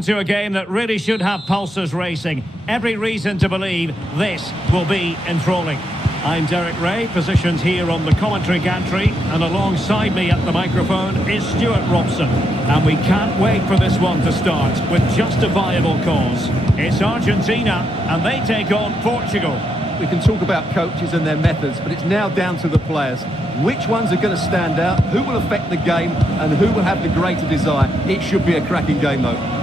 To a game that really should have pulses racing. Every reason to believe this will be enthralling. I'm Derek Ray, positioned here on the commentary gantry, and alongside me at the microphone is Stuart Robson. And we can't wait for this one to start with justifiable cause. It's Argentina, and they take on Portugal. We can talk about coaches and their methods, but it's now down to the players. Which ones are going to stand out, who will affect the game, and who will have the greater desire? It should be a cracking game, though.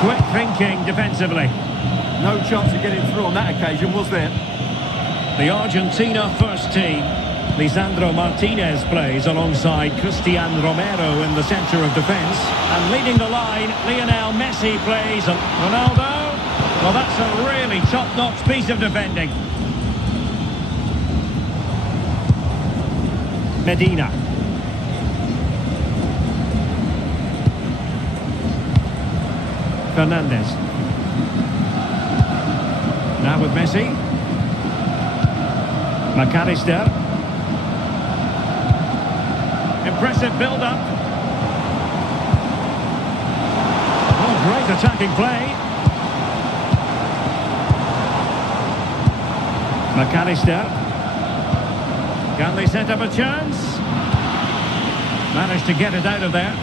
Quick thinking defensively. No chance of getting through on that occasion, was there? The Argentina first team. Lisandro Martinez plays alongside Cristian Romero in the centre of defence. And leading the line, Lionel Messi plays. Ronaldo. Well, that's a really top-notch piece of defending. Medina. Fernandez. Now with Messi. McAllister. Impressive build-up. Oh, great attacking play. McAllister. Can they set up a chance? Managed to get it out of there.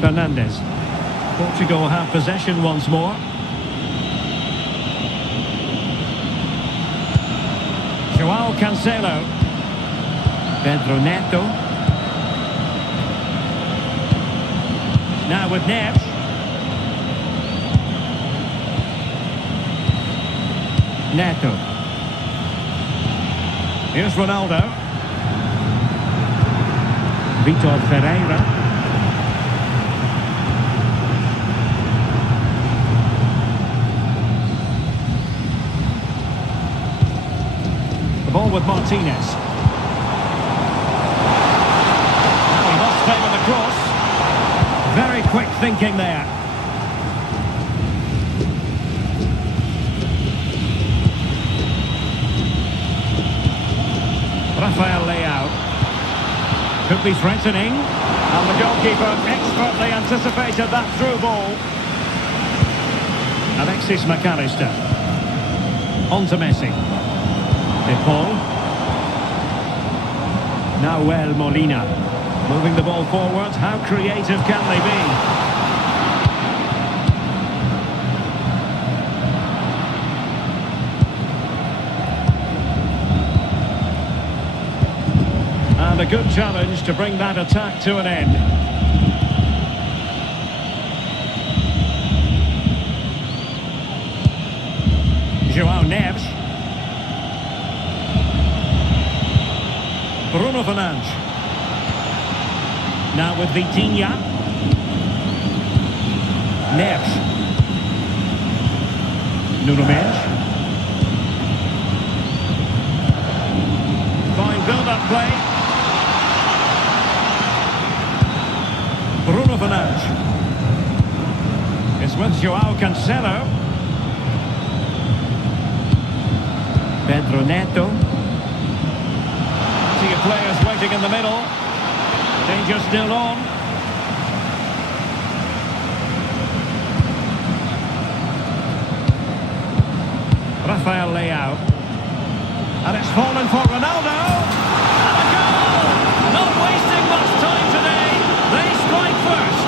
Fernandez. Portugal have possession once more. João Cancelo. Pedro Neto. Now with Neves. Neto. Here's Ronaldo. Vitor Ferreira. Ball with Martinez. Now he lost fame on the cross. Very quick thinking there. Rafael Leao. Could be threatening. And the goalkeeper expertly anticipated that through ball. Alexis McAllister. On to Messi. Paul. Nahuel Molina. Moving the ball forward. How creative can they be? And a good challenge to bring that attack to an end. João Neves. Bruno Fernandes. Now with Vitinha. Neves. Nuno Mendes. Fine build-up play. Bruno Fernandes. It's with João Cancelo. Pedro Neto. Players waiting in the middle. Danger still on. Rafael Leao. And it's fallen for Ronaldo. And a goal! Not wasting much time today. They strike first.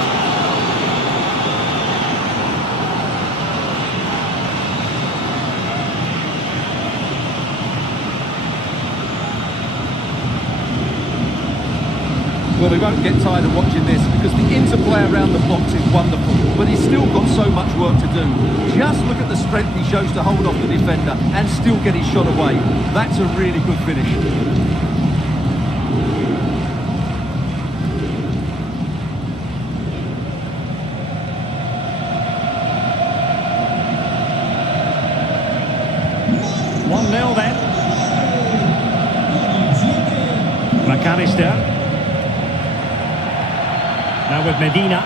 Well, we won't get tired of watching this because the interplay around the box is wonderful, but he's still got so much work to do. Just look at the strength he shows to hold off the defender and still get his shot away. That's a really good finish. Then. McAllister. Now with Medina.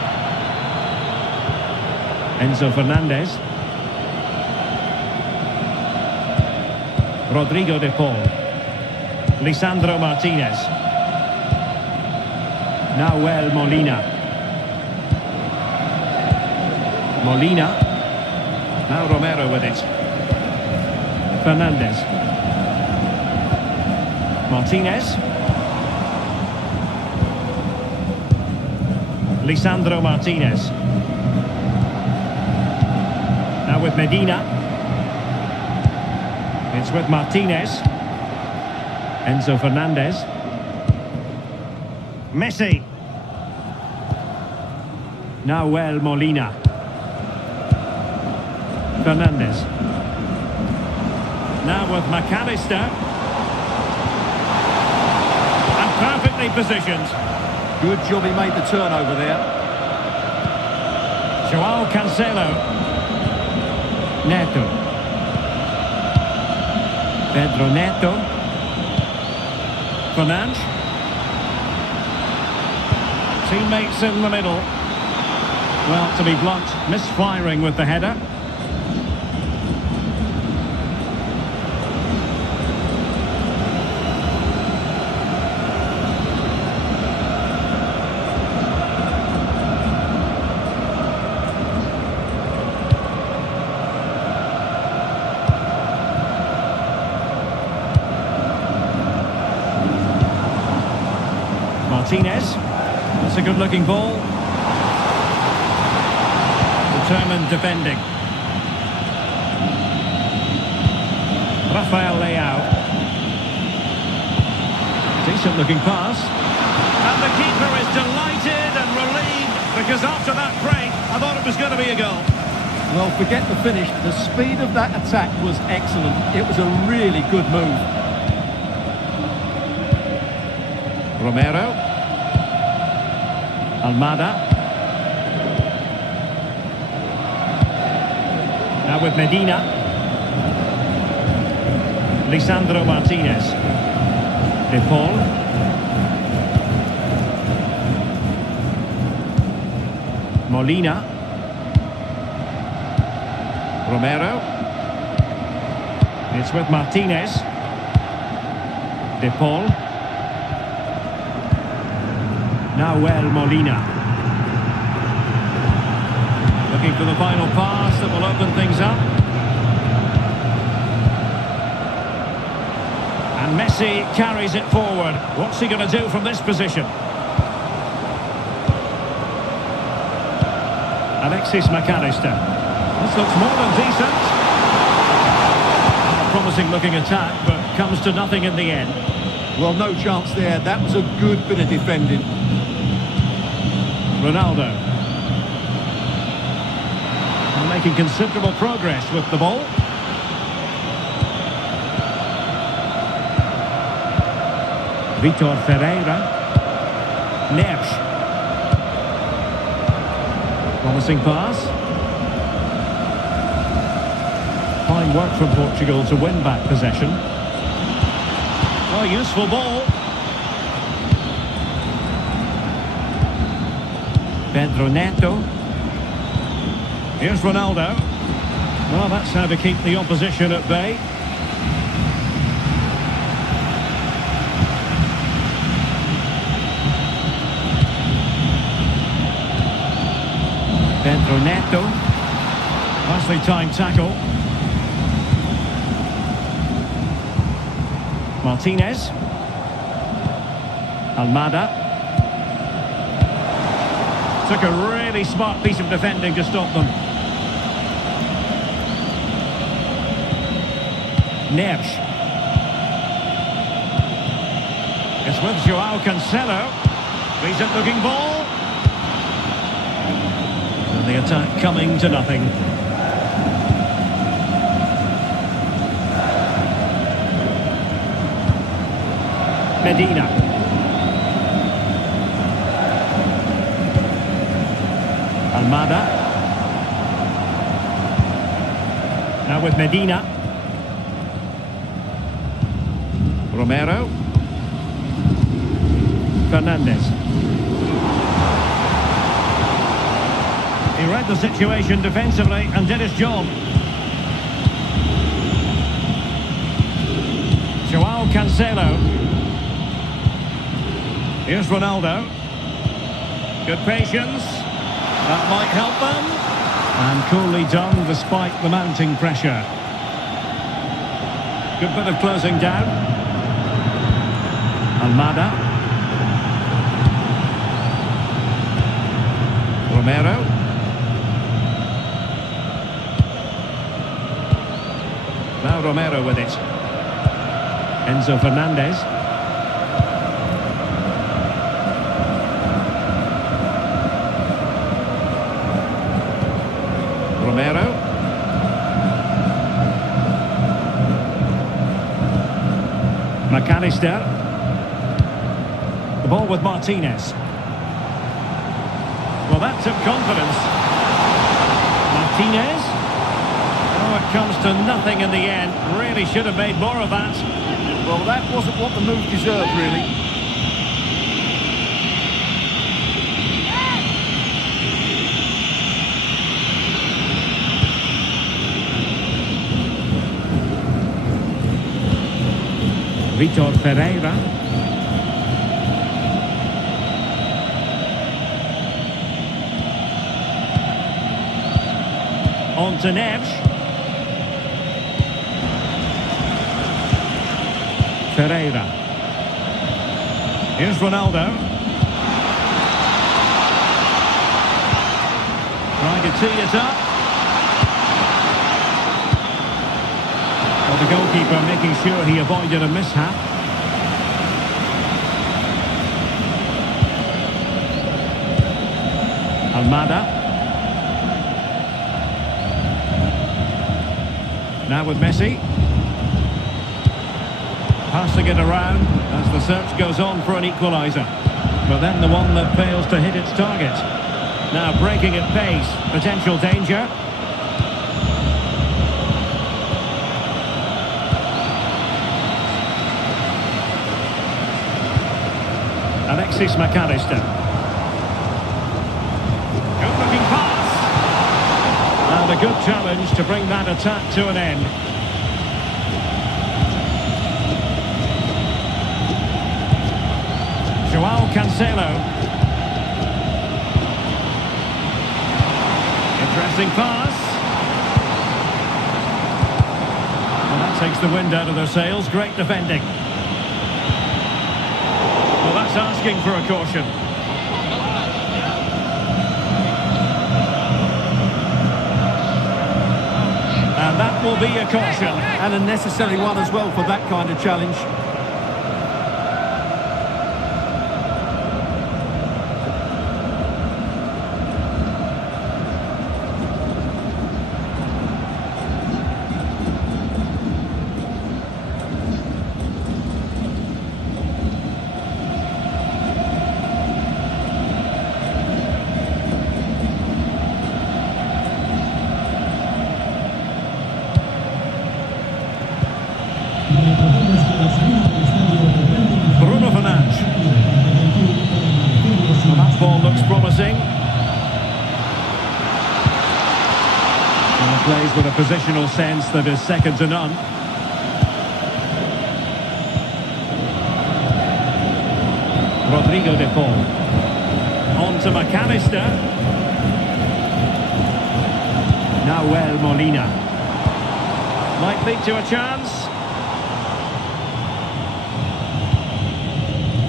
Enzo Fernandez. Rodrigo de Paul. Lisandro Martinez. Nahuel Molina. Molina. Now Romero with it. Fernandez. Martinez. Lisandro Martinez. Now with Medina. It's with Martinez. Enzo Fernandez. Messi. Nahuel Molina. Fernandez. Now with McAllister. And perfectly positioned. Good job he made the turnover there. Joao Cancelo. Neto. Pedro Neto. Fernandes. Teammates in the middle. Well, to be blunt, misfiring with the header. Martinez. That's a good-looking ball. Determined defending. Rafael Leao. Decent-looking pass. And the keeper is delighted and relieved because after that break, I thought it was going to be a goal. Well, forget the finish. The speed of that attack was excellent. It was a really good move. Romero. Almada. Now with Medina. Lisandro Martinez. De Paul. Molina. Romero. It's with Martinez. De Paul. Nahuel Molina. Looking for the final pass that will open things up. And Messi carries it forward. What's he going to do from this position? Alexis McAllister. This looks more than decent. A promising looking attack, but comes to nothing in the end. Well, no chance there. That was a good bit of defending. Ronaldo. And making considerable progress with the ball. Vitor Ferreira. Neves. Promising pass. Fine work from Portugal to win back possession. Oh, useful ball. Pedro Neto. Here's Ronaldo. Well, that's how to keep the opposition at bay. Pedro Neto. Nicely timed tackle. Martinez. Almada. Took a really smart piece of defending to stop them. Neves. It's with Joao Cancelo. Decent looking ball. And the attack coming to nothing. Medina. Almada. Now with Medina. Romero. Fernandez. He read the situation defensively and did his job. Cancelo. Here's Ronaldo. Good patience. That might help them. And coolly done despite the mounting pressure. Good bit of closing down. Almada. Romero. Now Romero with it. Enzo Fernandez. Romero. McAllister. The ball with Martinez. Well, that took confidence. Martinez. Oh, it comes to nothing in the end. Really should have made more of that. Well, that wasn't what the move deserved, really. Vitor Ferreira. On to Neves. Ferreira. Here's Ronaldo. Trying to tee it up. Well, the goalkeeper making sure he avoided a mishap. Almada. Now with Messi. Passing it around as the search goes on for an equaliser. But then the one that fails to hit its target. Now breaking at pace. Potential danger. Alexis McAllister. Good looking pass. And a good challenge to bring that attack to an end. Joao Cancelo. Interesting pass. Well, that takes the wind out of their sails. Great defending. Well, that's asking for a caution. And that will be a caution. And a necessary one as well for that kind of challenge. Bruno Fernandes. Well, that ball looks promising. And plays with a positional sense that is second to none. Rodrigo de Paul. On to McAllister. Nahuel Molina. Might lead to a chance.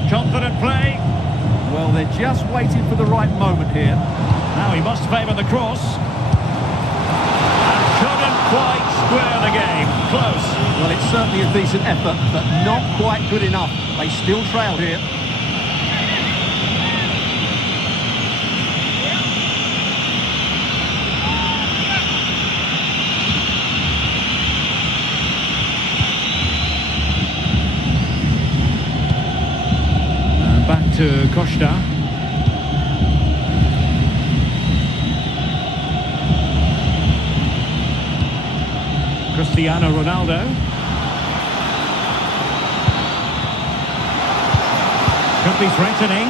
Confident play. Well, they're just waiting for the right moment here. Now he must favour the cross. And couldn't quite square the game. Close. Well, it's certainly a decent effort, but not quite good enough. They still trail here. Back to Costa. Cristiano Ronaldo. Could be threatening.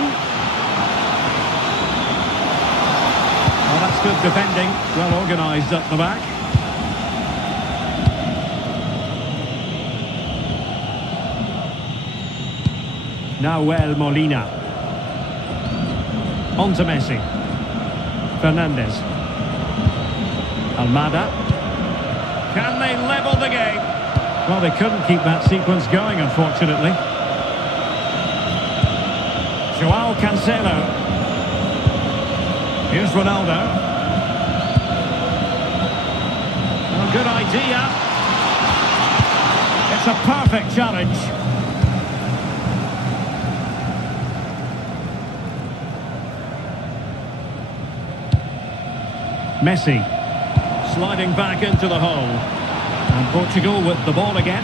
Well, that's good defending. Well organised at the back. Nahuel Molina. On to Messi. Fernandez. Almada. Can they level the game? Well, they couldn't keep that sequence going, unfortunately. Joao Cancelo. Here's Ronaldo. Oh, good idea. It's a perfect challenge. Messi. Sliding back into the hole. And Portugal with the ball again.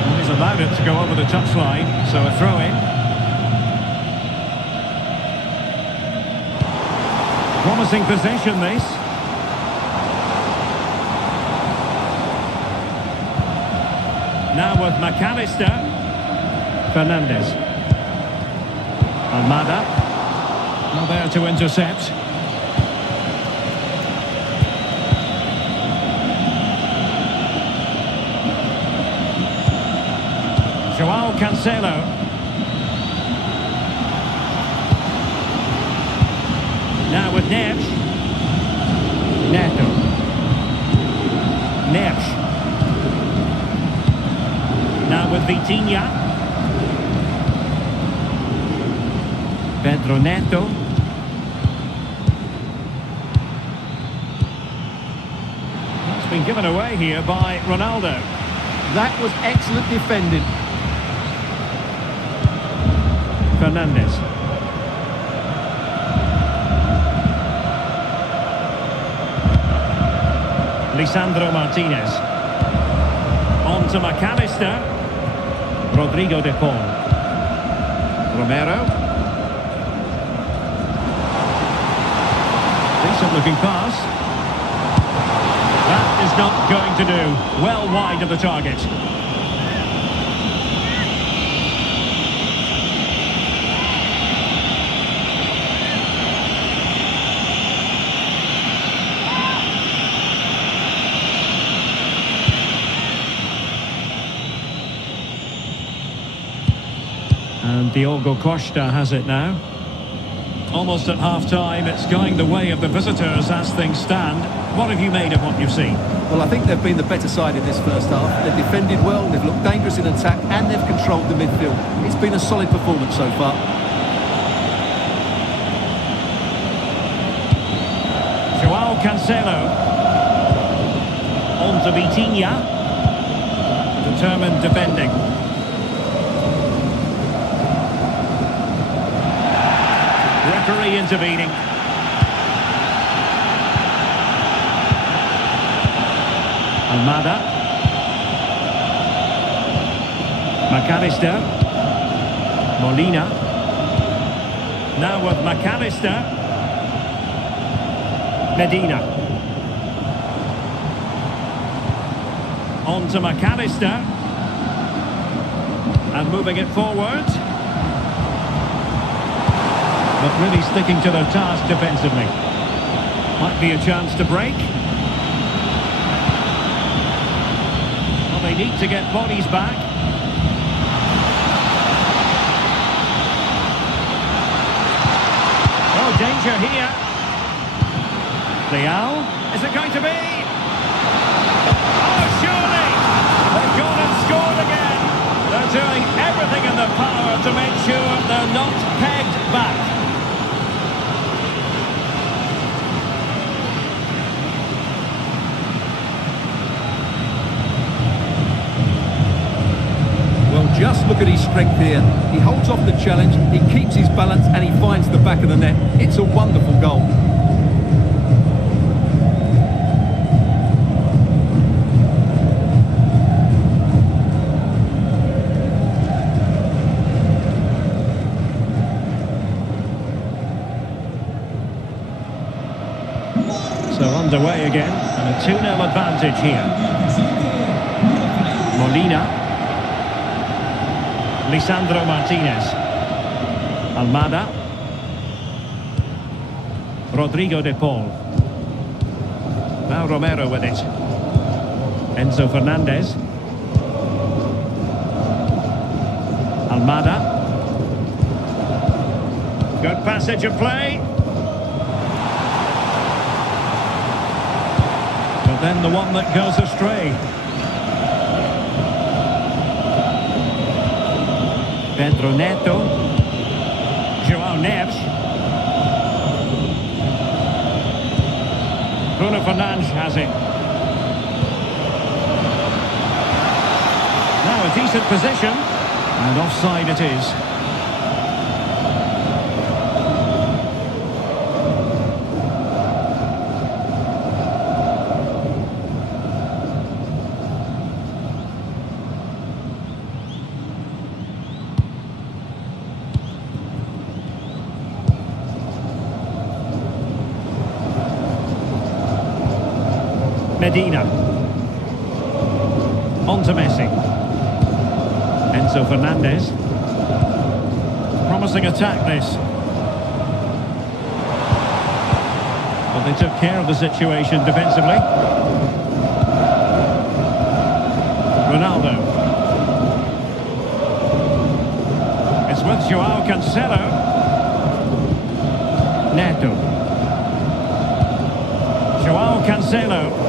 Well, he's allowed it to go over the touchline, so a throw-in. Promising possession, this. Now with McAllister. Fernandez. Almada. Now there to intercept. Joao Cancelo. Now with Neves. Neto. Neves. Now with Vitinha. Pedro Neto. It's been given away here by Ronaldo. That was excellent defending. Fernandez. Lisandro Martinez. On to McAllister. Rodrigo de Paul. Romero. Decent looking pass. That is not going to do. Well wide of the target. And Diogo Costa has it now. Almost at half-time, it's going the way of the visitors as things stand. What have you made of what you've seen? Well, I think they've been the better side in this first half. They've defended well, they've looked dangerous in attack, and they've controlled the midfield. It's been a solid performance so far. Joao Cancelo. On to Vitinha. Determined defending. Referee intervening. Almada. McAllister. Molina. Now with McAllister. Medina. On to McAllister. And moving it forward. But really sticking to their task defensively. Might be a chance to break. Well, they need to get bodies back. Oh, danger here. Leal, is it going to be? Oh, surely! They've gone and scored again. They're doing everything in their power to make sure they're not pegged back. Just look at his strength here. He holds off the challenge, he keeps his balance, and he finds the back of the net. It's a wonderful goal. So underway again, and a 2-0 advantage here. Molina. Lisandro Martinez. Almada. Rodrigo de Paul. Now Romero with it. Enzo Fernandez. Almada. Good passage of play. But then the one that goes astray. Pedro Neto. João Neves. Bruno Fernandes has it. Now a decent position. And offside it is. Medina. On to Messi. Enzo Fernandez. Promising attack this. But they took care of the situation defensively. Ronaldo. It's with João Cancelo. Neto. João Cancelo.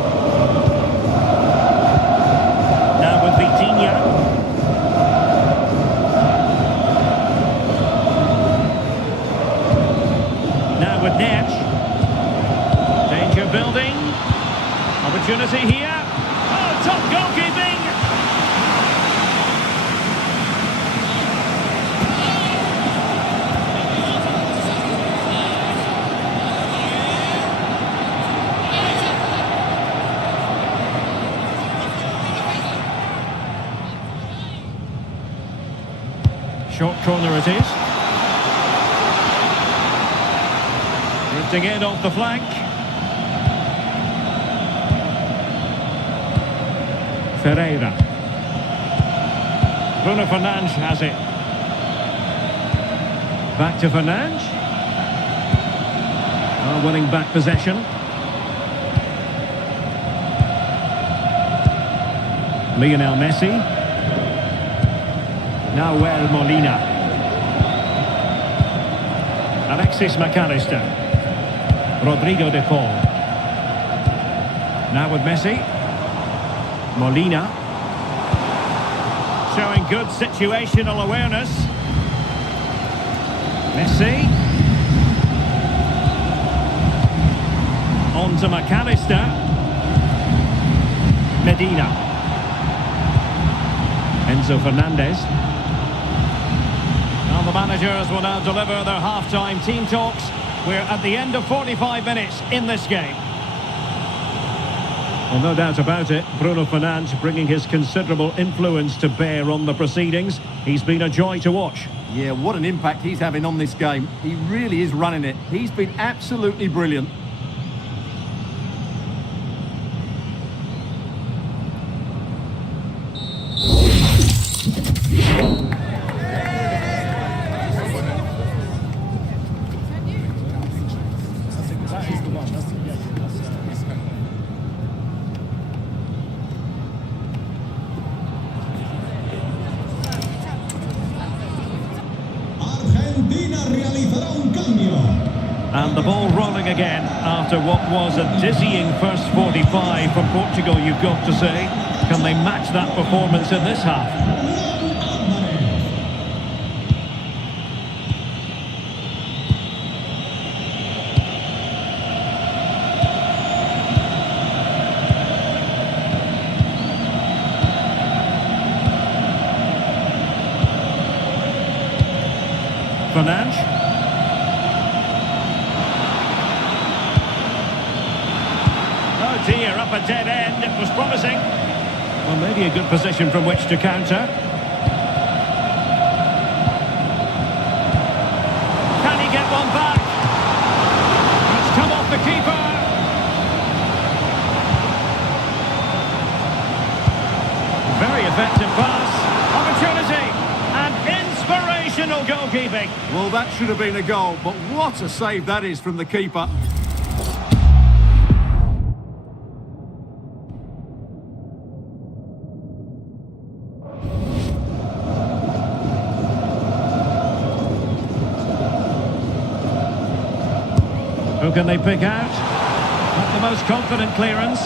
Now with Vitinha. Now with Neves. Danger building. Opportunity here. Oh, top goalkeeping. Short corner it is. Drifting in off the flank. Ferreira. Bruno Fernandes has it. Back to Fernandes. Oh, winning back possession. Lionel Messi. Nahuel Molina. Alexis McAllister. Rodrigo de Paul. Now with Messi. Molina. Showing good situational awareness. Messi. On to McAllister. Medina. Enzo Fernandez. The managers will now deliver their half-time team talks. We're at the end of 45 minutes in this game. Well, no doubt about it, Bruno Fernandes bringing his considerable influence to bear on the proceedings. He's been a joy to watch. Yeah, what an impact he's having on this game. He really is running it. He's been absolutely brilliant. And the ball rolling again after what was a dizzying first 45 from Portugal, you've got to say. Can they match that performance in this half? Fernandes. Here up a dead end, it was promising. Well, maybe a good position from which to counter. Can he get one back? It's come off the keeper. Very effective pass. Opportunity. And inspirational goalkeeping. Well, that should have been a goal, but what a save that is from the keeper. can they pick out? Not the most confident clearance.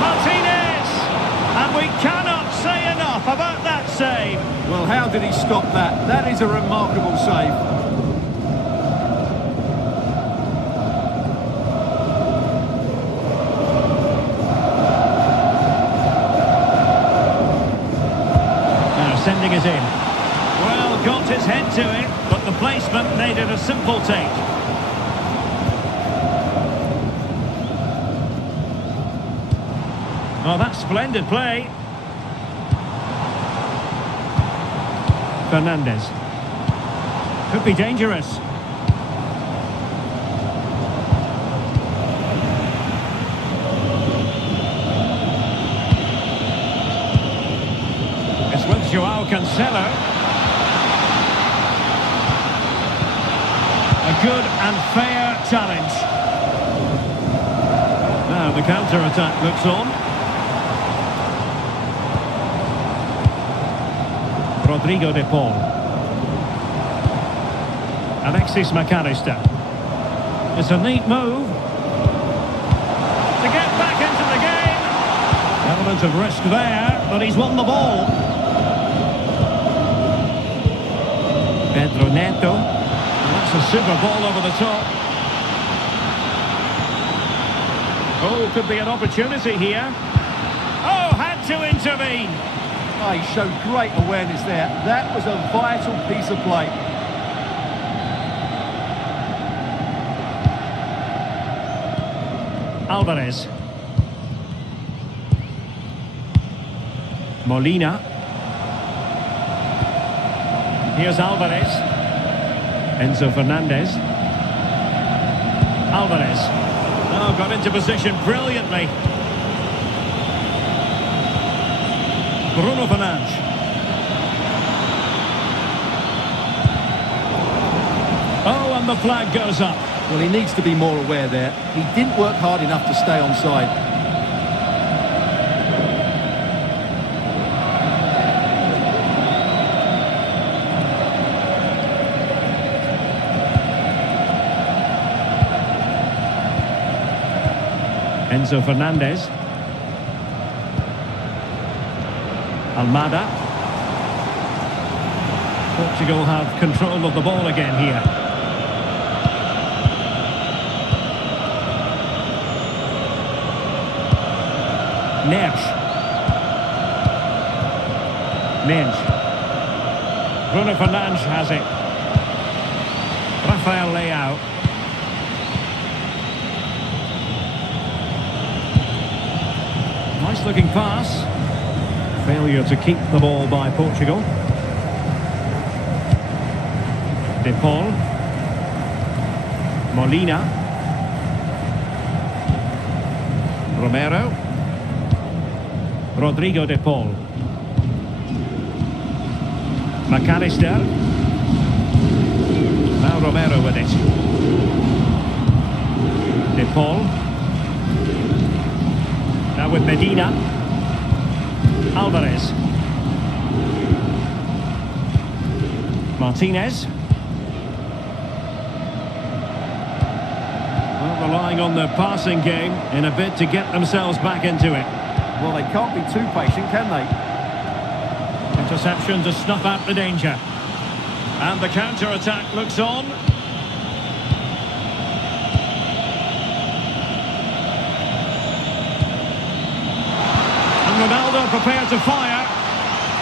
Martinez! And we cannot say enough about that save. Well, how did he stop that? That is a remarkable save. Sending it in. Well, got his head to it, but the placement made it a simple take. Oh, that's splendid play. Fernandez. Could be dangerous. Joao Cancelo. A good and fair challenge. Now the counter-attack looks on. Rodrigo de Paul. Alexis McAllister. It's a neat move. To get back into the game. Element of risk there, but he's won the ball. Pedro Neto. That's a super ball over the top. Oh, could be an opportunity here. Oh, had to intervene. Oh, he showed great awareness there. That was a vital piece of play. Alvarez. Molina. Here's Alvarez. Enzo Fernandez. Alvarez. Oh, got into position brilliantly. Bruno Fernandes. Oh, and the flag goes up. Well, he needs to be more aware there. He didn't work hard enough to stay onside. Enzo Fernandez. Almada. Portugal have control of the ball again here. Neves. Bruno Fernandes has it. Rafael Leao. Nice looking pass. Failure to keep the ball by Portugal. De Paul. Molina. Romero. Rodrigo de Paul. McAllister. Now Romero with it. De Paul. Now with Medina. Alvarez. Martinez. Well, relying on their passing game in a bid to get themselves back into it. Well, they can't be too patient, can they? Interception to snuff out the danger. And the counter-attack looks on. Ronaldo prepared to fire.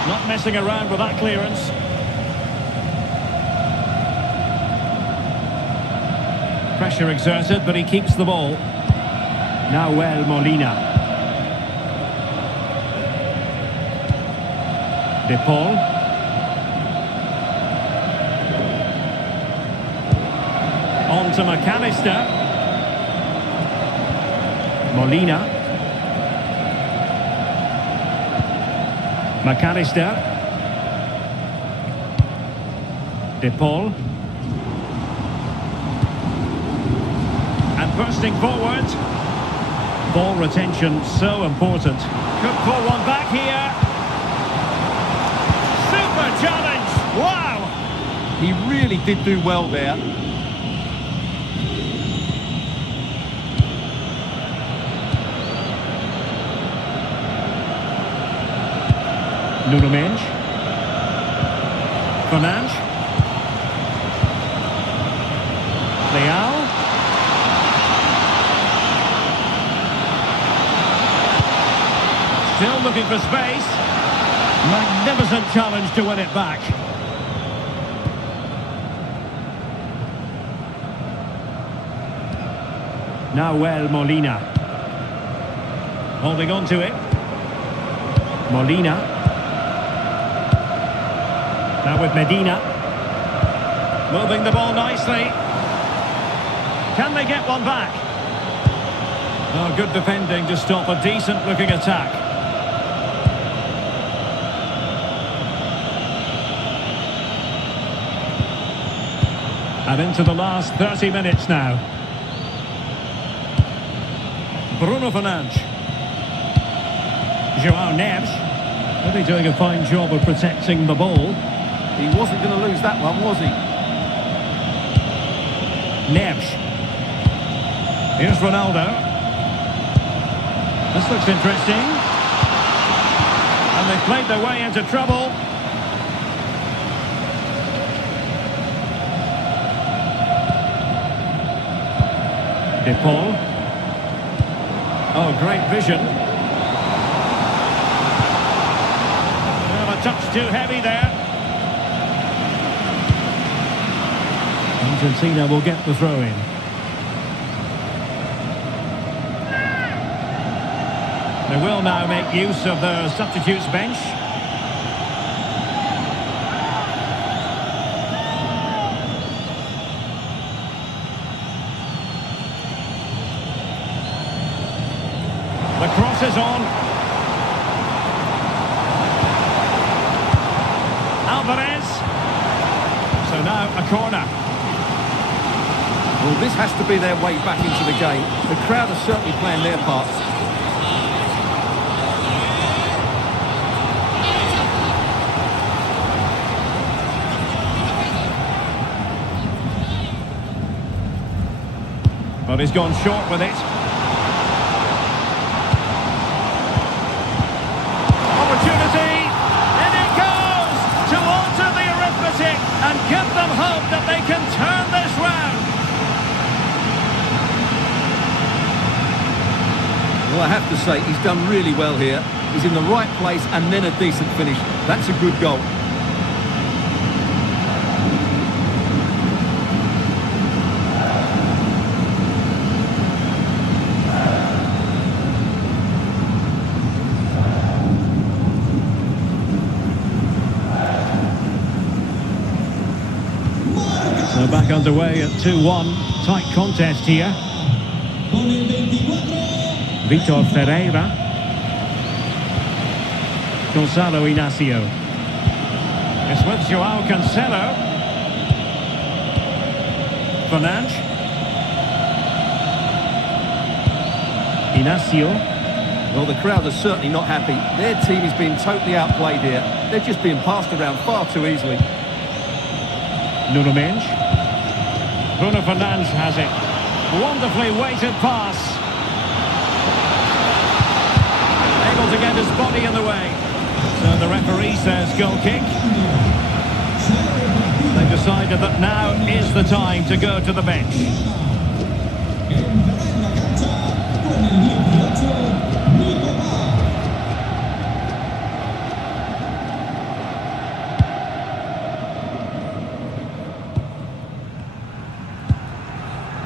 Not messing around with that clearance. Pressure exerted, but he keeps the ball. Now Molina. De Paul. On to McAllister. Molina. McAllister. De Paul. And bursting forward. Ball retention so important. Could pull one back here. Super challenge. Wow. He really did do well there. Nuno Mendes. Fernandes. Leal. Still looking for space. Magnificent challenge to win it back. Nahuel Molina. Holding on to it. Molina. Now with Medina. Moving the ball nicely. Can they get one back? Oh, good defending to stop a decent-looking attack. And into the last 30 minutes now. Bruno Fernandes. João Neves. Really doing a fine job of protecting the ball. He wasn't going to lose that one, was he? Neves. Here's Ronaldo. This looks interesting. And they've played their way into trouble. De Paul. Oh, great vision. Well, a touch too heavy there. Argentina will get the throw in. They will now make use of the substitutes bench. The cross is on. Alvarez. So now a corner. Well, this has to be their way back into the game. The crowd are certainly playing their part. But he's gone short with it. Opportunity! In it goes! To alter the arithmetic and give them hope that they can turn this round. Well, I have to say, he's done really well here. He's in the right place and then a decent finish. That's a good goal. So back underway at 2-1. Tight contest here. Vitor Ferreira. Gonzalo Inacio. It's with João Cancelo. Fernandes. Inacio. Well, the crowd are certainly not happy. Their team is being totally outplayed here. They're just being passed around far too easily. Nuno Mendes. Bruno Fernandes has it. Wonderfully weighted pass. Able to get his body in the way. So the referee says goal kick. They've decided that now is the time to go to the bench.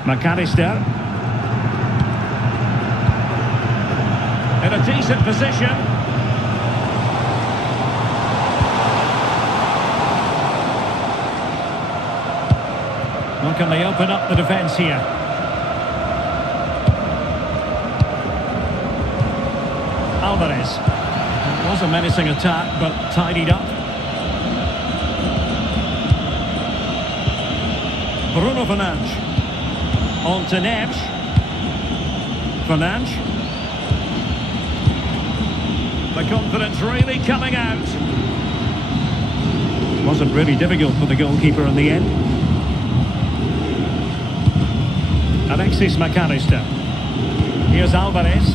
McAllister. In a decent position. Well, can they open up the defence here? Alvarez. It was a menacing attack, but tidied up. Bruno Fernandes. On to Neves. Fernandes. The confidence really coming out. Wasn't really difficult for the goalkeeper in the end. Alexis McAllister. Here's Alvarez.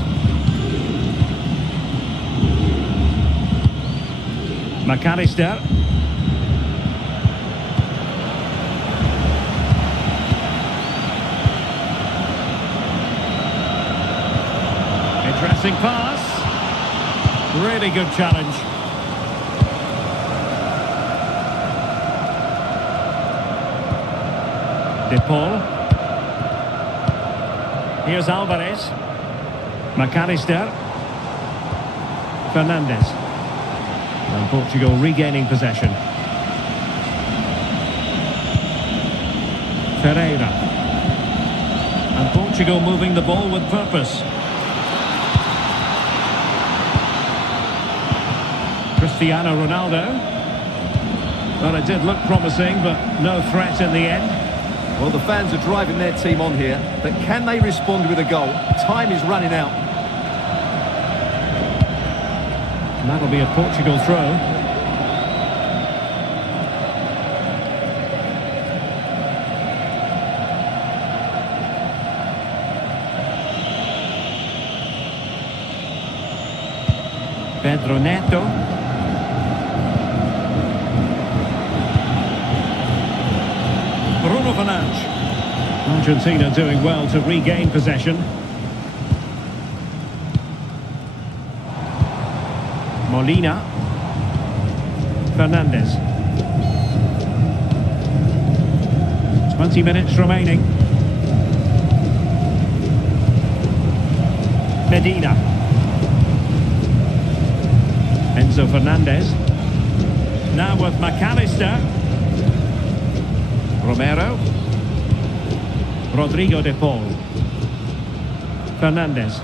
McAllister. Interesting pass. Really good challenge. De Paul. Here's Alvarez. McAllister. Fernandes. And Portugal regaining possession. Ferreira. And Portugal moving the ball with purpose. Cristiano Ronaldo. Well, it did look promising, but no threat in the end. Well, the fans are driving their team on here, but can they respond with a goal? Time is running out. And that'll be a Portugal throw. Pedro Neto. Bruno Fernandes. Argentina doing well to regain possession. Molina. Fernandes. 20 minutes remaining. Medina. Enzo Fernandez. Now with McAllister. Romero. Rodrigo de Paul. Fernandes.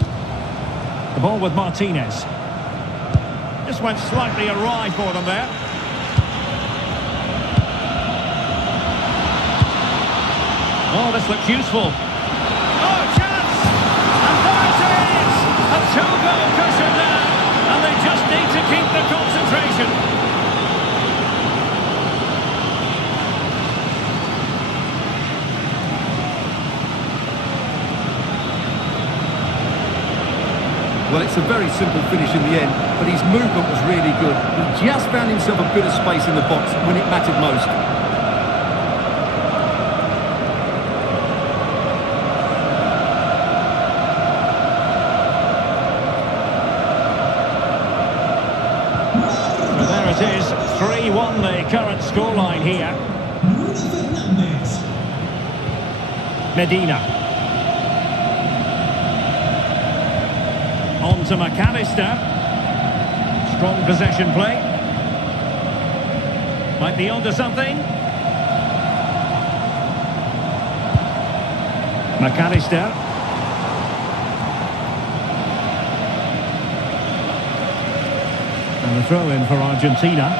The ball with Martinez. Just went slightly awry for them there. Oh, this looks useful. Oh, chance! And there it is! A two-goal cushion now, and they just need to keep the concentration. Well, it's a very simple finish in the end, but his movement was really good. He just found himself a bit of space in the box when it mattered most. So there it is, 3-1 the current scoreline here. Medina. On to McAllister. Strong possession play. Might be onto something. McAllister. And a throw in for Argentina.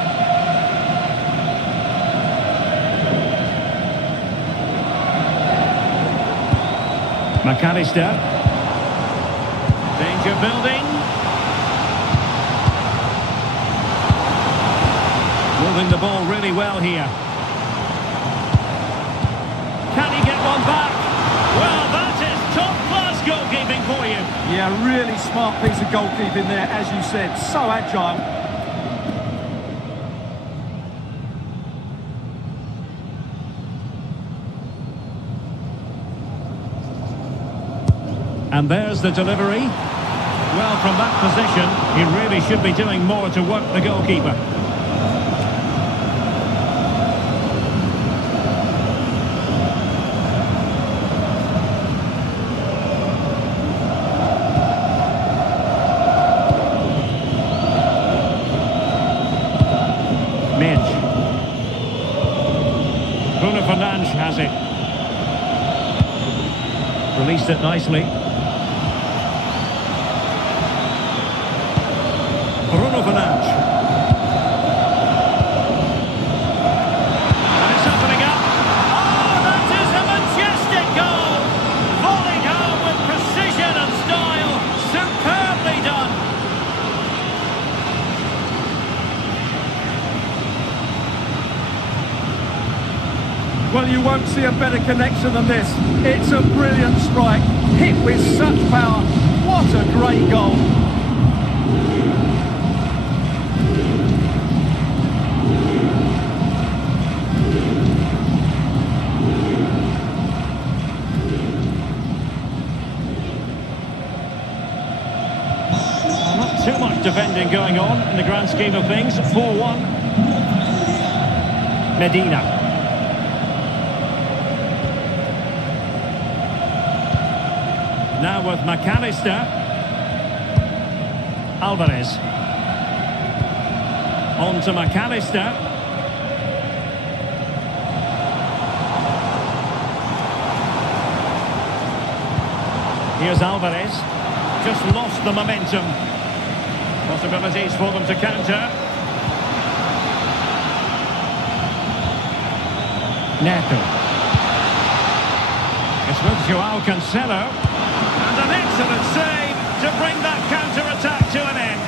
McAllister. Danger building. Moving the ball really well here. Can he get one back? Well, that is top-class goalkeeping for you. Yeah, really smart piece of goalkeeping there, as you said. So agile. And there's the delivery. Well, from that position, he really should be doing more to work the goalkeeper. Midge. Bruno Fernandes has it. Released it nicely. Bruno Fernandes. And it's opening up. Oh, that is a majestic goal! Volleyed home with precision and style. Superbly done. Well, you won't see a better connection than this. It's a brilliant strike, hit with such power. What a great goal. Not too much defending going on in the grand scheme of things. 4-1. Medina. Now with McAllister. Alvarez. On to McAllister. Here's Alvarez. Just lost the momentum. Possibilities for them to counter. Neto. It's with Joao Cancelo. And an excellent save to bring that counter-attack to an end.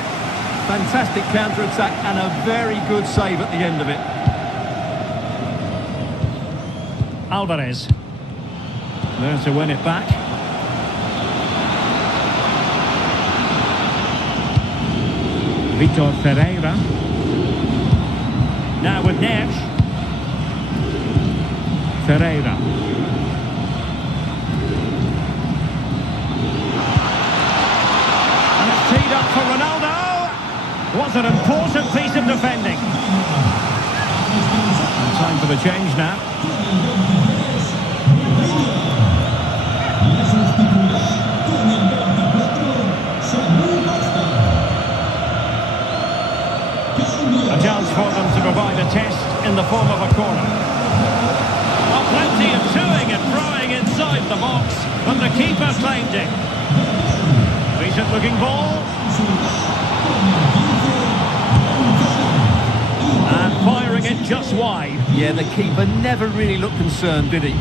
Fantastic counter-attack and a very good save at the end of it. Alvarez. There to win it back. Vitor Ferreira. Now with Neves. Ferreira. And it's teed up for Ronaldo. Was an important piece of defending. And time for the change now. A chance for them to provide a test in the form of a corner. Well, plenty of toing and throwing inside the box, but the keeper claimed it. Decent looking ball. And firing it just wide. Yeah, the keeper never really looked concerned, did he?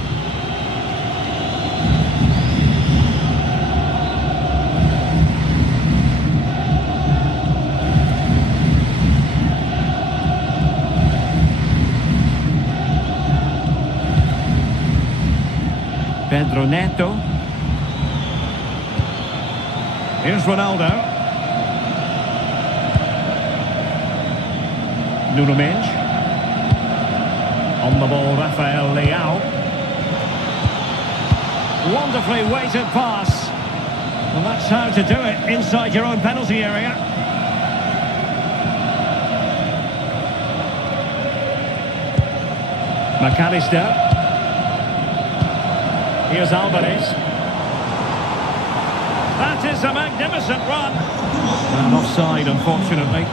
Pedro Neto. Here's Ronaldo. Nuno Mendes. On the ball, Rafael Leao. Wonderfully weighted pass. Well, that's how to do it inside your own penalty area. McAllister. Here's Alvarez. That is a magnificent run. And offside, unfortunately.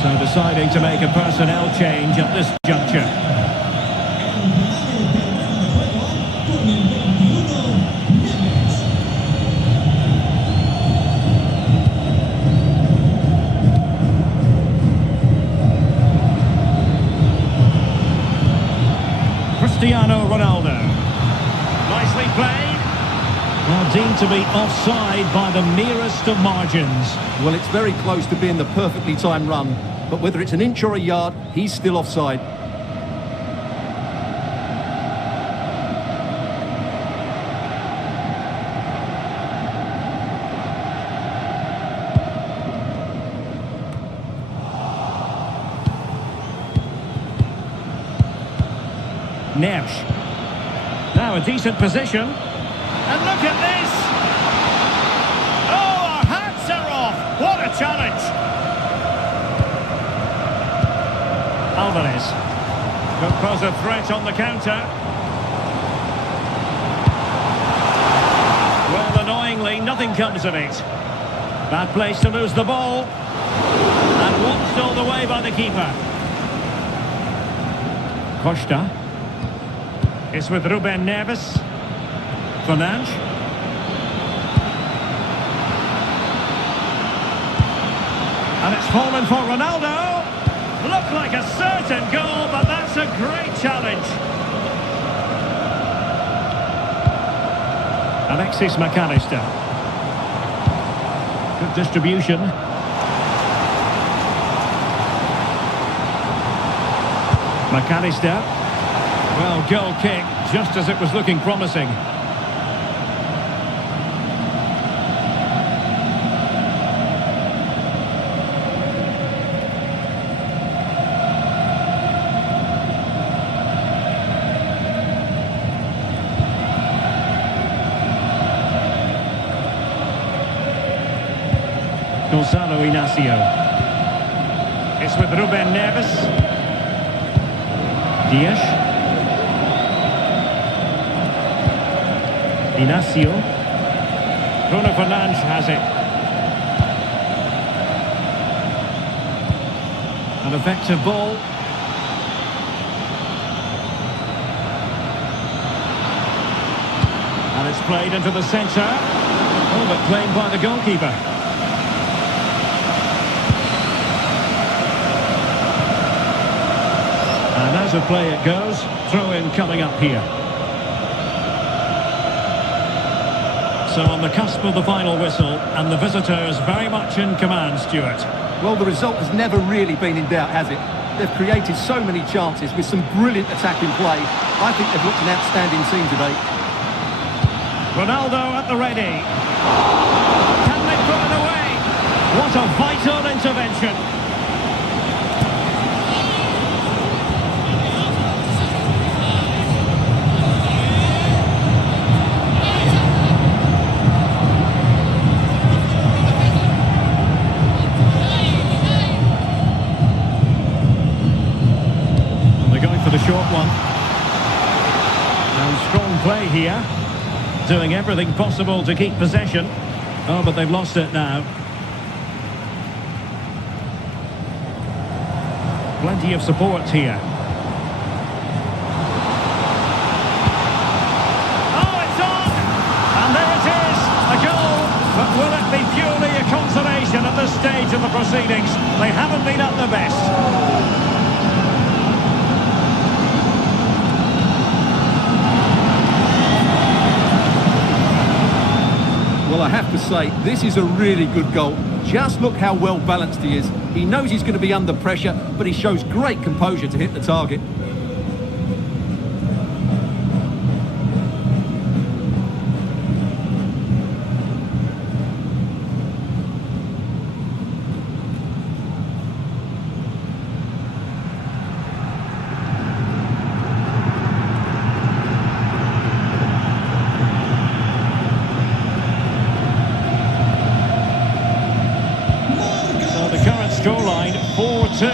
So deciding to make a personnel change at this juncture. Cristiano Ronaldo. Nicely played. Well, deemed to be offside by the merest of margins. Well, it's very close to being the perfectly timed run, but whether it's an inch or a yard, he's still offside. Neves. Now a decent position. And look at this! Oh, our hats are off! What a challenge! Alvarez. Could pose a threat on the counter. Well, annoyingly, nothing comes of it. Bad place to lose the ball. And watched all the way by the keeper. Costa. It's with Ruben Neves. Fernandes. And it's fallen for Ronaldo. Looked like a certain goal, but that's a great challenge. Alexis McAllister. Good distribution. McAllister. Well, goal kick, just as it was looking promising. Gonzalo Inacio. It's with Ruben Neves. Dias. Inacio. Bruno Fernandes has it. An effective ball. And it's played into the centre. Oh, but claimed by the goalkeeper. And as a play it goes, throw-in coming up here. So on the cusp of the final whistle, and the visitors very much in command, Stuart. Well, the result has never really been in doubt, has it? They've created so many chances with some brilliant attacking play. I think they've looked an outstanding team today. Ronaldo at the ready. Can they put it away? What a vital intervention. For the short one. And strong play here. Doing everything possible to keep possession. Oh, but they've lost it now. Plenty of support here. Oh, it's on! And there it is, a goal. But will it be purely a consolation at this stage of the proceedings? They haven't been at their best. Well, I have to say, this is a really good goal. Just look how well balanced he is. He knows he's going to be under pressure, but he shows great composure to hit the target. Scoreline 4-2.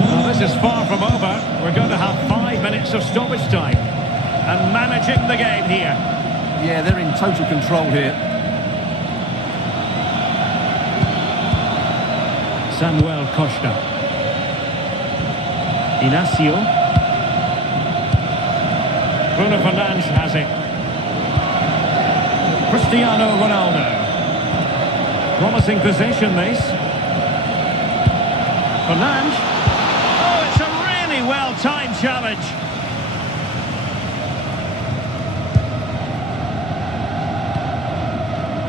Well, this is far from over. We're going to have 5 minutes of stoppage time. And managing the game here. Yeah, they're in total control here. Samuel Costa. Inacio. Bruno Fernandes has it. Cristiano Ronaldo. Promising possession, this. Fernandes. Oh, it's a really well-timed challenge.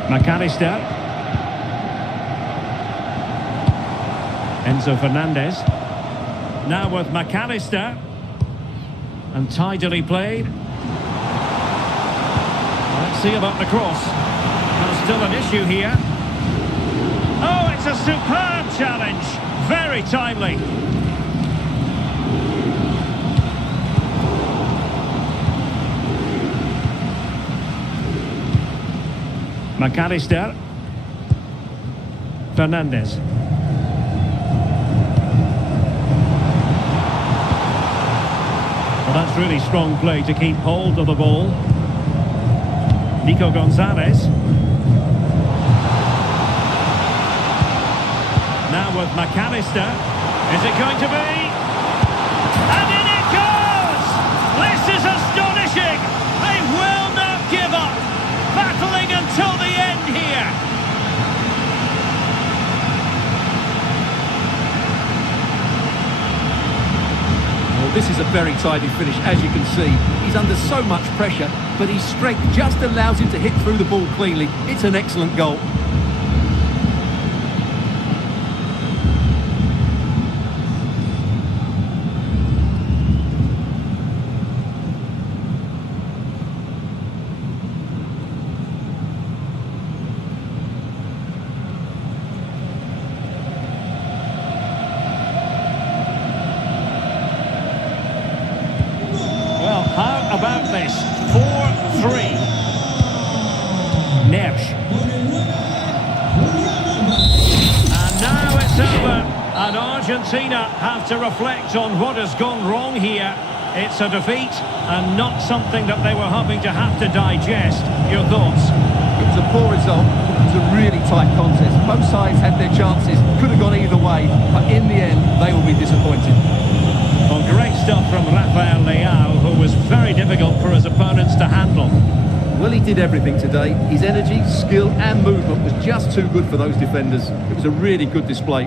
McAllister. Enzo Fernandez. Now with McAllister. And tidily played. Let's see about the cross. There's still an issue here. Oh, it's a superb challenge. Very timely. McAllister. Fernandez. Well, that's really strong play to keep hold of the ball. Nico Gonzalez. Now with McAllister. Is it going to be? And in it goes! This is astonishing! They will not give up! Battling until the end here! Well, this is a very tidy finish, as you can see. He's under so much pressure, but his strength just allows him to hit through the ball cleanly. It's an excellent goal. Argentina have to reflect on what has gone wrong here. It's a defeat and not something that they were hoping to have to digest. Your thoughts? It was a poor result. It was a really tight contest. Both sides had their chances, could have gone either way, but in the end, they will be disappointed. Well, great stuff from Rafael Leao, who was very difficult for his opponents to handle. Well, he did everything today. His energy, skill and movement was just too good for those defenders. It was a really good display.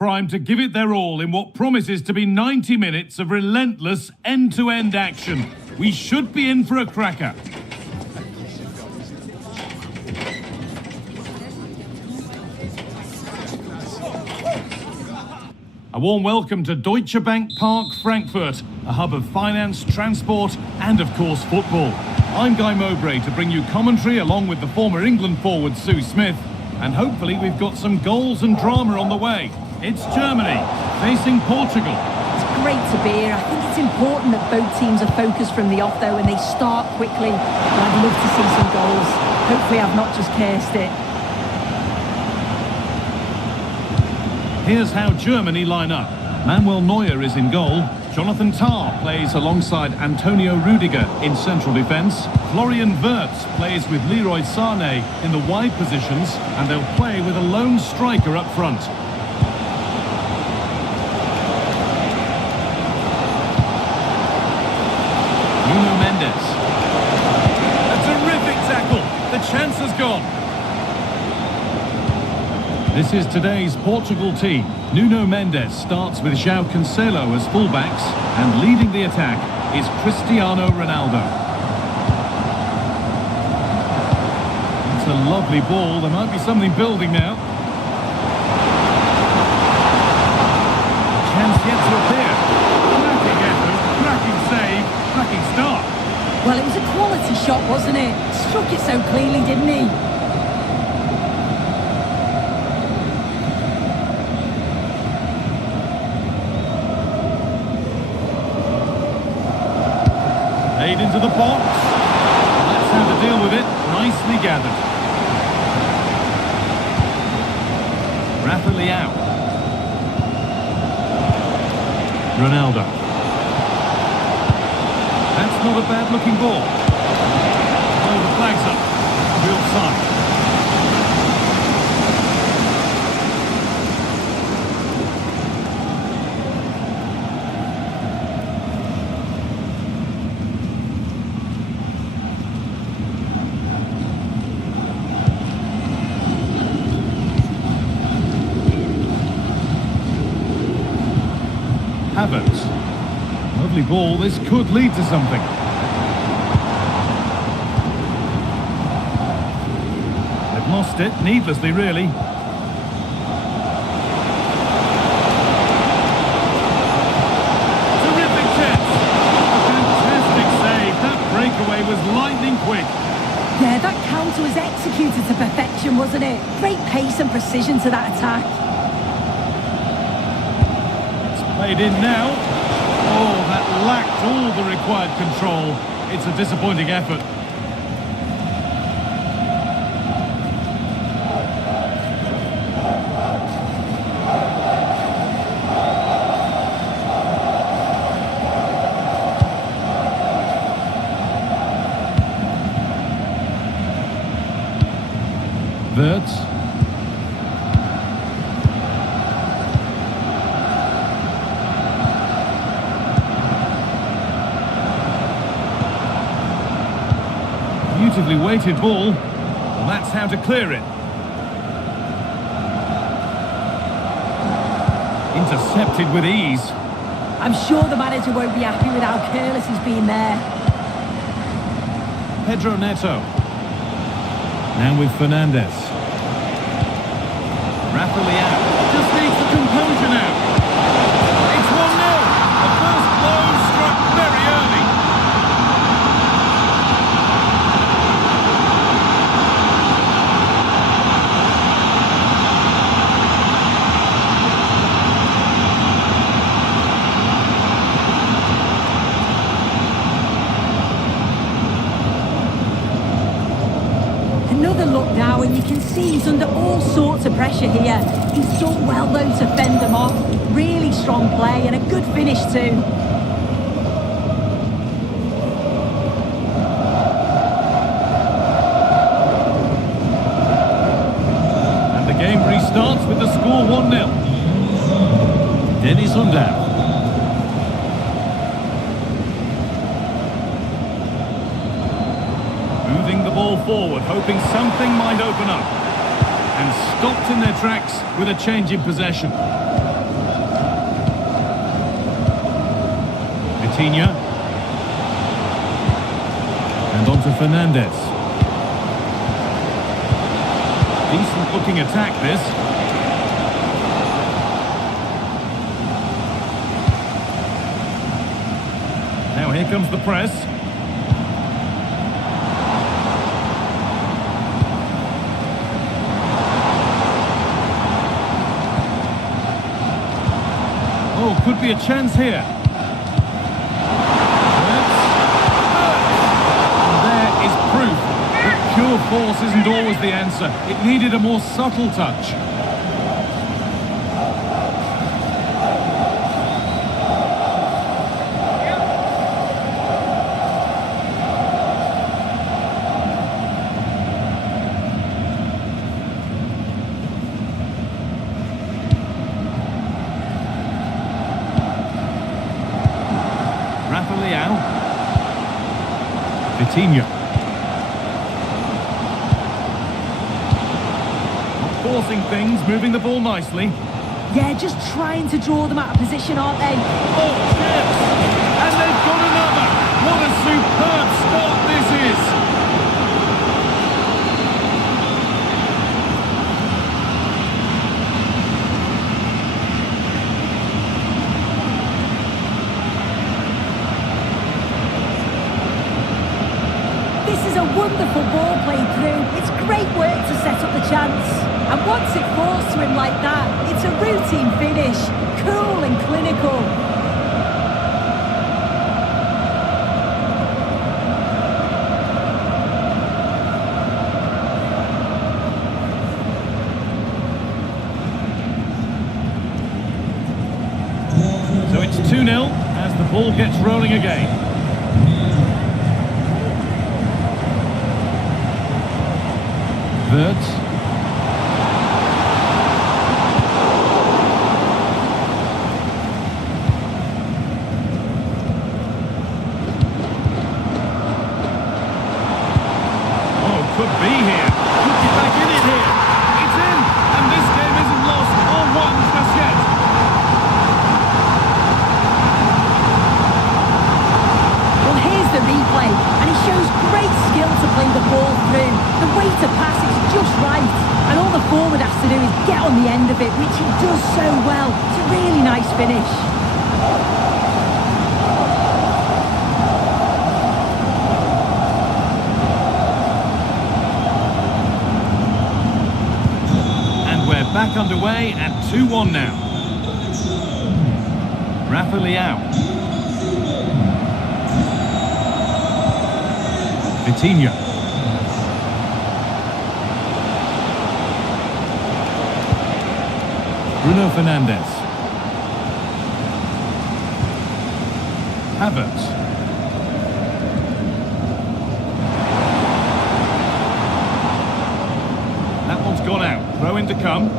Primed to give it their all in what promises to be 90 minutes of relentless end-to-end action. We should be in for a cracker. A warm welcome to Deutsche Bank Park, Frankfurt, a hub of finance, transport and of course football. I'm Guy Mowbray to bring you commentary along with the former England forward Sue Smith, and hopefully we've got some goals and drama on the way. It's Germany facing Portugal. It's great to be here. I think it's important that both teams are focused from the off though and they start quickly. And I'd love to see some goals. Hopefully I've not just cursed it. Here's how Germany line up. Manuel Neuer is in goal. Jonathan Tah plays alongside Antonio Rudiger in central defence. Florian Wirtz plays with Leroy Sané in the wide positions, and they'll play with a lone striker up front. Nuno Mendes. A terrific tackle. The chance has gone. This is today's Portugal team. Nuno Mendes starts with João Cancelo as fullbacks, and leading the attack is Cristiano Ronaldo. It's a lovely ball. There might be something building now. Chance yet to appear. Cracking effort, cracking save, cracking start. Well, it was a quality shot, wasn't it? Struck it so cleanly, didn't he? Played into the box. That's how to deal with it. Nicely gathered. Rafa Leao. Ronaldo. That's not a bad looking ball. Oh, the flag's up. Real side. Havertz. Lovely ball. This could lead to something. They've lost it, needlessly really. Terrific chance. A fantastic save. That breakaway was lightning quick. Yeah, that counter was executed to perfection, wasn't it? Great pace and precision to that attack. Played in now. Oh, that lacked all the required control. It's a disappointing effort. Wirtz. Beautifully weighted ball. Well, that's how to clear it. Intercepted with ease. I'm sure the manager won't be happy with how careless he's been there. Pedro Neto. Now with Fernandez. Rafa Leao. Just needs the composure now. It's 1-0. The first blow struck very early. Another look now, and you can see he's under all sorts of pressure here. He's done well though to fend them off. Really strong play and a good finish too. And the game restarts with the score 1-0. Dennis Undav. Moving the ball forward, hoping something might open up. And stopped in their tracks with a change in possession. Vitinha. And on to Fernandez. Decent looking attack this. Now here comes the press. Oh, could be a chance here. And there is proof that pure force isn't always the answer. It needed a more subtle touch. Rafa Leao. Vitinha. Not forcing things, moving the ball nicely. Yeah, just trying to draw them out of position, aren't they? Oh, chips! And they've got another! What a superb start this is! This is a wonderful ball played through. It's great work to set up the chance. And once it falls to him like that, it's a routine finish. Cool and clinical. So it's 2-0 as the ball gets rolling again. Wirtz. Oh, could be here. Could get back in it here. It's in, and this game isn't lost or won just yet. Well, here's the replay, and he shows great skill to play the ball through. The way to pass is just right, and all the forward has to do is get on the end of it, which he does so well. It's a really nice finish. And we're back underway at 2-1 now. Rafa Leao. Vitinha. Bruno Fernandez. Havertz. That one's gone out. Throw in to come.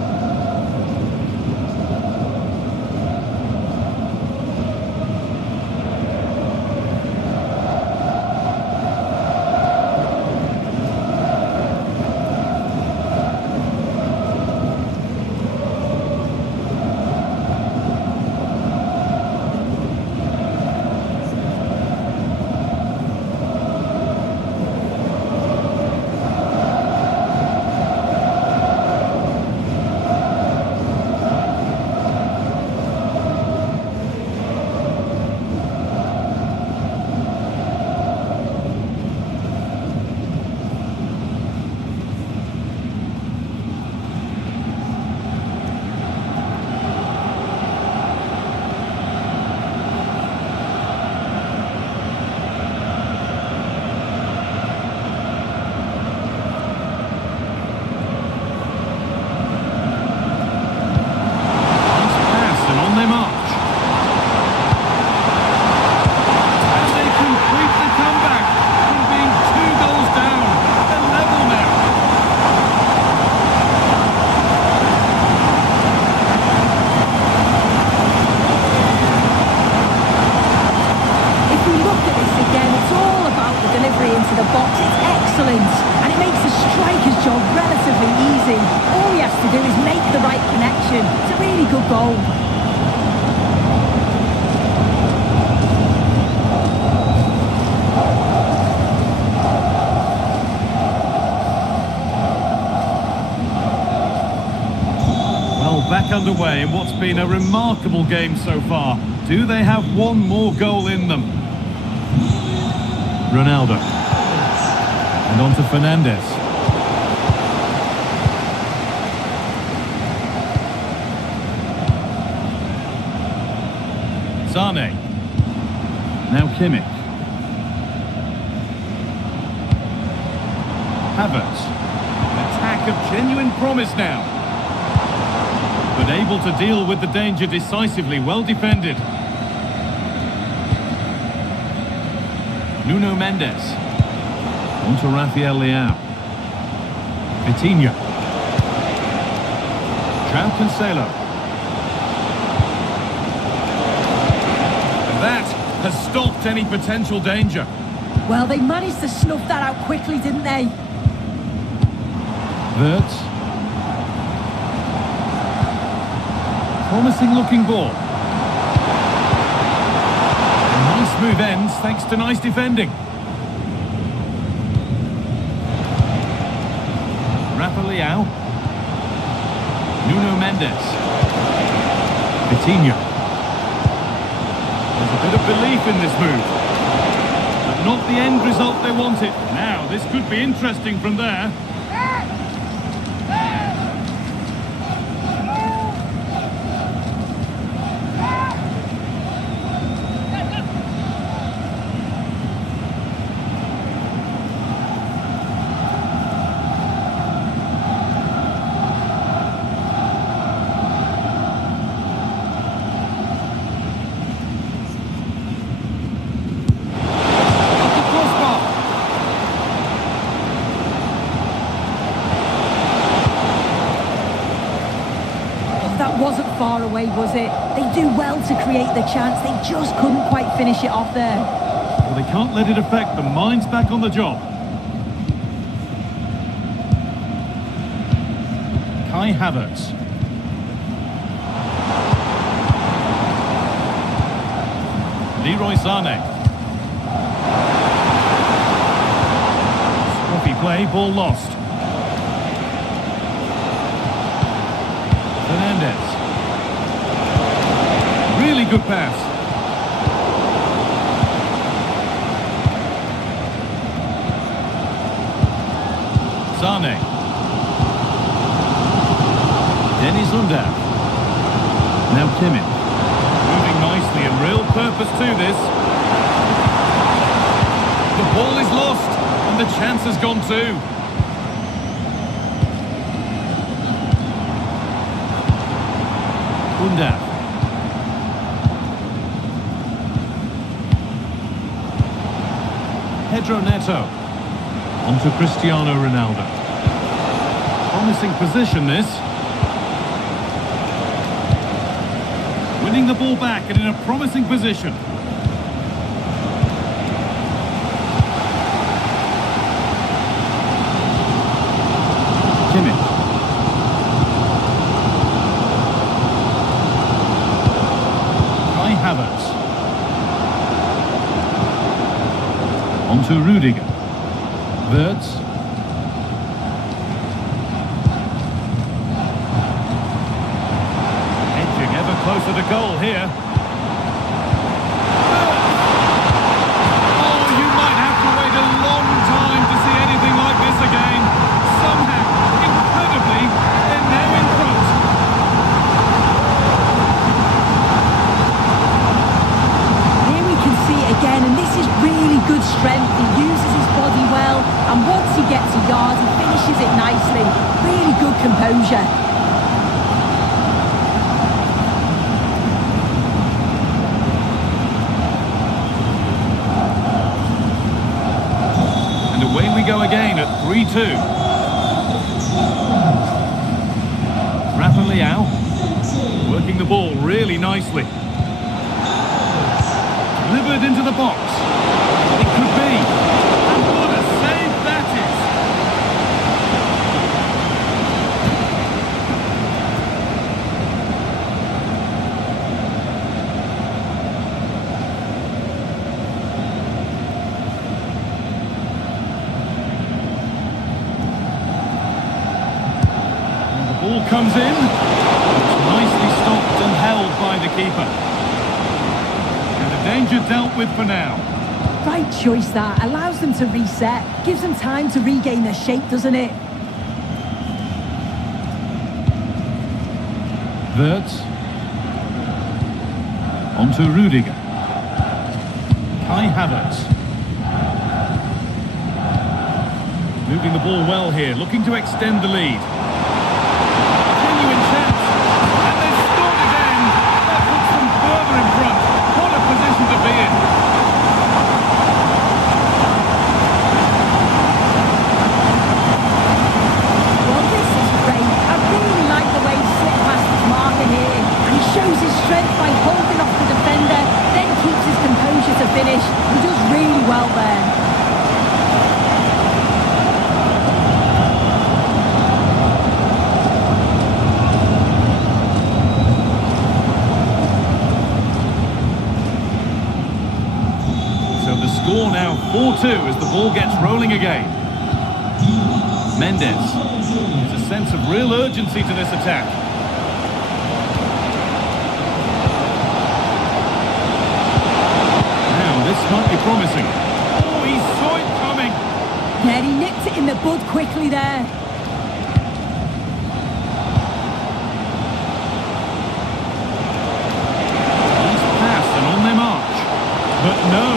Back underway in what's been a remarkable game so far. Do they have one more goal in them? Ronaldo. And on to Fernandes. Sane. Now Kimmich. Havertz. An attack of genuine promise now. But able to deal with the danger decisively, well defended. Nuno Mendes. On to Rafael Leao. Vitinha. João Cancelo. And that has stopped any potential danger. Well, they managed to snuff that out quickly, didn't they? Wirtz. Promising looking ball. A nice move ends thanks to nice defending. Rafa Leao. Nuno Mendes. Vitinha. There's a bit of belief in this move. But not the end result they wanted. Now, this could be interesting from there. Wasn't far away, was it? They do well to create the chance. They just couldn't quite finish it off there. Well, they can't let it affect them. Mind's back on the job. Kai Havertz. Leroy Sané. Scruffy play, ball lost. Fernandes. Really good pass. Sane. Dennis Undav. Now Kimmich. Moving nicely and real purpose to this. The ball is lost and the chance has gone too. Undav. Pedro Neto. On to Cristiano Ronaldo. Promising position, this. Winning the ball back and in a promising position. Kimmich. Kai Havertz. On to Rudiger. Wirtz. Edging ever closer to goal here. Oh, you might have to wait a long time to see anything like this again. Somehow, incredibly, they're now in front. Here we can see it again, and this is really good strength. He uses his body well, and once he gets a yard, he finishes it nicely. Really good composure. And away we go again at 3-2. Rafa Leao working the ball really nicely. Delivered into the box. It could be. And what a save that is. And the ball comes in. It's nicely stopped and held by the keeper. Danger dealt with for now. Right choice that. Allows them to reset. Gives them time to regain their shape, doesn't it? Wirtz. On to Rudiger. Kai Havertz. Moving the ball well here, looking to extend the lead. Genuine chance. And they scored again. That puts them further in front. What a position to be in. Well, this is great. I really like the way he slipped past his marker here. And he shows his strength by holding off the defender, then keeps his composure to finish. He does really well there. Score now 4-2 as the ball gets rolling again. Mendes. There's a sense of real urgency to this attack. Now this might be promising. Oh, he saw it coming. Yeah, he nipped it in the bud quickly there. Nice pass and on their march. But no,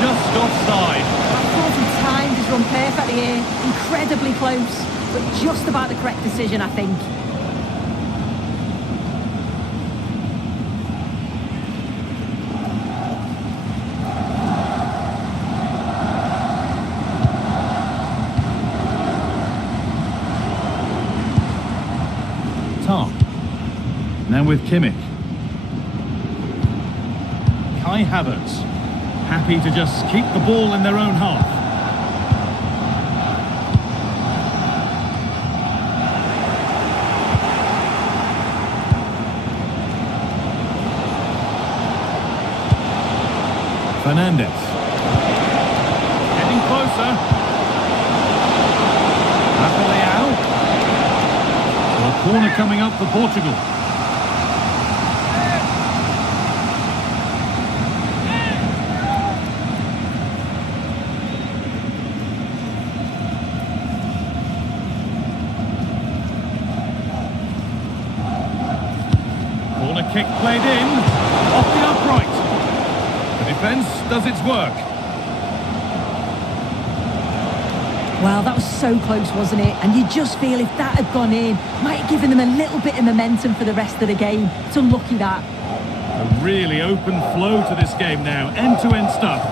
just offside. I thought he timed his run perfectly here. Incredibly close, but just about the correct decision, I think. Tar. Now with Kimmich. Kai Havertz. Happy to just keep the ball in their own half. Fernandes. Getting closer. Rafa Leao. So a corner coming up for Portugal. Kick played in, off the upright. The defence does its work. Well, that was so close, wasn't it? And you just feel if that had gone in, might have given them a little bit of momentum for the rest of the game. It's unlucky that. A really open flow to this game now, end-to-end stuff.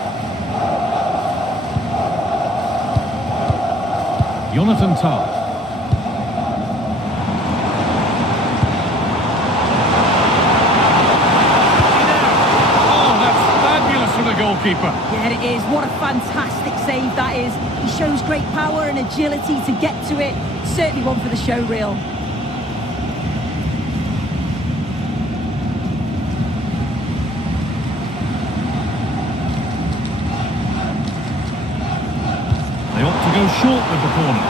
Jonathan Tah. goalkeeper. Yeah, it is. What a fantastic save that is. He shows great power and agility to get to it. Certainly one for the show reel. They ought to go short with the corner.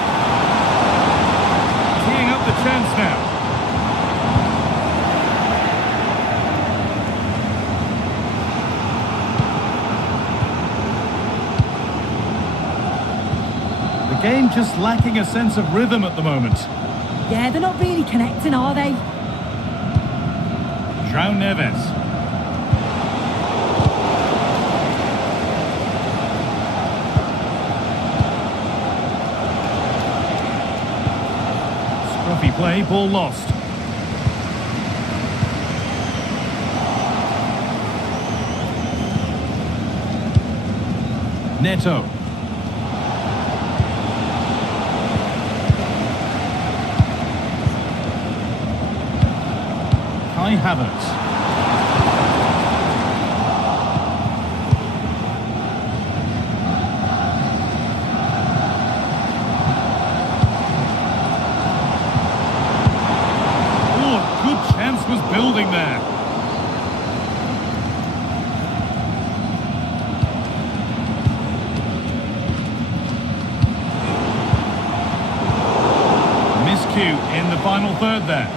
Teeing up the chance now. The game just lacking a sense of rhythm at the moment. Yeah, they're not really connecting, are they? João Neves. Scruffy play, ball lost. Neto. Kai Havertz. Oh, good chance was building there. Miscue in the final third there.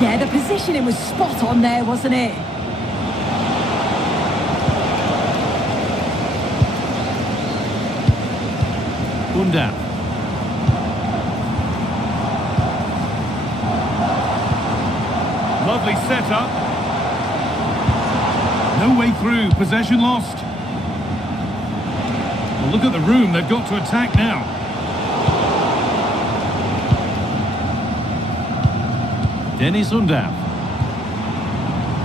Yeah, the positioning was spot on there, wasn't it? Gundogan. Lovely setup. No way through, possession lost. Well, look at the room, they've got to attack now. Dennis Undav.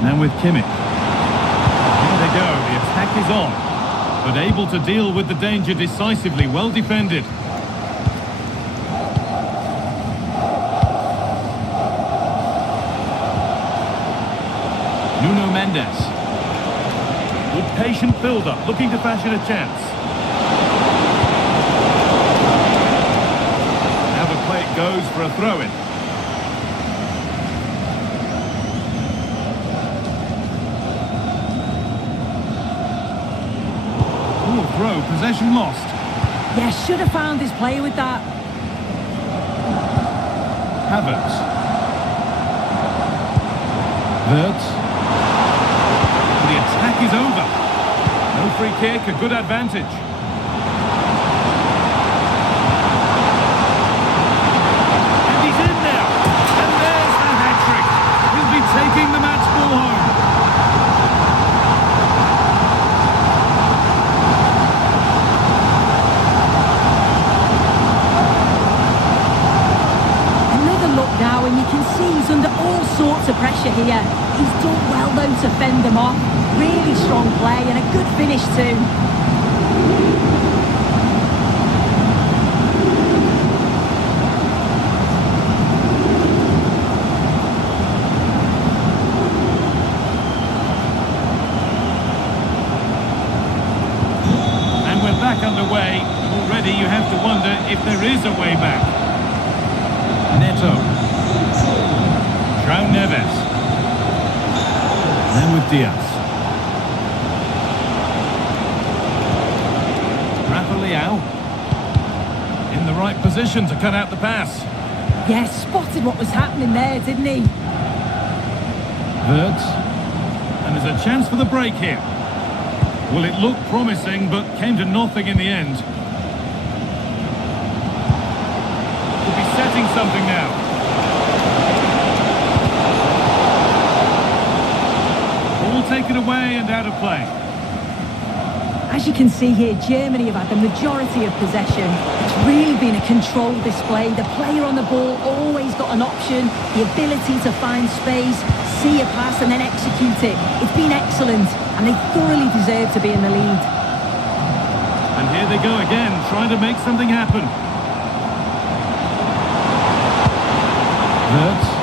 Now with Kimmich. Here they go, the attack is on. But able to deal with the danger decisively, well defended. Nuno Mendes. Good patient build-up, looking to fashion a chance. Now the play it goes for a throw-in. Throw, possession lost. Yeah, should have found his play with that. Havertz. Wirtz. The attack is over. No free kick, a good advantage. And he's in now. And there's the hat-trick. He'll be taking the match ball home. Now, and you can see he's under all sorts of pressure here. He's done well though to fend them off. Really strong play and a good finish too. And we're back underway. Already you have to wonder if there is a way back. Neto. João Neves. Then with Diaz. Rafa Leao. In the right position to cut out the pass. Yeah, spotted what was happening there, didn't he? Wirtz. And there's a chance for the break here. Well, it looked promising, but came to nothing in the end. Could be setting something now. Taken away and out of play. As you can see here, Germany have had the majority of possession. It's really been a controlled display. The player on the ball always got an option, the ability to find space, see a pass and then execute it. It's been excellent and they thoroughly deserve to be in the lead. And here they go again, trying to make something happen. Wirtz.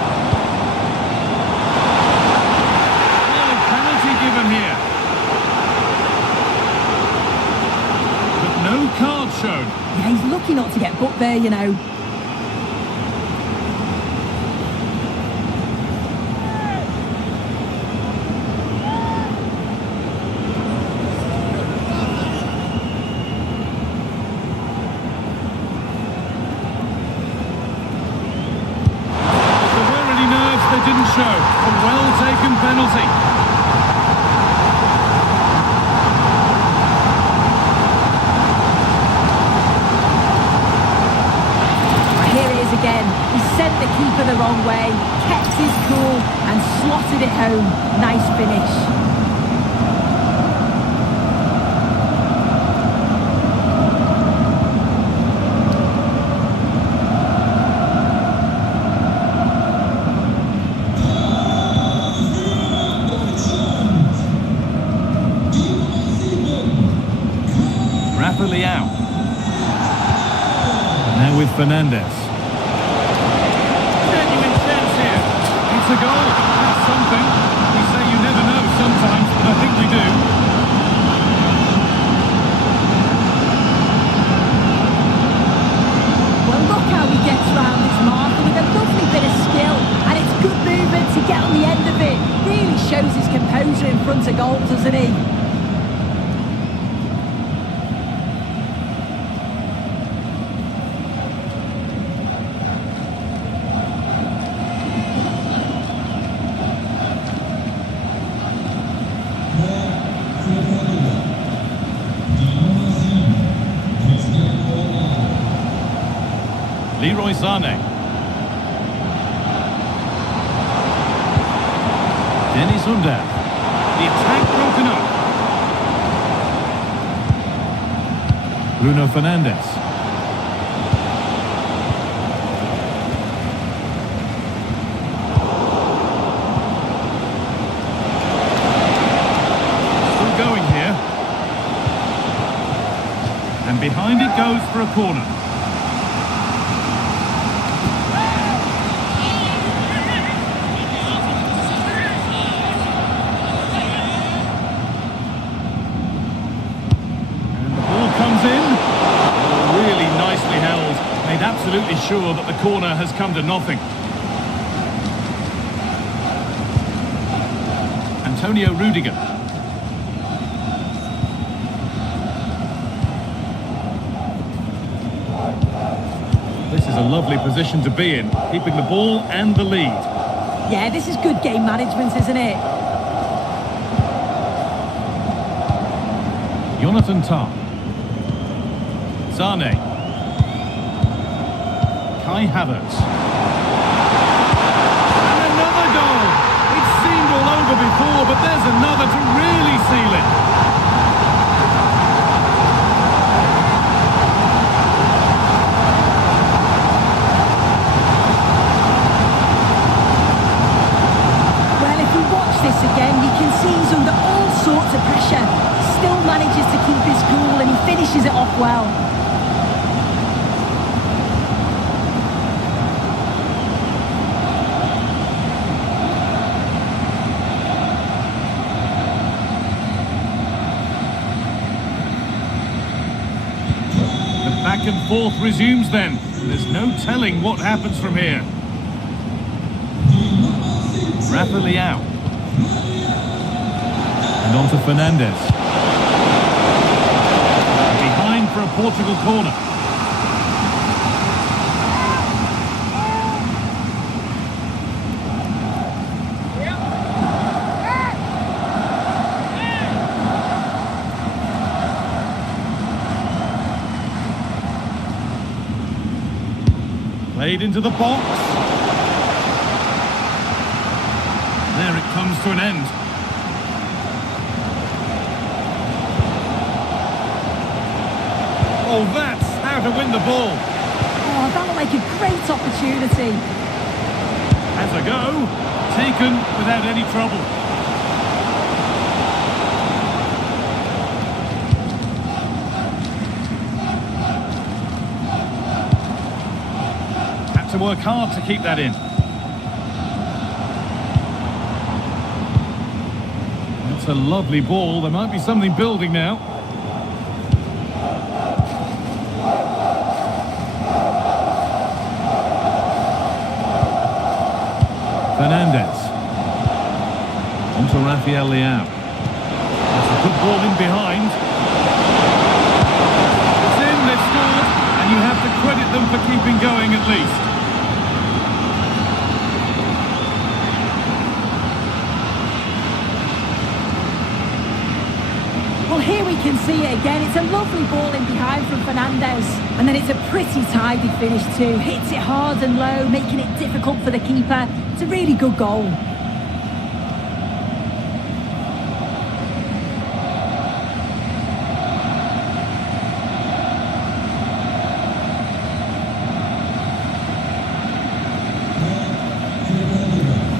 there, you know. Didn't show. A well-taken penalty. Here he is again. He sent the keeper the wrong way, kept his cool and slotted it home. Nice finish. Leao. Now with Fernandes. Genuine chance here. It's a goal. That's something. We say you never know sometimes, but I think we do. Well, look how he gets round this marker with a lovely bit of skill, and it's good movement to get on the end of it. Really shows his composure in front of goal, doesn't he? Leroy Sané. Dennis Under. The attack broken up. Bruno Fernandes. Still going here. And behind it goes for a corner. Absolutely sure that the corner has come to nothing. Antonio Rudiger. This is a lovely position to be in, keeping the ball and the lead. Yeah, this is good game management, isn't it? Jonathan Tah. Sané. Kai Havertz. And another goal! It seemed all over before, but there's another to really seal it. Well, if we watch this again, you can see he's under all sorts of pressure. Still manages to keep his cool and he finishes it off well. Back and forth resumes then. There's no telling what happens from here. Rafa Leao. And on to Fernandes. Behind for a Portugal corner. Played into the box. There it comes to an end. Oh, that's how to win the ball. Oh, that looked like a great opportunity. Has a go. Taken without any trouble. To work hard to keep that in. That's a lovely ball. There might be something building now. Fernandez. On to Rafael Leao. That's a good ball in behind. It's in, they've scored, and you have to credit them for keeping going at least. Well, here we can see it again. It's a lovely ball in behind from Fernandez. And then it's a pretty tidy finish too. Hits it hard and low, making it difficult for the keeper. It's a really good goal.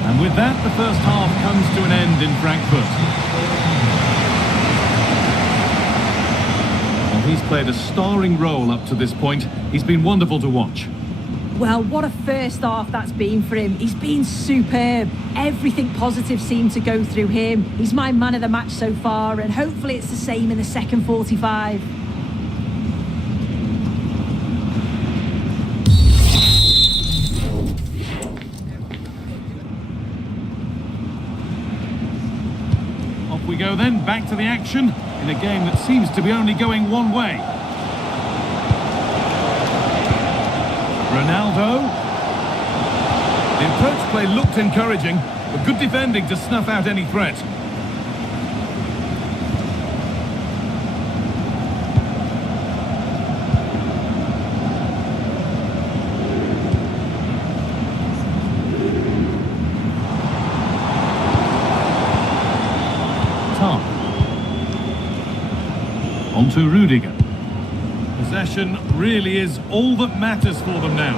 And with that, the first half comes to an end in Frankfurt. He's played a starring role up to this point. He's been wonderful to watch. Well, what a first half that's been for him. He's been superb. Everything positive seemed to go through him. He's my man of the match so far, and hopefully it's the same in the second 45. Off we go then, back to the action. In a game that seems to be only going one way. Ronaldo. The approach play looked encouraging, but good defending to snuff out any threat. On to Rudiger. Possession really is all that matters for them now.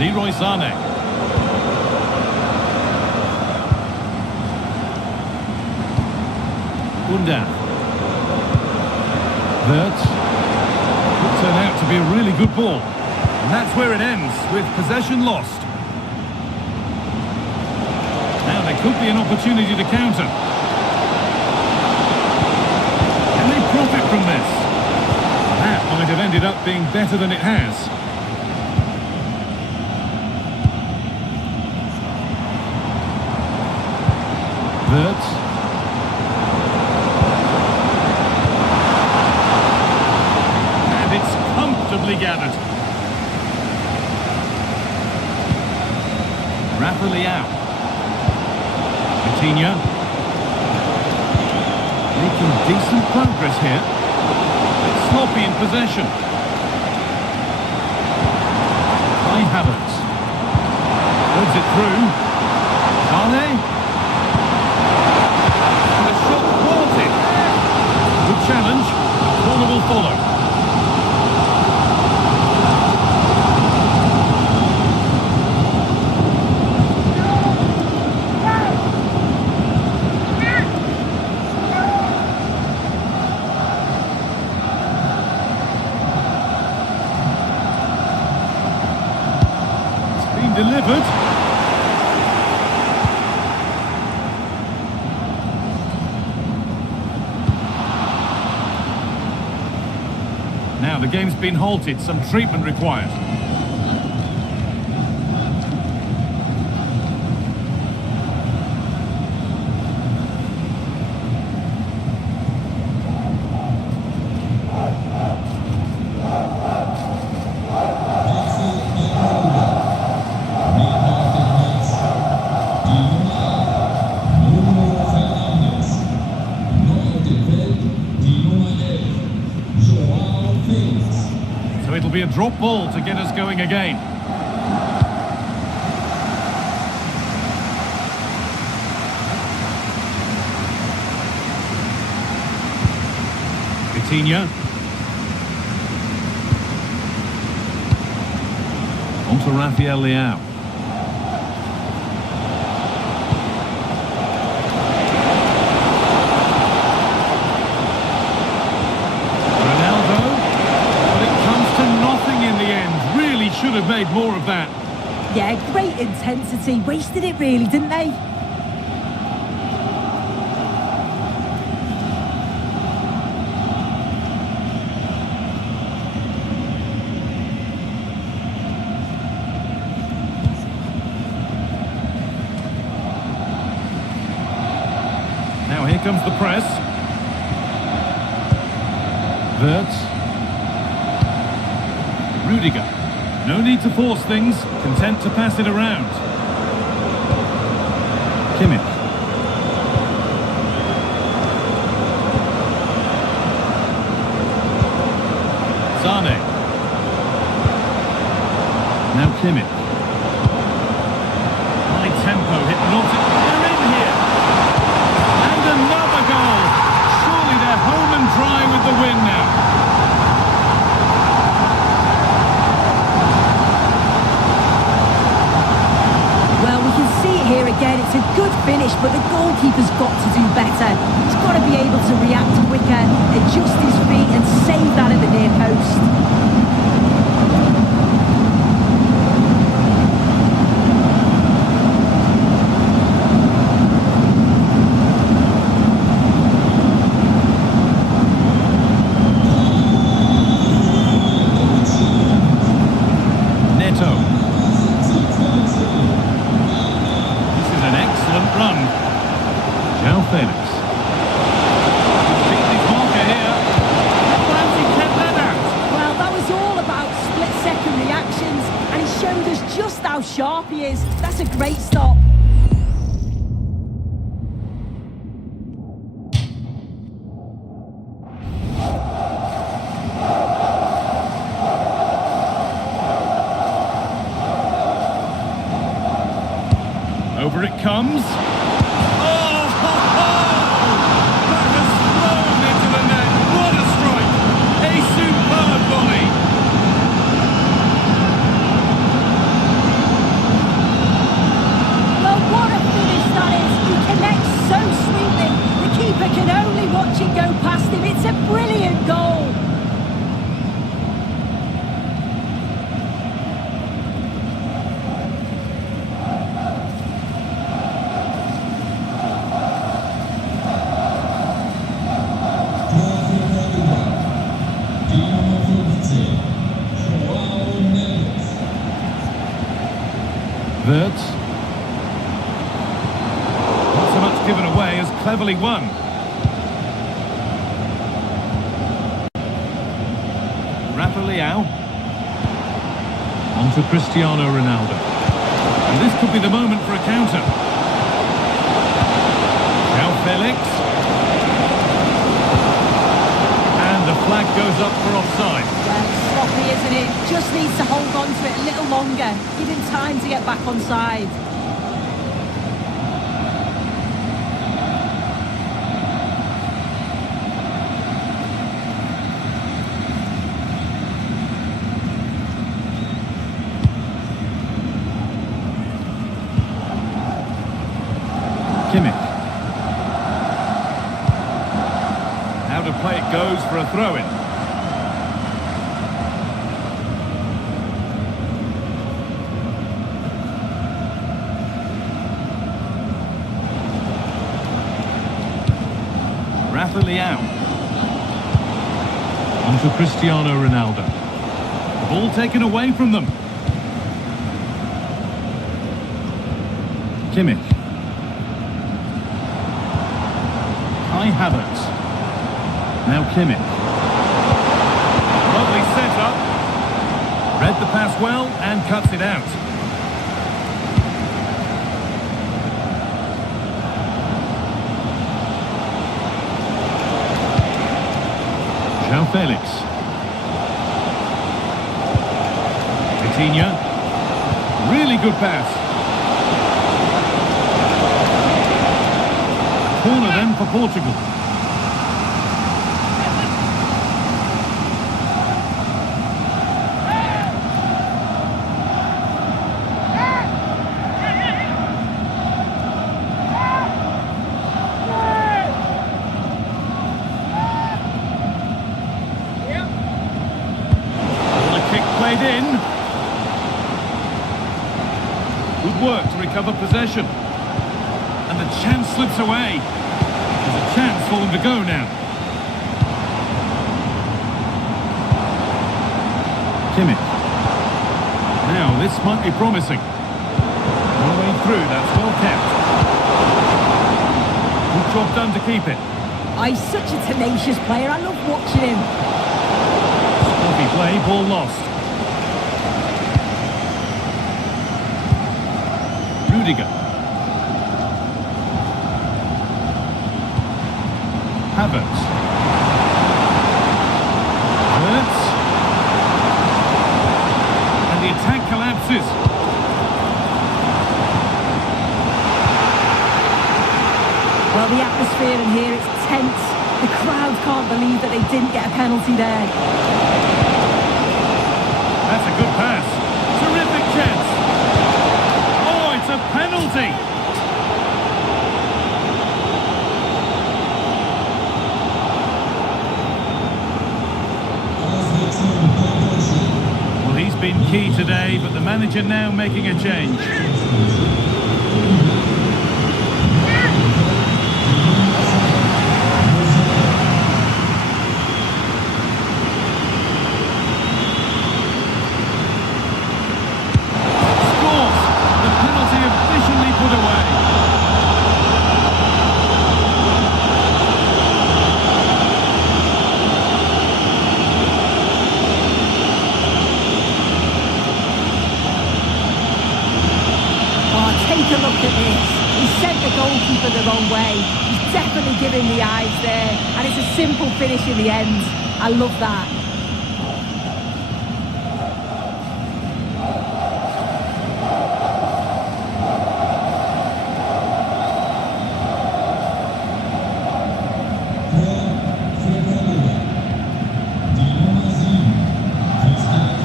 Leroy Sané. Gundogan. Wirtz. Could turn out to be a really good ball. And that's where it ends, with possession lost. Now there could be an opportunity to counter. Profit from this. That might have ended up being better than it has. Wirtz. And it's comfortably gathered. Rafa Leao. Coutinho. Making decent progress here. It's sloppy in possession. Kai Havertz. Puts it through. Sané. And a shot thwarted. Good challenge. Corner will follow. Delivered. Now the game's been halted, some treatment required. It'll be a drop ball to get us going again. Coutinho. On to Rafael Leao. Should have made more of that. Yeah, great intensity. Wasted it really, didn't they? comes the press. Wirtz. Rudiger. No need to force things, content to pass it around. Kimmich. Sane. Now Kimmich. High tempo, hypnotic. They're in here. And another goal. Surely they're home and dry with the win now. Well, we can see it here again. It's a good finish, but the goalkeeper's got to do better. He's got to be able to react quicker, adjust his feet and save that at the near post. How sharp he is. That's a great stop. Over it comes. Oh, ho, ho! That has flown into the net. What a strike! A superb volley. So sweetly, the keeper can only watch it go past him. It's a brilliant goal. Wirtz. Given away as cleverly won. Rafa Leao. On to Cristiano Ronaldo. And this could be the moment for a counter. João Felix. And the flag goes up for offside. Well, it's sloppy, isn't it? Just needs to hold on to it a little longer. Give him time to get back on side. Kimmich. How to play it goes for a throw-in. Rafa Leao. On to Cristiano Ronaldo. The ball taken away from them. Kimmich. Kai Havertz. Now Kimmich. Lovely set-up. Read the pass well and cuts it out. João Felix. Vitinha. Really good pass. Corner then for Portugal. Played in. Good work to recover possession. And the chance slips away. There's a chance for them to go now. Kimmich. Now, this might be promising. All the way through, that's well kept. Good job done to keep it. Oh, he's such a tenacious player. I love watching him. Sloppy play, ball lost. Rudiger. Havertz. Havertz. And the attack collapses. Well, the atmosphere in here, it's tense. The crowd can't believe that they didn't get a penalty there. That's a good pass. Terrific chance. Oh, it's a penalty. Well, he's been key today, but the manager now making a change. Take a look at this. He sent the goalkeeper the wrong way. He's definitely giving the eyes there. And it's a simple finish in the end. I love that.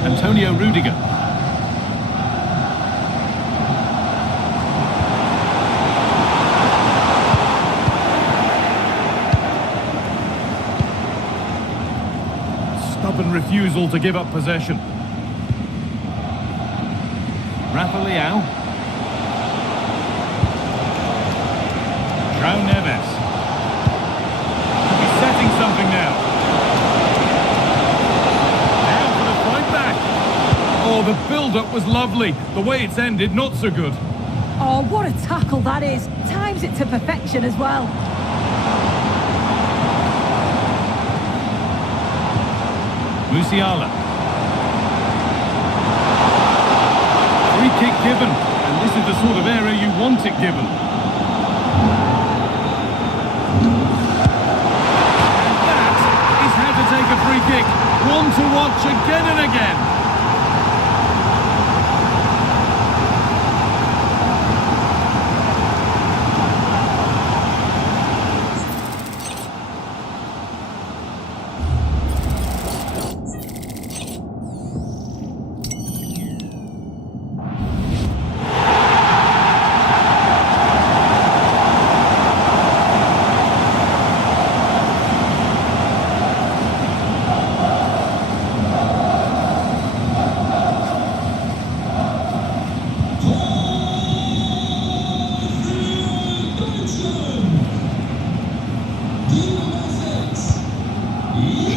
Antonio Rudiger. Stubborn refusal to give up possession. Rafa Leao. João Neves. He's setting something now. Now for the fight back. Oh, the build-up was lovely. The way it's ended, not so good. Oh, what a tackle that is. Times it to perfection as well. Musiala. Free kick given, and this is the sort of area you want it given. And that is how to take a free kick. One to watch again and again.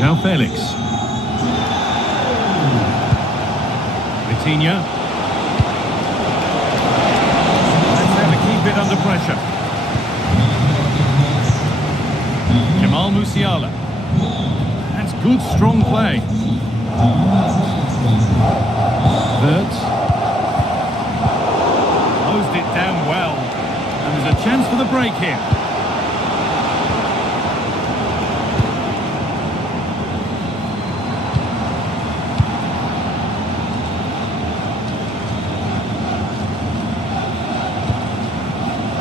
João Felix. Vitinha. Let's have to keep it under pressure. Jamal Musiala. That's good, strong play. Wirtz. Closed it down well. And there's a chance for the break here.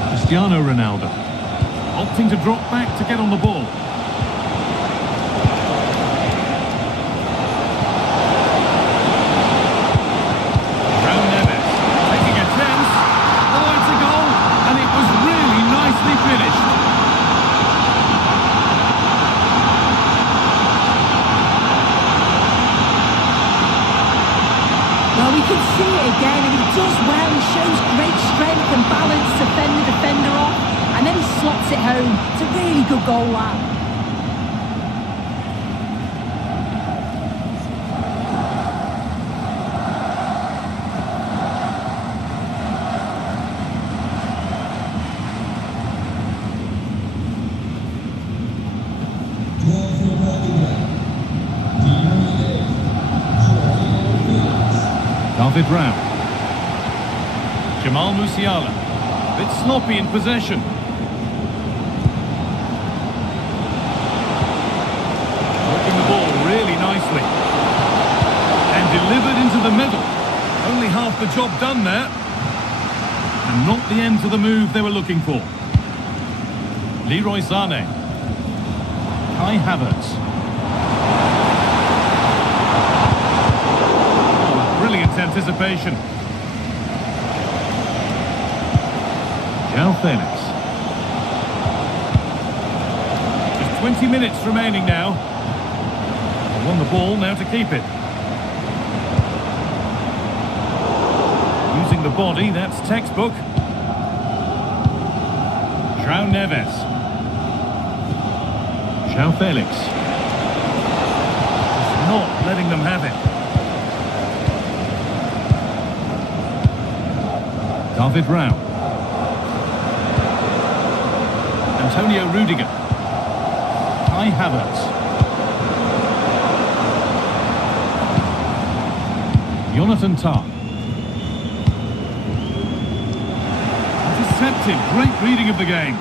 Cristiano Ronaldo, opting to drop back to get on the ball. João Neves, taking a chance. Oh, it's a goal, and it was really nicely finished. Well, we can see it again, and he does well. He shows great strength and balance to fend the defender off, and then he slots it home. It's a really good goal, that. David Rao. Jamal Musiala. A bit sloppy in possession. Working the ball really nicely. And delivered into the middle. Only half the job done there. And not the end to the move they were looking for. Leroy Sané. Kai Havertz. Oh, brilliant anticipation. João Felix. Just 20 minutes remaining now. They won the ball, now to keep it. Using the body, that's textbook. João Neves. João Felix. Just not letting them have it. David Rao. Antonio Rudiger. Kai Havertz. Jonathan Tah. Intercepted. Great reading of the game.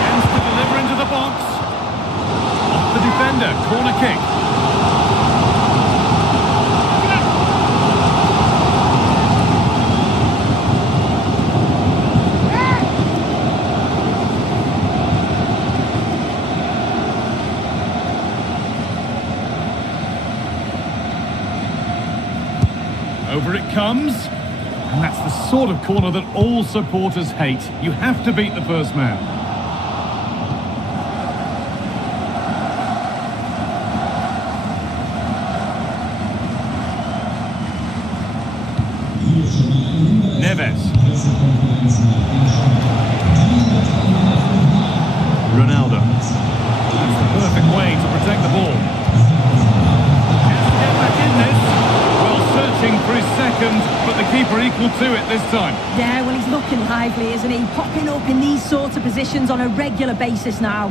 Chance to deliver into the box. Off the defender. Corner kick. Over it comes, and that's the sort of corner that all supporters hate. You have to beat the first man. Neves. Ronaldo. That's the perfect way to protect the ball. Has to get back in this. Searching for his second, but the keeper equal to it this time. Yeah, well, he's looking lively, isn't he? Popping up in these sorts of positions on a regular basis now.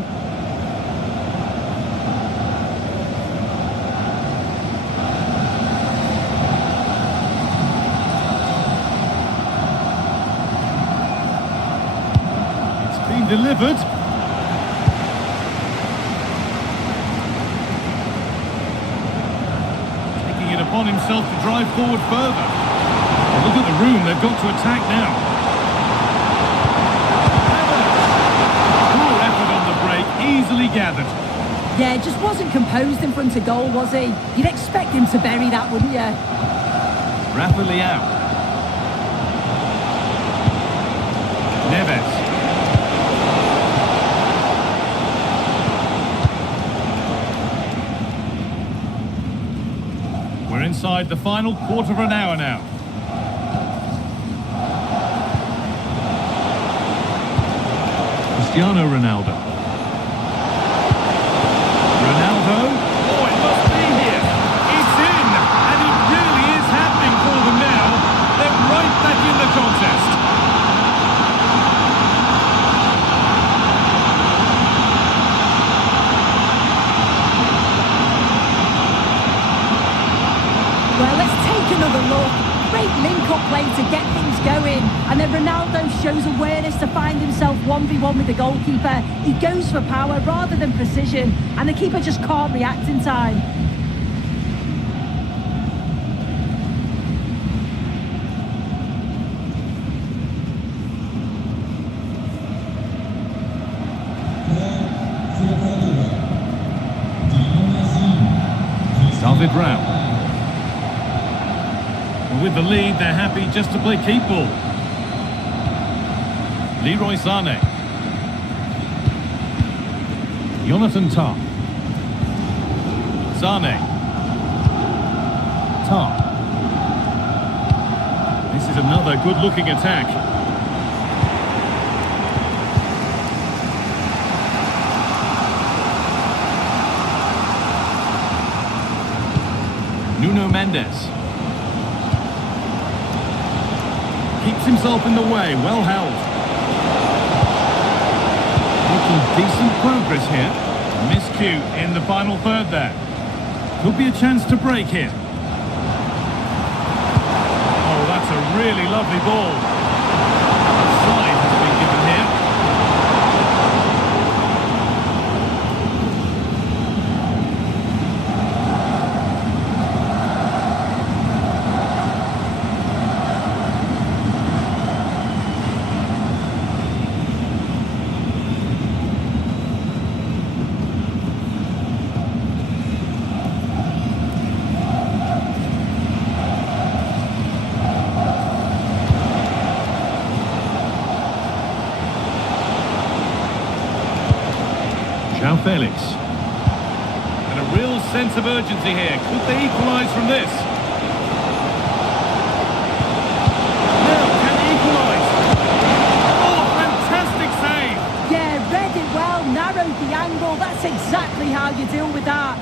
It's been delivered. Upon himself to drive forward further. Well, look at the room they've got to attack now. Poor effort on the break, easily gathered. Yeah, just wasn't composed in front of goal, was he? You'd expect him to bury that, wouldn't you? Rafa Leao. Neves. We're inside the final quarter of an hour now. Cristiano Ronaldo. Ronaldo. Oh, it must be here. It's in, and it really is happening for them now. They're right back in the contest. Well, let's take another look. Great link-up play to get things going. And then Ronaldo shows awareness to find himself 1v1 with the goalkeeper. He goes for power rather than precision. And the keeper just can't react in time. David Rao. With the lead, they're happy just to play keep ball. Leroy Sané. Jonathan Tah. Sané. Tah. This is another good-looking attack. Nuno Mendes. Keeps himself in the way, well held. Making decent progress here. Miscue in the final third there. Could be a chance to break here. Oh, that's a really lovely ball. Offside has been given here. Felix. And a real sense of urgency here. Could they equalise from this? Now, can they equalise? Oh, fantastic save! Yeah, read it well, narrowed the angle. That's exactly how you deal with that.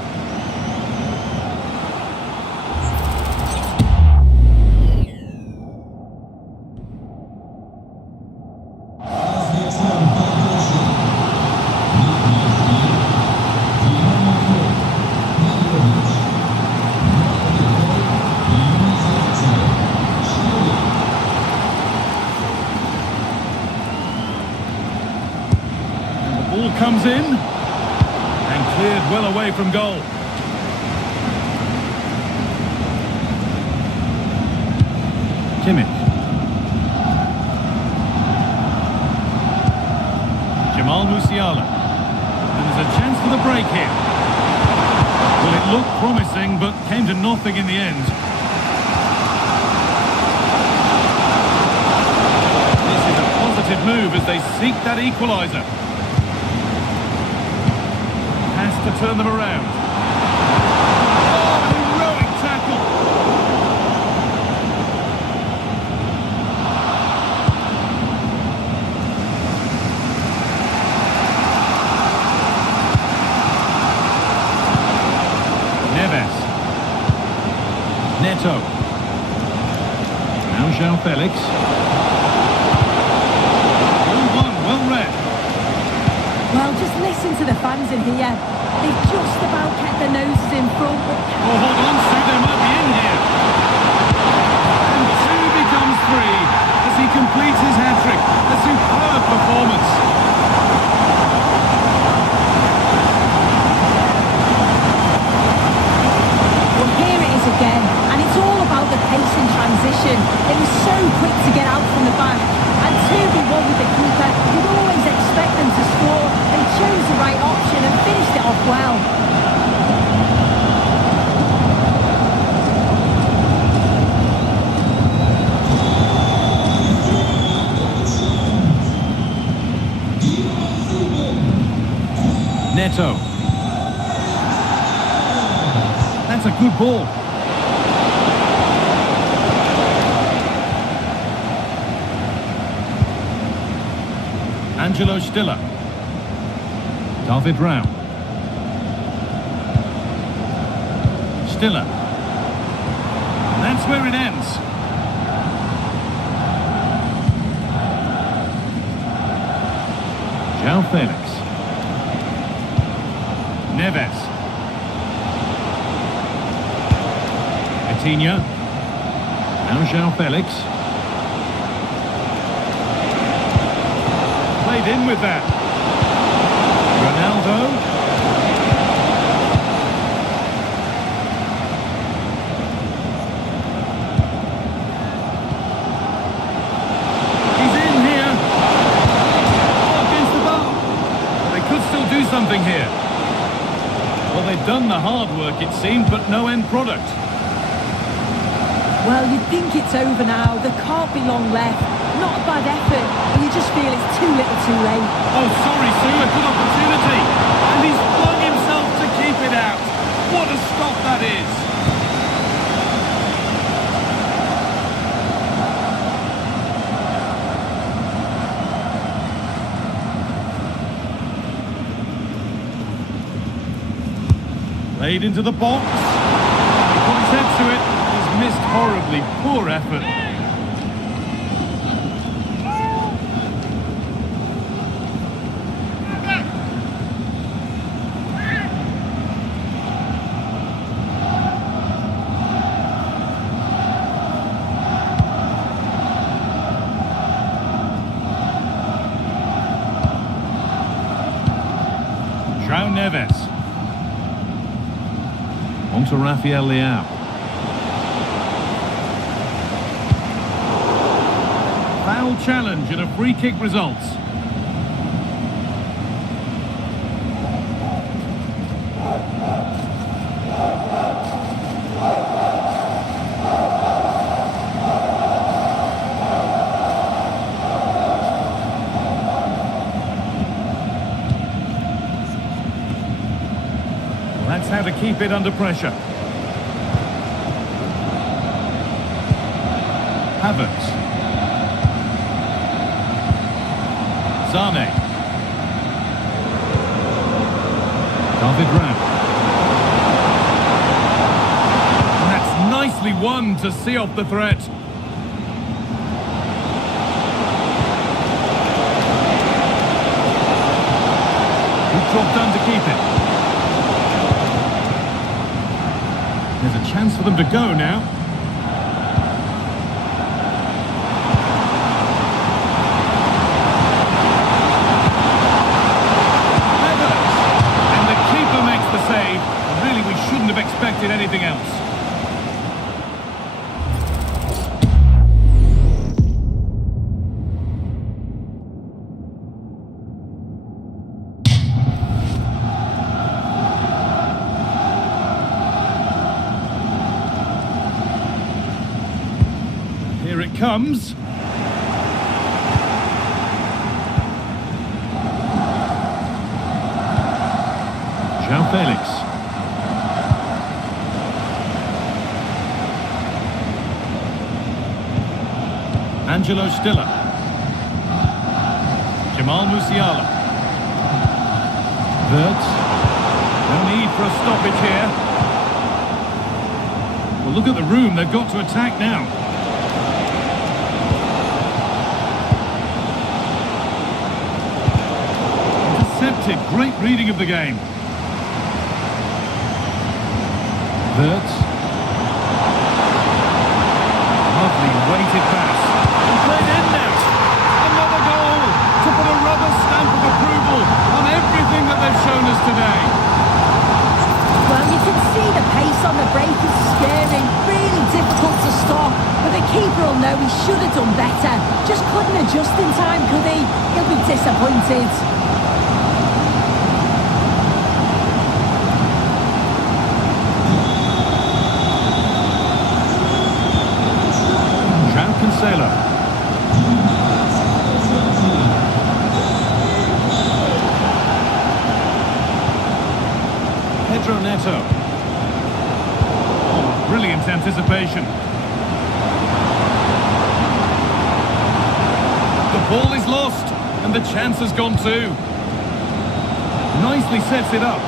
Ball comes in and cleared well away from goal. Kimmich. Jamal Musiala. And there's a chance for the break here. Well, it looked promising, but came to nothing in the end. This is a positive move as they seek that equaliser. To turn them around. Oh, heroic tackle! Neves. Neto. Now João Felix. Well read. Well, just listen to the fans in here. They've just about kept their noses in front. Oh, hold on, Sue, they might be in here. And two becomes three as he completes his hat-trick. A superb performance. Well, here it is again, and it's all about the pace in transition. It was so quick to get out from the back, and 2v1 with the keeper, you'd always expect them to score. They chose the right option and finished it off well. Neto. That's a good ball. Angelo Stiller. David Rao. Stiller. And that's where it ends. João Felix. Neves. Coutinho. Now João Felix. Played in with that. Ronaldo. He's in here. Oh, against the bar. They could still do something here. Well, they've done the hard work, it seemed, but no end product. Well, you'd think it's over now. There can't be long left. Not a bad effort, but you just feel it's too little too late. Oh, sorry, Sue, a good opportunity. And he's flung himself to keep it out. What a stop that is. Played into the box. He put his head to it. He's missed horribly. Poor effort. On to Rafael Leao. Foul challenge and a free kick results. That's how to keep it under pressure. Havertz. Zane. David Ram. And that's nicely won to see off the threat. Good job done to keep it. There's a chance for them to go now. And the keeper makes the save. Really, we shouldn't have expected anything else. Here it comes. João Felix. Angelo Stiller. Jamal Musiala. Wirtz. No need for a stoppage here. Well, look at the room. They've got to attack now. Great reading of the game. Wirtz. Lovely weighted pass. And played in now. Another goal to put a rubber stamp of approval on everything that they've shown us today. Well, you can see the pace on the break is scary, really difficult to stop. But the keeper will know he should have done better. Just couldn't adjust in time, could he? He'll be disappointed. Cancelo. Pedro Neto. Oh, brilliant anticipation. The ball is lost, and the chance has gone too. Nicely sets it up.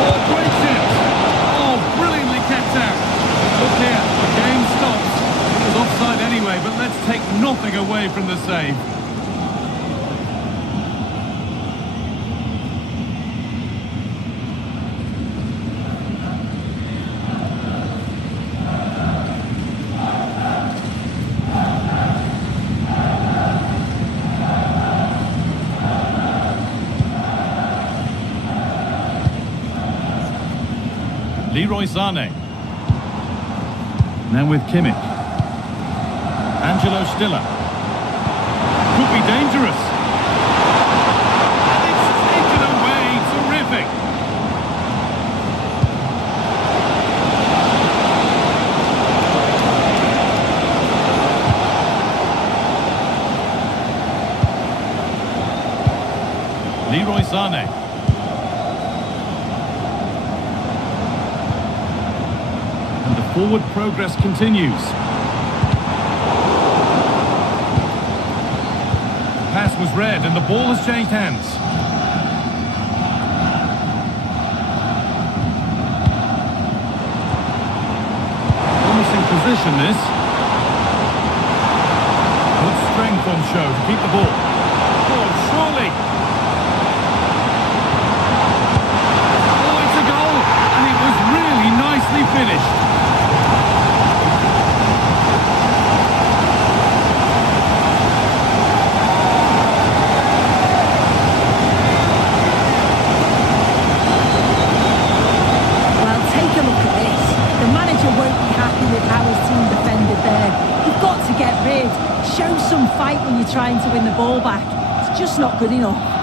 Oh, great chance. Oh, brilliantly kept out. Look here, the game stops. It was offside anyway, but let's take nothing away from the save. Leroy Sané. Now with Kimmich. Angelo Stiller. Could be dangerous. And it's taken away. Terrific. Leroy Sané. And the forward progress continues. Pass was read and the ball has changed hands. Promising position this. Good strength on show to keep the ball. Oh, surely. Oh, it's a goal and it was really nicely finished. right when you're trying to win the ball back. It's just not good enough.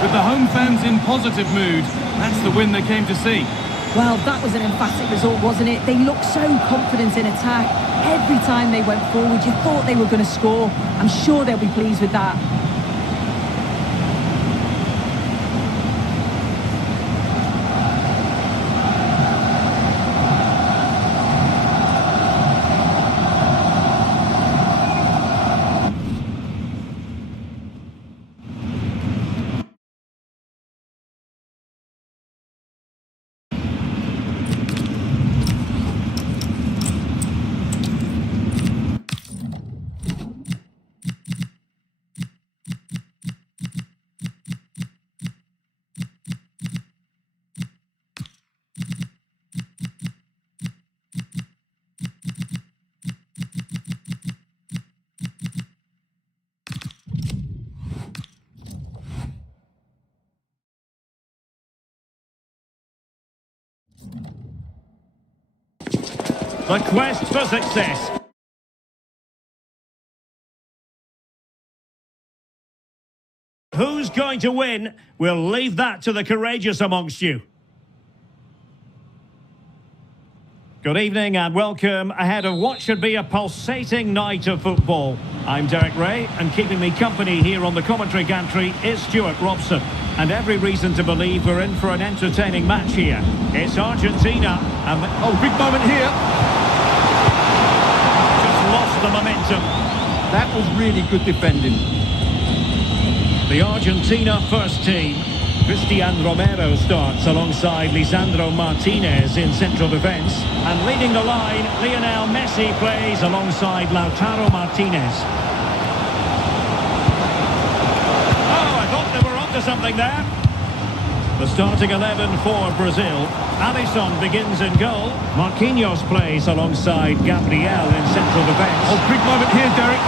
With the home fans in positive mood, that's the win they came to see. Well, that was an emphatic result, wasn't it? They looked so confident in attack. Every time they went forward, you thought they were going to score. I'm sure they'll be pleased with that. The quest for success. Who's going to win? We'll leave that to the courageous amongst you. Good evening and welcome ahead of what should be a pulsating night of football. I'm Derek Ray, and keeping me company here on the commentary gantry is Stuart Robson. And every reason to believe we're in for an entertaining match here. It's Argentina and... Oh, big moment here. Just lost the momentum. That was really good defending. The Argentina first team. Cristian Romero starts alongside Lisandro Martinez in central defence. And leading the line, Lionel Messi plays alongside Lautaro Martinez. Oh, I thought they were onto something there. The starting 11 for Brazil. Alisson begins in goal. Marquinhos plays alongside Gabriel in central defence. Oh, big moment here, Derek.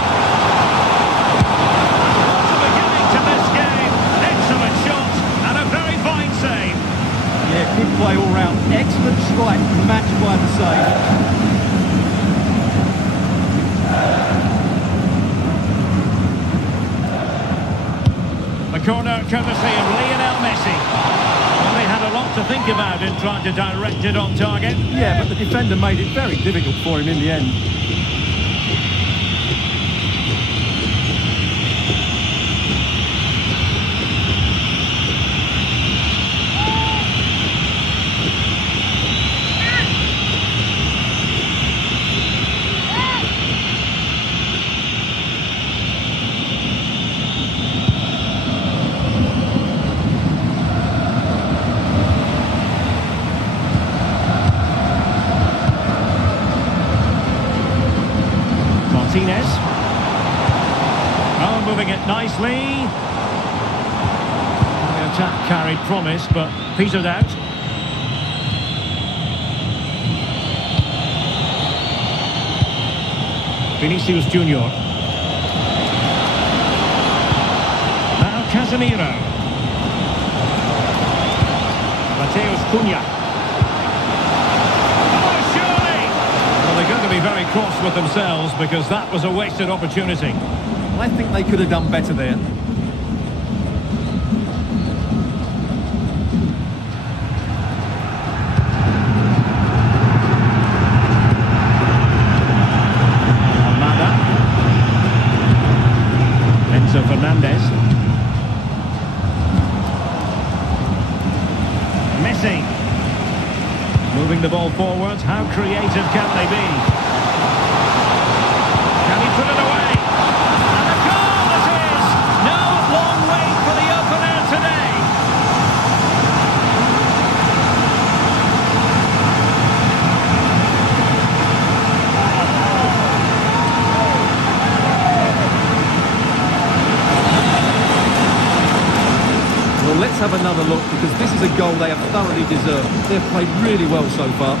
Yeah, good play all round. Excellent strike, matched by the save. The corner courtesy of Lionel Messi. Well, they had a lot to think about in trying to direct it on target. Yeah, but the defender made it very difficult for him in the end. Martinez. Oh, moving it nicely. The attack carried promise, but petered out. Vinicius Junior. Now Casemiro. Mateus Cunha. They're going to be very cross with themselves because that was a wasted opportunity. I think they could have done better there. Almada. Enzo Fernandez. Messi. Moving the ball forward, how creative can they be? Can he put it away? And a goal it is! No long wait for the opener today. Well, let's have another look because this is a goal they have thoroughly deserved. They've played really well so far.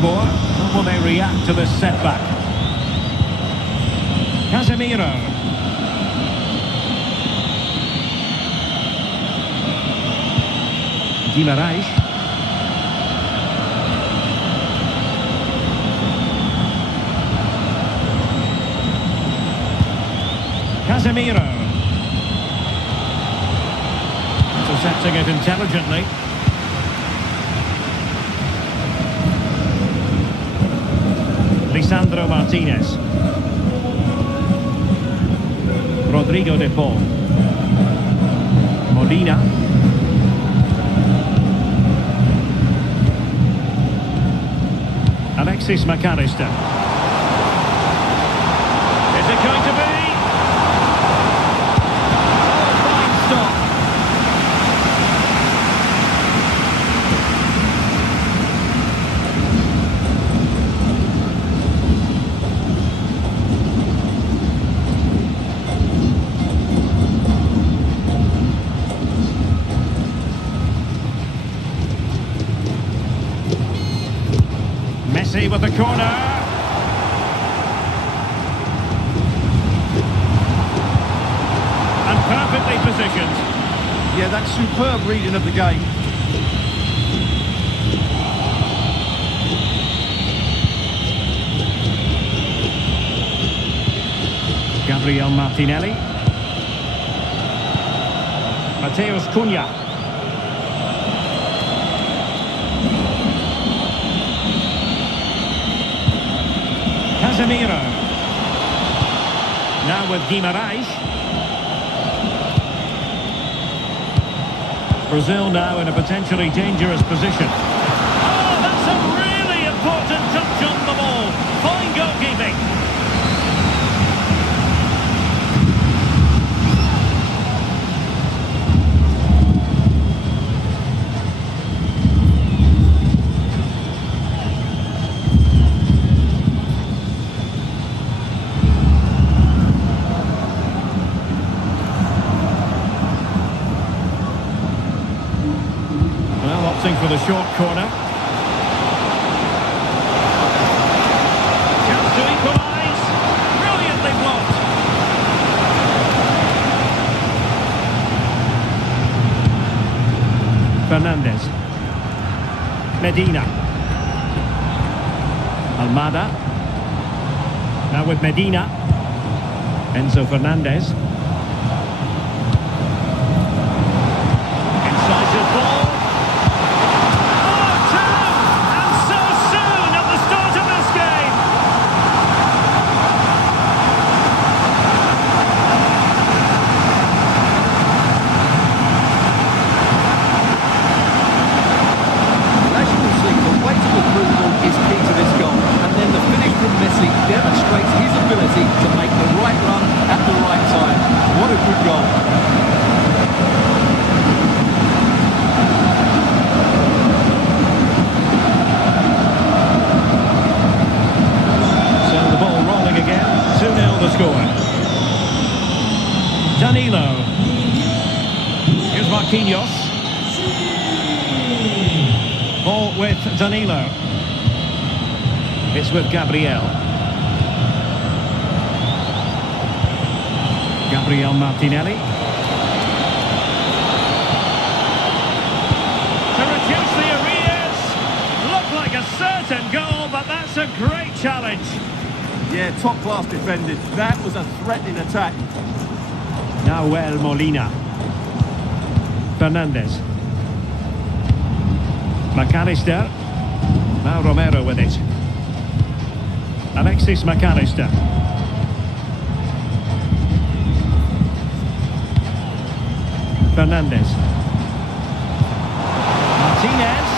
more. How will they react to this setback? Casemiro. Guimarães. Casemiro. Intercepting it intelligently. Lisandro Martinez. Rodrigo de Paul. Molina. Alexis McAllister. Is it going to be? Oh, fine stop. Messi with the corner. And perfectly positioned. Yeah, that's superb reading of the game. Gabriel Martinelli. Mateus Cunha. Casemiro. Now with Guimarães. Brazil now in a potentially dangerous position. Oh, that's a really important touch on the ball. Fine goalkeeping. Opting for the short corner. Chance to equalise. Brilliantly blocked. Fernandes. Medina. Almada. Now with Medina. Enzo Fernandez. Incisive ball. Is key to this goal, and then the finish from Messi demonstrates his ability to make the right run at the right time. What a good goal. So the ball rolling again, 2-0 the score. Danilo. Here's Marquinhos. Ball with Danilo. It's with Gabriel. Gabriel Martinelli. To reduce the arrears. Looked like a certain goal, but that's a great challenge. Yeah, top class defended. That was a threatening attack. Nahuel Molina. Fernandes. McAllister. Now Romero with it. Alexis McAllister. Fernandes. Martinez.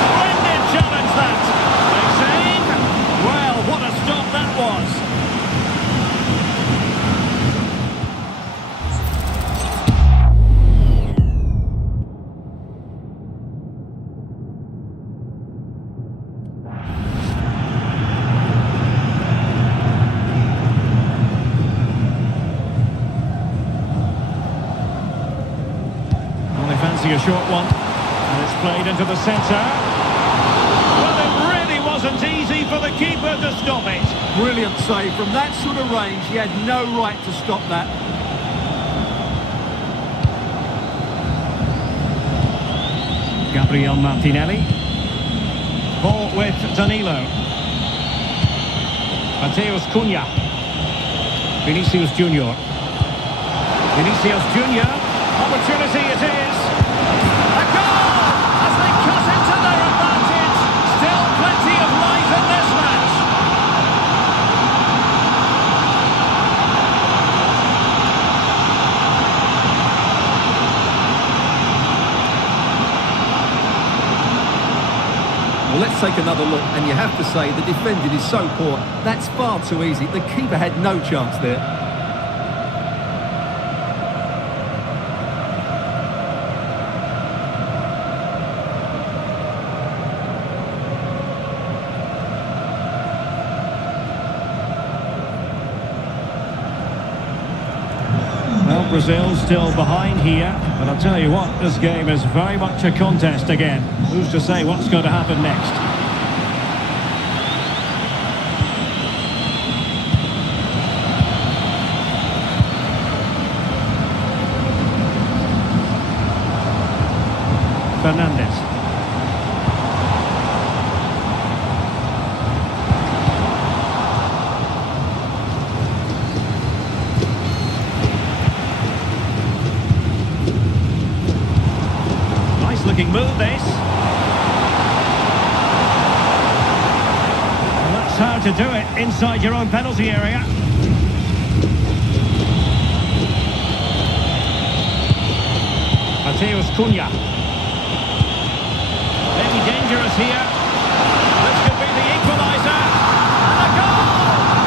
Splendid challenge that. Hussein. Well, what a stop that was. Fancy a short one, and it's played into the centre. Well, it really wasn't easy for the keeper to stop it. Brilliant save. From that sort of range, he had no right to stop that. Gabriel Martinelli. Ball with Danilo. Mateus Cunha. Vinicius Junior. Vinicius Junior. Opportunity it is. A goal as they cut into their advantage. Still plenty of life in this match. Well, let's take another look, and you have to say the defending is so poor. That's far too easy. The keeper had no chance there. Well, Brazil still behind here, but I'll tell you what, this game is very much a contest again. Who's to say what's going to happen next? Fernandes. Looking move this. Well, that's how to do it inside your own penalty area. Mateus Cunha. Maybe dangerous here. This could be the equaliser. And a goal!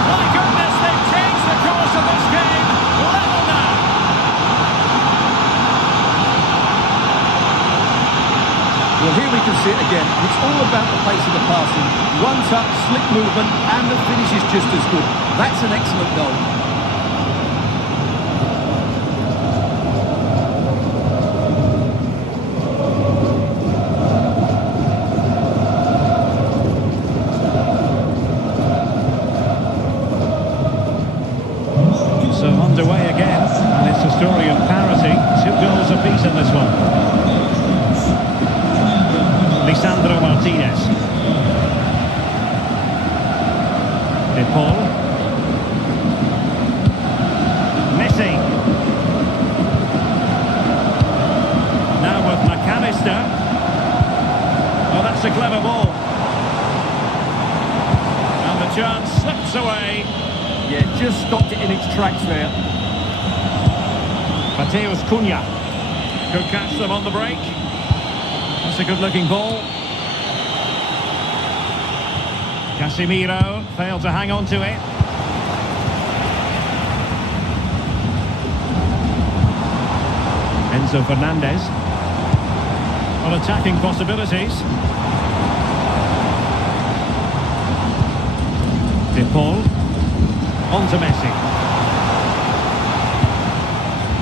My goodness, they've changed the course of this game. Level now. Well, here we can see it again. It's all about the pace of the passing. One touch, slick movement, and the finish is just as good. That's an excellent goal. So underway again, and it's a story of parity. 2 goals apiece in this one. Lisandro Martinez. De Paul. Messi. Now with McAllister. Oh, that's a clever ball. And the chance slips away. Yeah, just stopped it in its tracks there. Mateus Cunha could catch them on the break. That's a good-looking ball. Casemiro failed to hang on to it. Enzo Fernandez. On attacking possibilities. De Paul. On to Messi.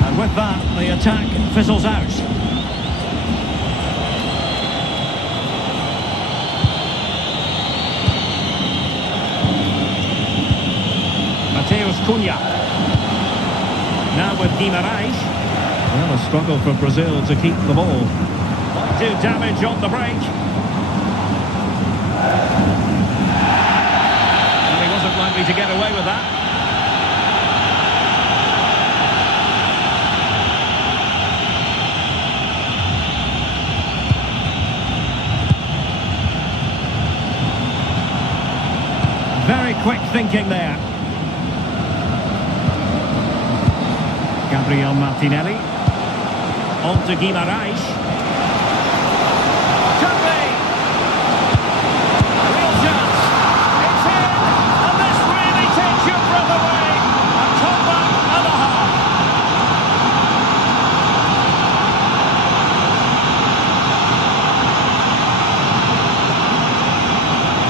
And with that, the attack fizzles out. Mateus Cunha. Now with Guimarães. Well, a struggle for Brazil to keep the ball. Do damage on the break. And he wasn't likely to get away with that. Very quick thinking there. Gabriel Martinelli. On to Guimarães. Could be. Real chance. It's in. And this really takes your breath away. A comeback and a half.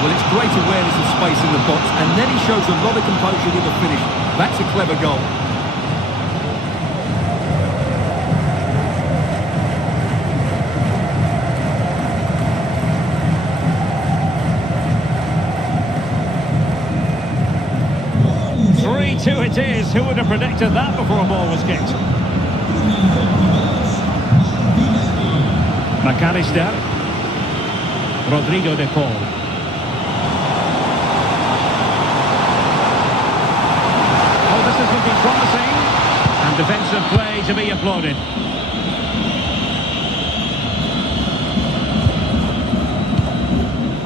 Well, it's great awareness of space in the box, and then he shows a lot of composure with the finish. That's a clever goal. it is. Who would have predicted that before a ball was kicked? McAllister. Rodrigo de Paul. Oh, this is looking promising. And defensive play to be applauded.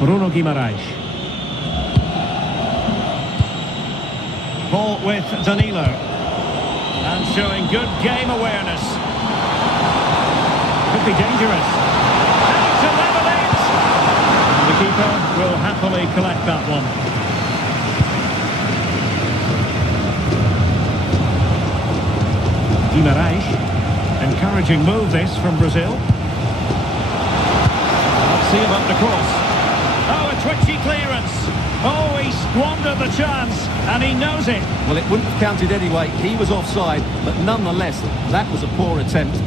Bruno Guimaraes. Ball with Danilo. And showing good game awareness. Could be dangerous. Now to level it! And the keeper will happily collect that one. Guimaraes. Encouraging move this from Brazil. Let's see about the cross. Oh, a twitchy clearance. Oh, he squandered the chance, and he knows it. Well, it wouldn't have counted anyway. He was offside, but nonetheless, that was a poor attempt.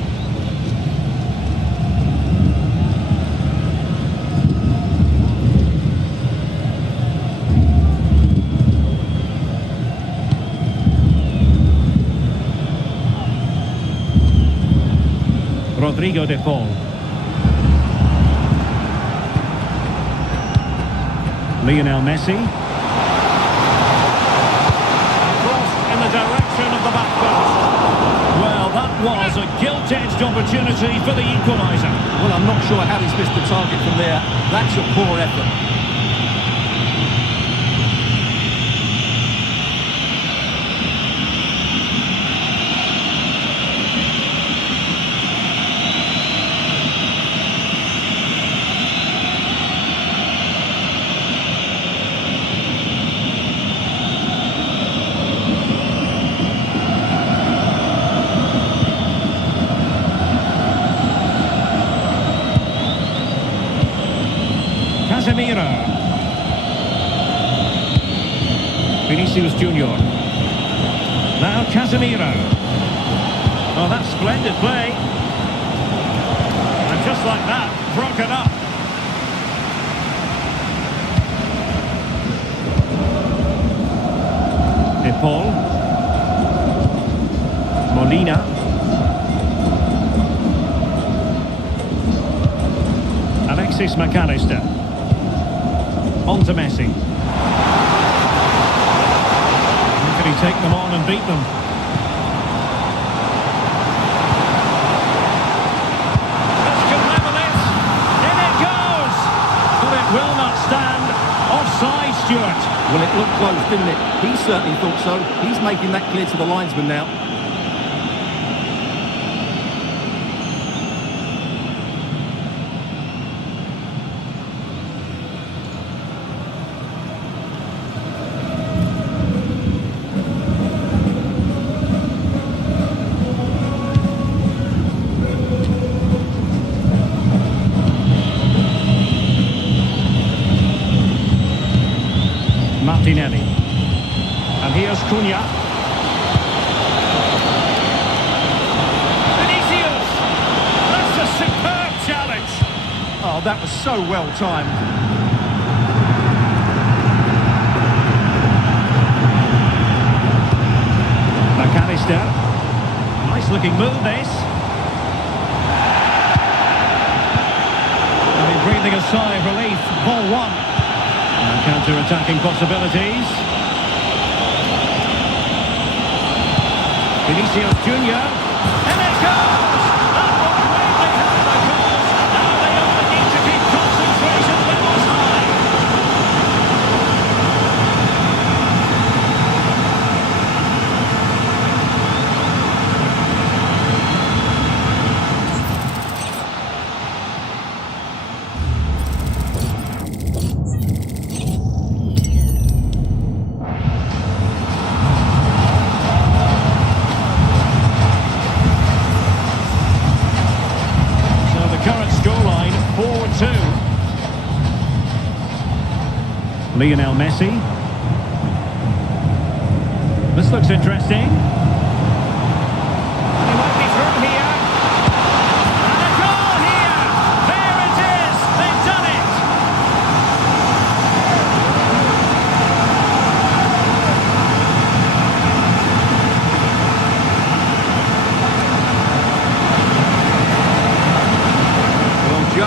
Rodrigo de Paul. Lionel Messi. Crossed in the direction of the back post. Well, that was a gilt-edged opportunity for the equaliser. Well, I'm not sure how he's missed the target from there. That's a poor effort. Casemiro. Vinicius Junior. Now Casemiro. Oh, that's splendid play. And just like that, broken up. De Paul. Molina. Alexis McAllister. On to Messi. Can he take them on and beat them? This can level it. In it goes. But it will not stand. Offside, Stuart. Well, it looked close, didn't it? He certainly thought so. He's making that clear to the linesman now. Martinelli. And here's Cunha. Vinicius! That's a superb challenge! Oh, that was so well timed. McAllister. Nice looking move this. And he's breathing a sigh of relief. Ball one. And counter-attacking possibilities. Vinicius Junior. And it goes! That one really had the cause. Now they only need to keep concentration levels high. Lionel Messi. This looks interesting. He might be through here. And a goal here! There it is! They've done it!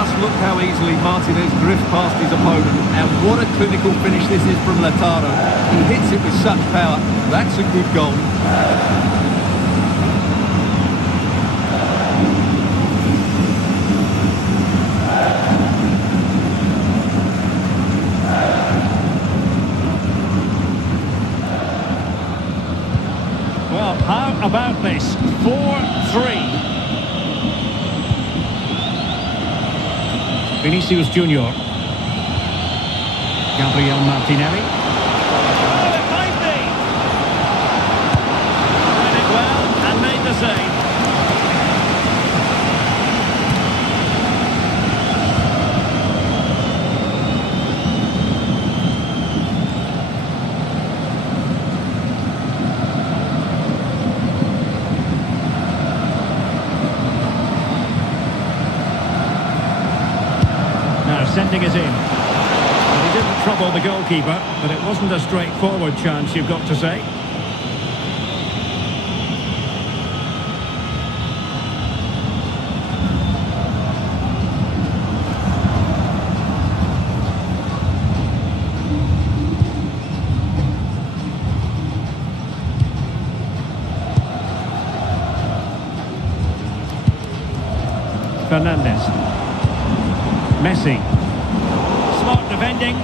Just look how easily Martinez drifts past his opponent, and what a clinical finish this is from Lautaro. He hits it with such power. That's a good goal. Well, how about this? 4-3. Vinicius Junior. Gabriel Martinelli. Oh, it might be! Read it well and made the save. Sending it in. Well, he didn't trouble the goalkeeper, but it wasn't a straightforward chance, you've got to say. Fernandez. Messi. Smart defending.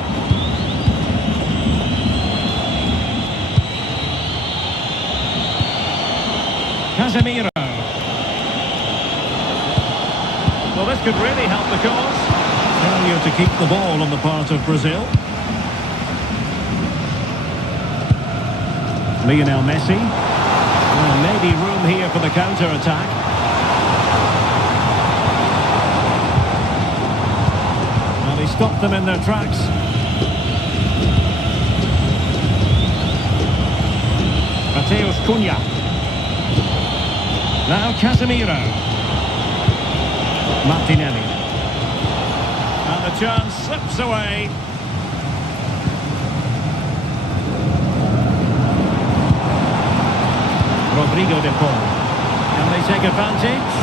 Casemiro. Well, this could really help the cause. Failure to keep the ball on the part of Brazil. Lionel Messi. Well, maybe room here for the counter-attack. He stopped them in their tracks. Mateus Cunha. Now Casemiro. Martinelli. And the chance slips away. Rodrigo de Paul. Can they take advantage?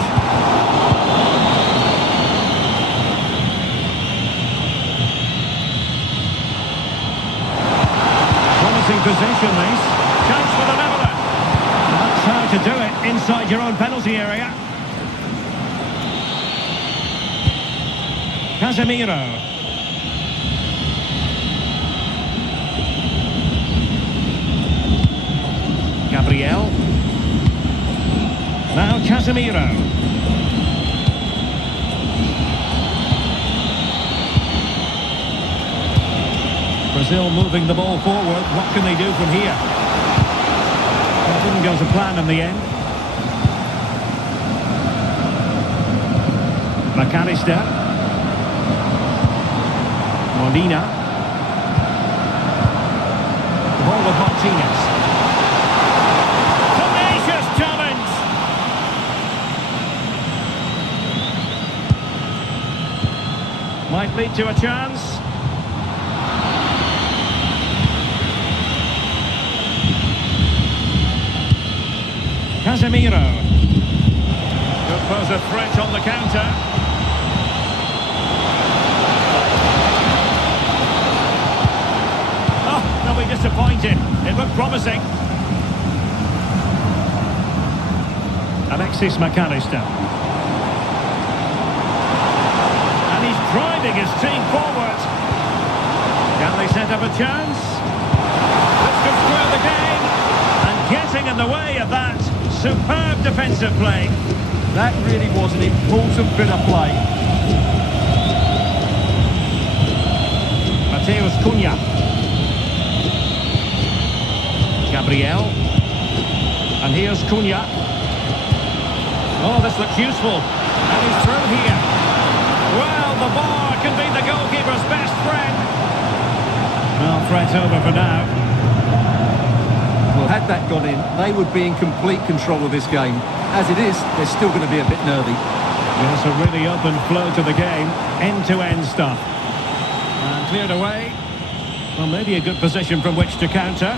Possession this. Chance for the leveller. That's how to do it inside your own penalty area. Casemiro. Gabriel. Now Casemiro. Brazil moving the ball forward. What can they do from here? Well, it didn't go to plan in the end. McAllister. Molina. The ball with Martinez. Tenacious challenge! Might lead to a chance. Casemiro. Could pose a threat on the counter. Oh, they'll be disappointed. It looked promising. Alexis McAllister. And he's driving his team forward. Can they set up a chance? This could square the game. And getting in the way of that. Superb defensive play. That really was an important bit of play. Mateus Cunha. Gabriel. And here's Cunha. Oh, this looks useful. And he's through here. Well, the bar can be the goalkeeper's best friend. Well, threat's over for now. Well, had that gone in, they would be in complete control of this game. As it is, they're still going to be a bit nervy. Yes, a really open flow to the game. End-to-end stuff. And cleared away. Well, maybe a good position from which to counter.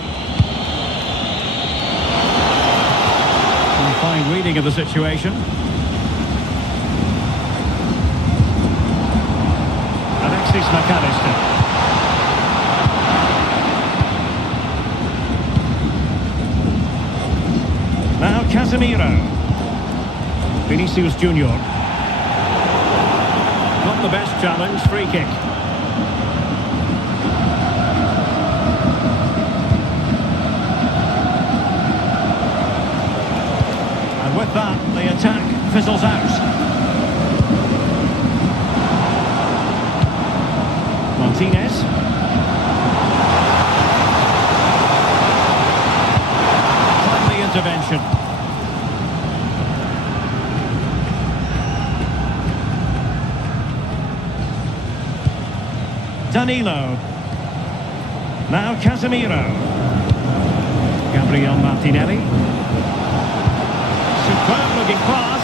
And fine reading of the situation. McAllister. Now Casemiro. Vinicius Junior. Not the best challenge, free kick. And with that, the attack fizzles out. Martinez. Timely intervention. Danilo. Now Casemiro. Gabriel Martinelli. Superb looking pass.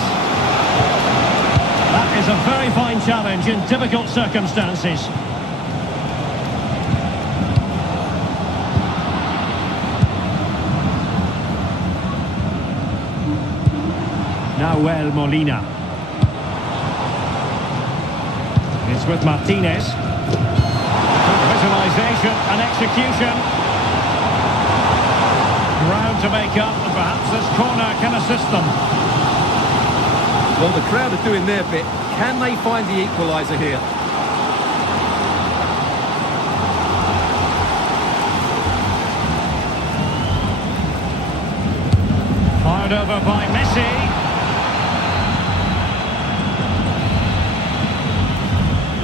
That is a very fine challenge in difficult circumstances. Nahuel Molina. It's with Martinez. Visualisation and execution. Ground to make up, and perhaps this corner can assist them. Well, the crowd are doing their bit. Can they find the equaliser here? Fired over by Messi.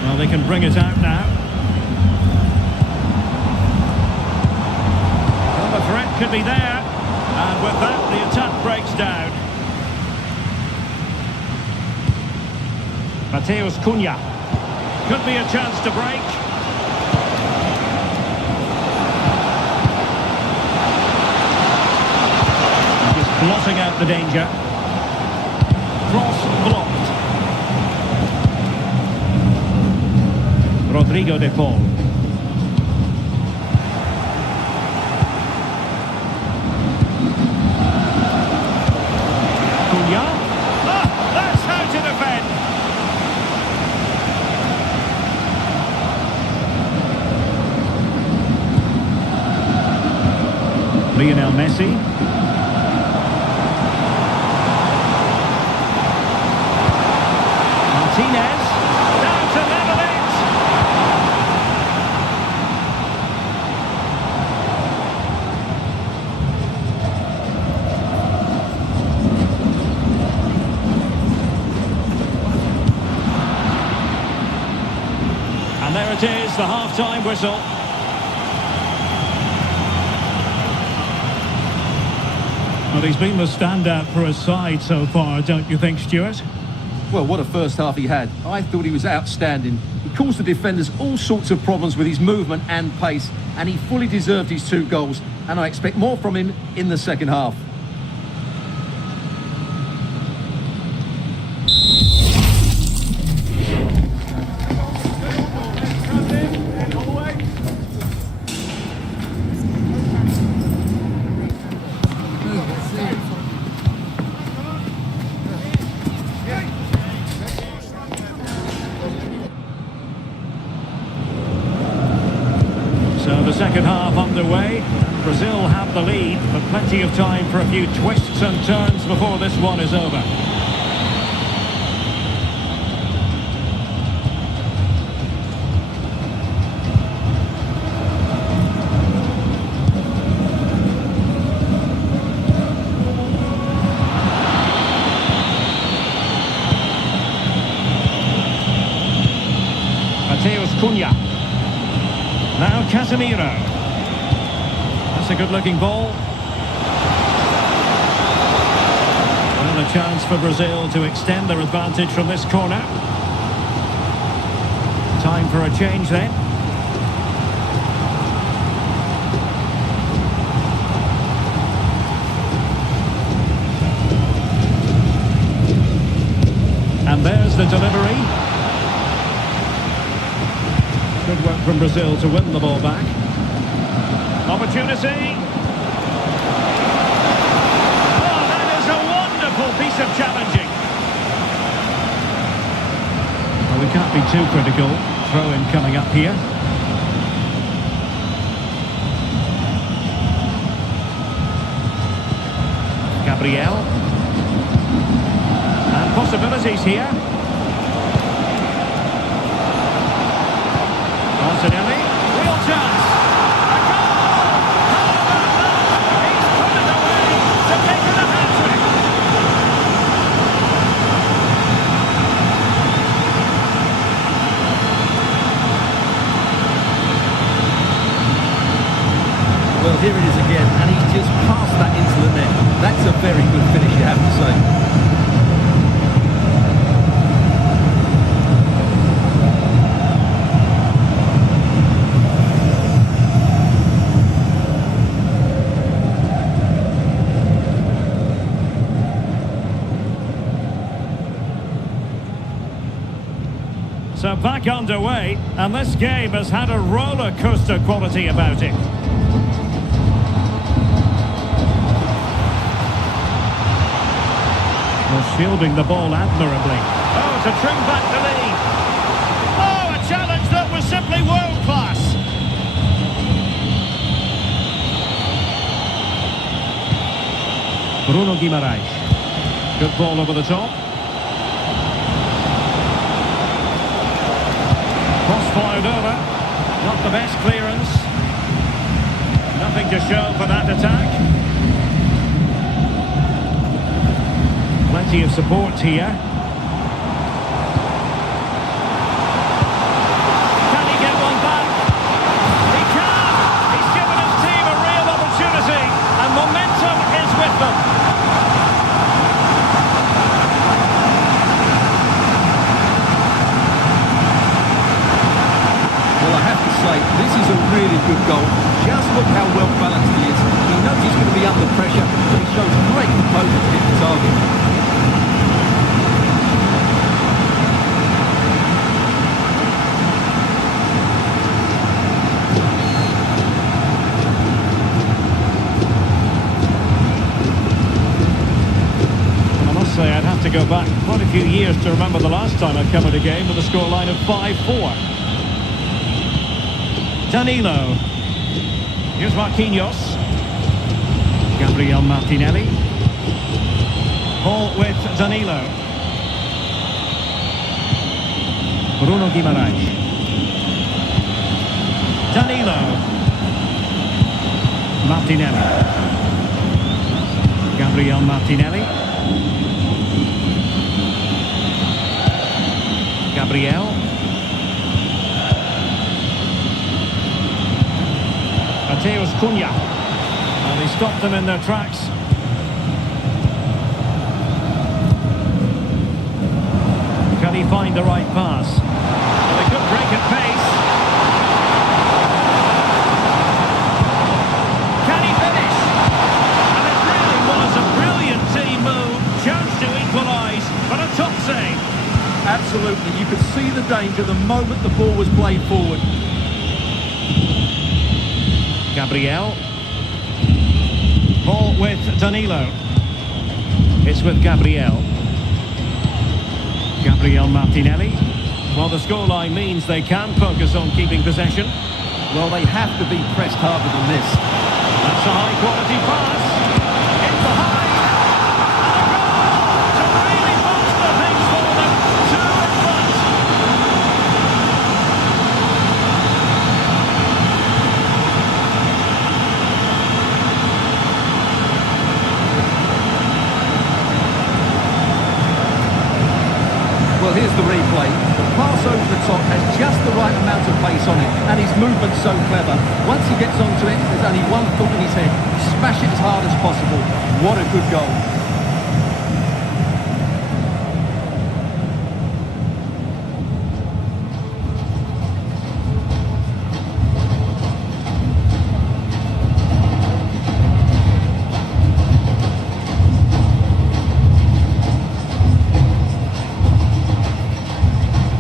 Well, they can bring it out now. Well, the threat could be there. And with that, the attack breaks down. Mateus Cunha. Could be a chance to break. Just blotting out the danger. Cross blocked. Rodrigo de Paul. Cunha. Ah, that's how to defend. Lionel Messi. Martinez. Down to level it. And there it is, the half-time whistle. Well, he's been the standout for his side so far, don't you think, Stuart? Well, what a first half he had. I thought he was outstanding. He caused the defenders all sorts of problems with his movement and pace, and he fully deserved his 2 goals, and I expect more from him in the second half. So the second half underway. Brazil have the lead, but plenty of time for a few twists and turns before this one is over. Mateus Cunha. Now Casemiro. That's a good-looking ball. Well, a chance for Brazil to extend their advantage from this corner. Time for a change then. And there's the delivery. Good work from Brazil to win the ball back. Opportunity. Oh, that is a wonderful piece of challenging. We can't be too critical. Throw-in coming up here. Gabriel. And possibilities here. Martinelli. Real chance. A goal! How about that? He's put it away to make it a hat-trick. Well, here it is again, and he's just passed that into the net. That's a very good finish, you have to say. So back underway, and this game has had a roller coaster quality about it. Well, shielding the ball admirably. Oh, to trim back the lead. Oh, a challenge that was simply world class. Bruno Guimaraes. Good ball over the top. Cross-fired over. Not the best clearance. Nothing to show for that attack. Plenty of support here. Can he get one back? He can! He's given his team a real opportunity, and momentum is with them. Well, I have to say, this is a really good goal. Just look how well balanced he is. He knows he's going to be under pressure, but he shows great composure to hit the target. I'd have to go back quite a few years to remember the last time I'd come at a game with a scoreline of 5-4. Danilo. Here's Marquinhos. Gabriel Martinelli. Ball with Danilo. Bruno Guimaraes. Danilo. Martinelli. Gabriel Martinelli. Gabriel. Mateus Cunha. And he stopped them in their tracks. Can he find the right pass? Well, they could break at pace. Can he finish? And it really was a brilliant team move. Chance to equalise, but a top save. Absolutely, you could see the danger the moment the ball was played forward. Gabriel. Ball with Danilo. It's with Gabriel. Gabriel Martinelli. Well, the scoreline means they can focus on keeping possession. Well, they have to be pressed harder than this. That's a high-quality pass. In behind. And a goal to really bolster things for them. 2 in front. Well, here's the replay. The pass over the top has just the right amount of pace on it, and his movement's so clever. Once he gets onto it, there's only one thought in his head. Smash it as hard as possible. What a good goal.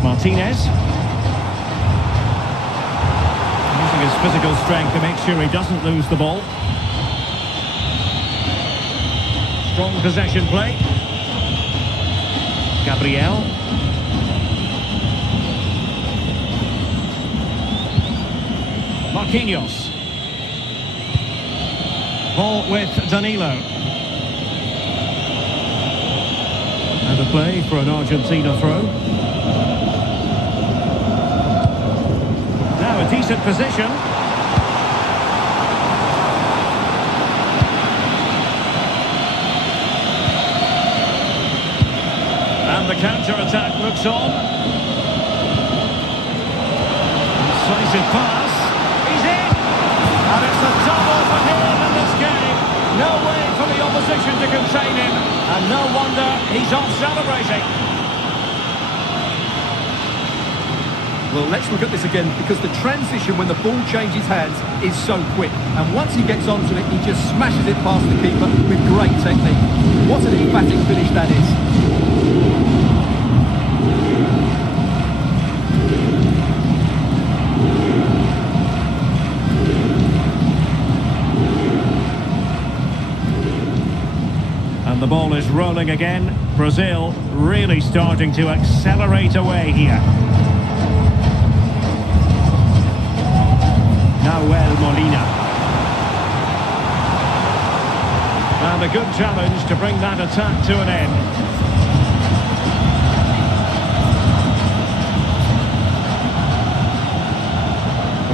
Martinez. Using his physical strength to make sure he doesn't lose the ball. Strong possession play. Gabriel. Marquinhos. Ball with Danilo. And a play for an Argentina throw. Now a decent position. And the counter-attack looks on. Decisive pass. He's in! And it's a double for him in this game. No way for the opposition to contain him. And no wonder he's off celebrating. Well, let's look at this again, because the transition when the ball changes hands is so quick. And once he gets onto it, he just smashes it past the keeper with great technique. What an emphatic finish that is. And the ball is rolling again. Brazil really starting to accelerate away here. Nahuel Molina. And a good challenge to bring that attack to an end.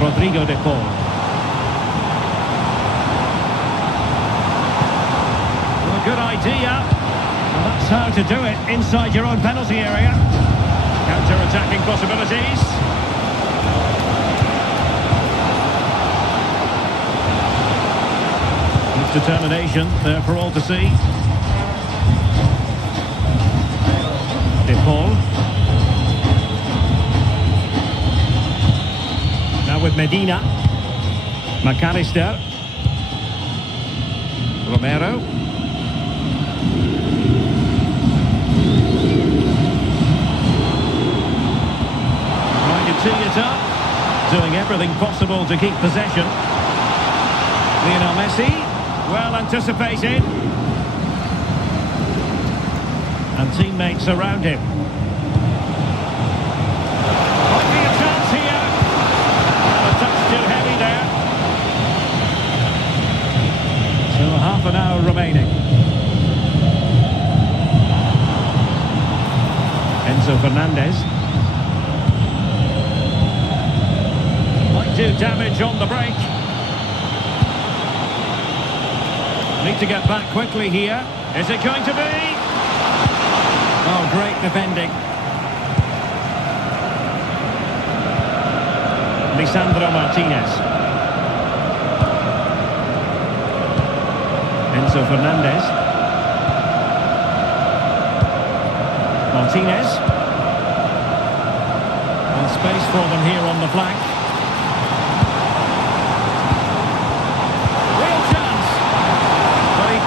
Rodrigo de Paul. Well, good idea. Well, that's how to do it inside your own penalty area. Counter-attacking possibilities. Determination there for all to see. De Paul. Now with Medina. McAllister. Romero. Trying to tee it up. Doing everything possible to keep possession. Lionel Messi. Well anticipated. And teammates around him. Might be a chance here. A touch too heavy there. So half an hour remaining. Enzo Fernandez. Might do damage on the break. Need to get back quickly here. Is it going to be? Oh, great defending. Lisandro Martinez. Enzo Fernandez. Martinez. And space for them here on the flank.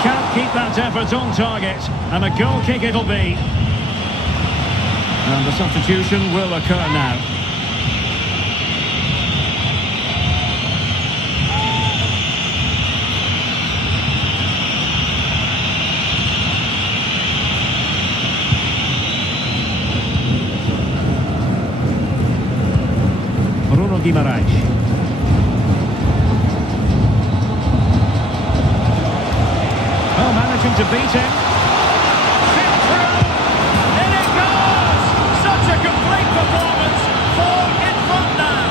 Can't keep that effort on target, and a goal kick it'll be. And the substitution will occur now. Bruno Guimaraes. To beat him. Sit through. In it goes. Such a complete performance. 4 in front now.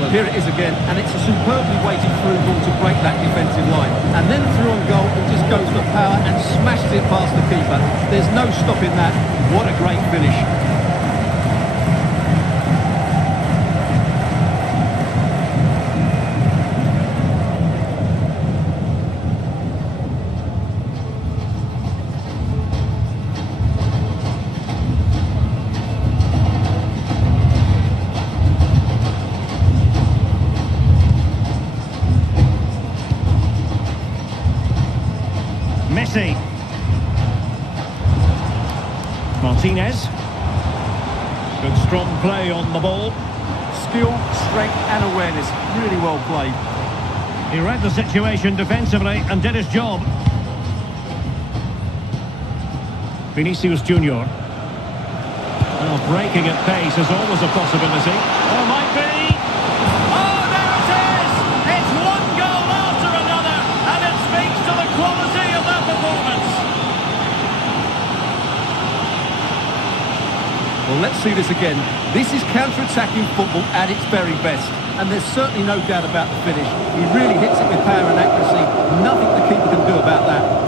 Well, here it is again, and it's a superbly weighted through ball to break that defensive line. And then through on goal, it just goes for power and smashes it past the keeper. There's no stopping that. What a great finish. Messi. Martinez. Good strong play on the ball. Skill, strength and awareness. Really well played. He read the situation defensively and did his job. Vinicius Junior. Well, breaking at pace is always a possibility. Or might be. Oh, there it is! It's one goal after another, and it speaks to the quality of that performance. Well, let's see this again. This is counter-attacking football at its very best. And there's certainly no doubt about the finish. He really hits it with power and accuracy. Nothing the keeper can do about that.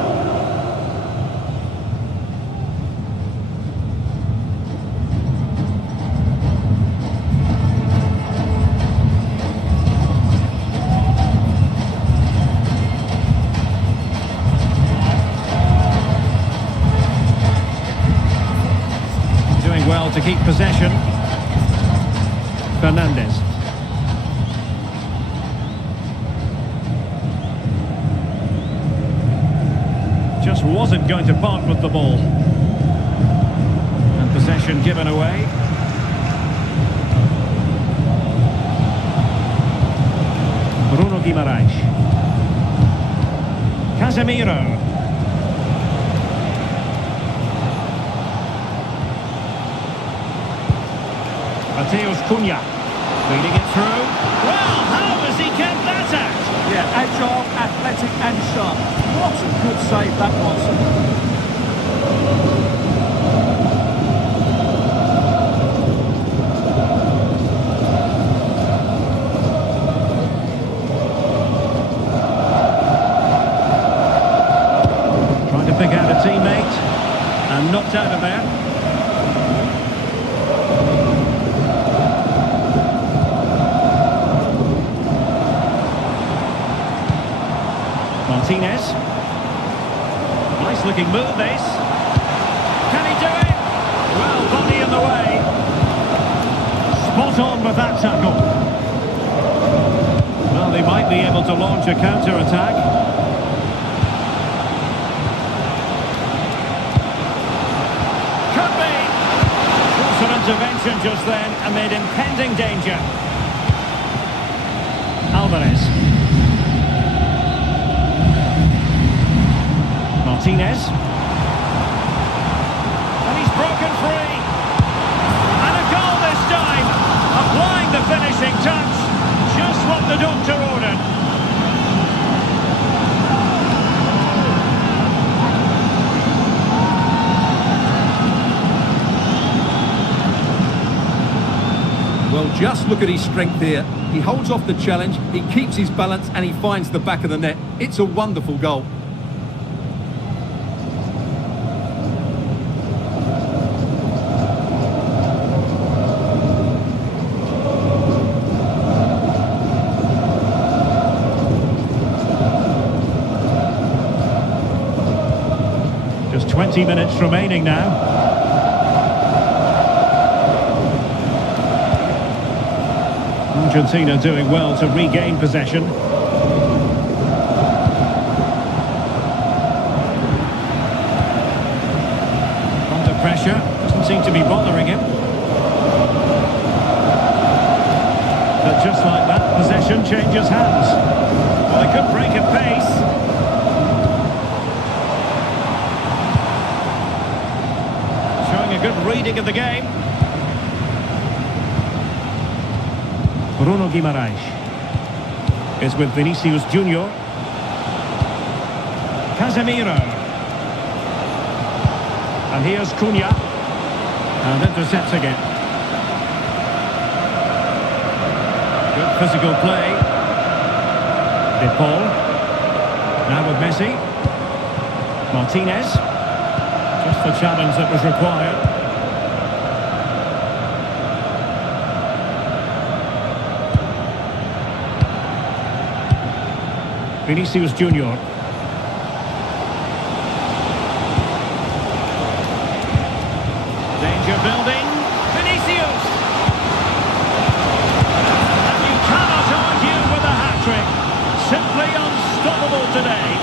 Doing well to keep possession. Fernandes. Just wasn't going to part with the ball. And possession given away. Bruno Guimaraes. Casemiro. Mateus Cunha. Feeding it through. Well, how has he kept that out? Yeah, agile, athletic and sharp. What a good save that was. Trying to pick out a teammate and knocked out of there. Martinez. Nice looking move this. Can he do it? Well, body in the way. Spot on with that tackle. Well, they might be able to launch a counter-attack. Could be. Some intervention just then amid impending danger. Alvarez. Martinez. And he's broken free. And a goal this time. Applying the finishing touch. Just what the doctor ordered. Well, just look at his strength here. He holds off the challenge, he keeps his balance and he finds the back of the net. It's a wonderful goal. Just 20 minutes remaining now. Argentina doing well to regain possession. Under pressure, doesn't seem to be bothering him. But just like that, possession changes hands. Well, they could break at pace. Showing a good reading of the game. Bruno Guimaraes is with Vinicius Junior. Casemiro. And here's Cunha. And intercepts again. Good physical play. De Paul. Now with Messi. Martinez. Just the challenge that was required. Vinicius Junior. Danger building. Vinicius. And you cannot argue with a hat-trick. Simply unstoppable today.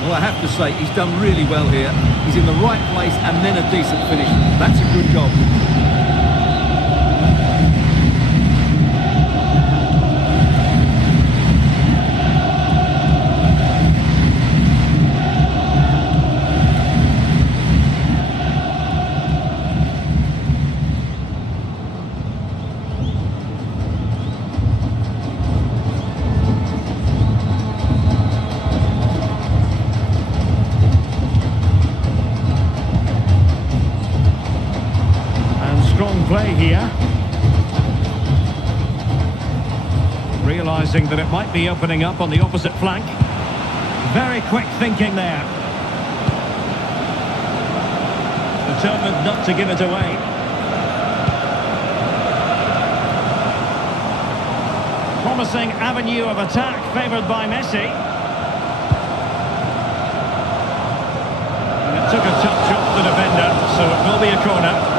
Well, I have to say, he's done really well here. He's in the right place and then a decent finish. That's a good goal. play here. Realising that it might be opening up on the opposite flank. Very quick thinking there. Determined not to give it away. Promising avenue of attack favoured by Messi. And it took a touch off the defender, so it will be a corner.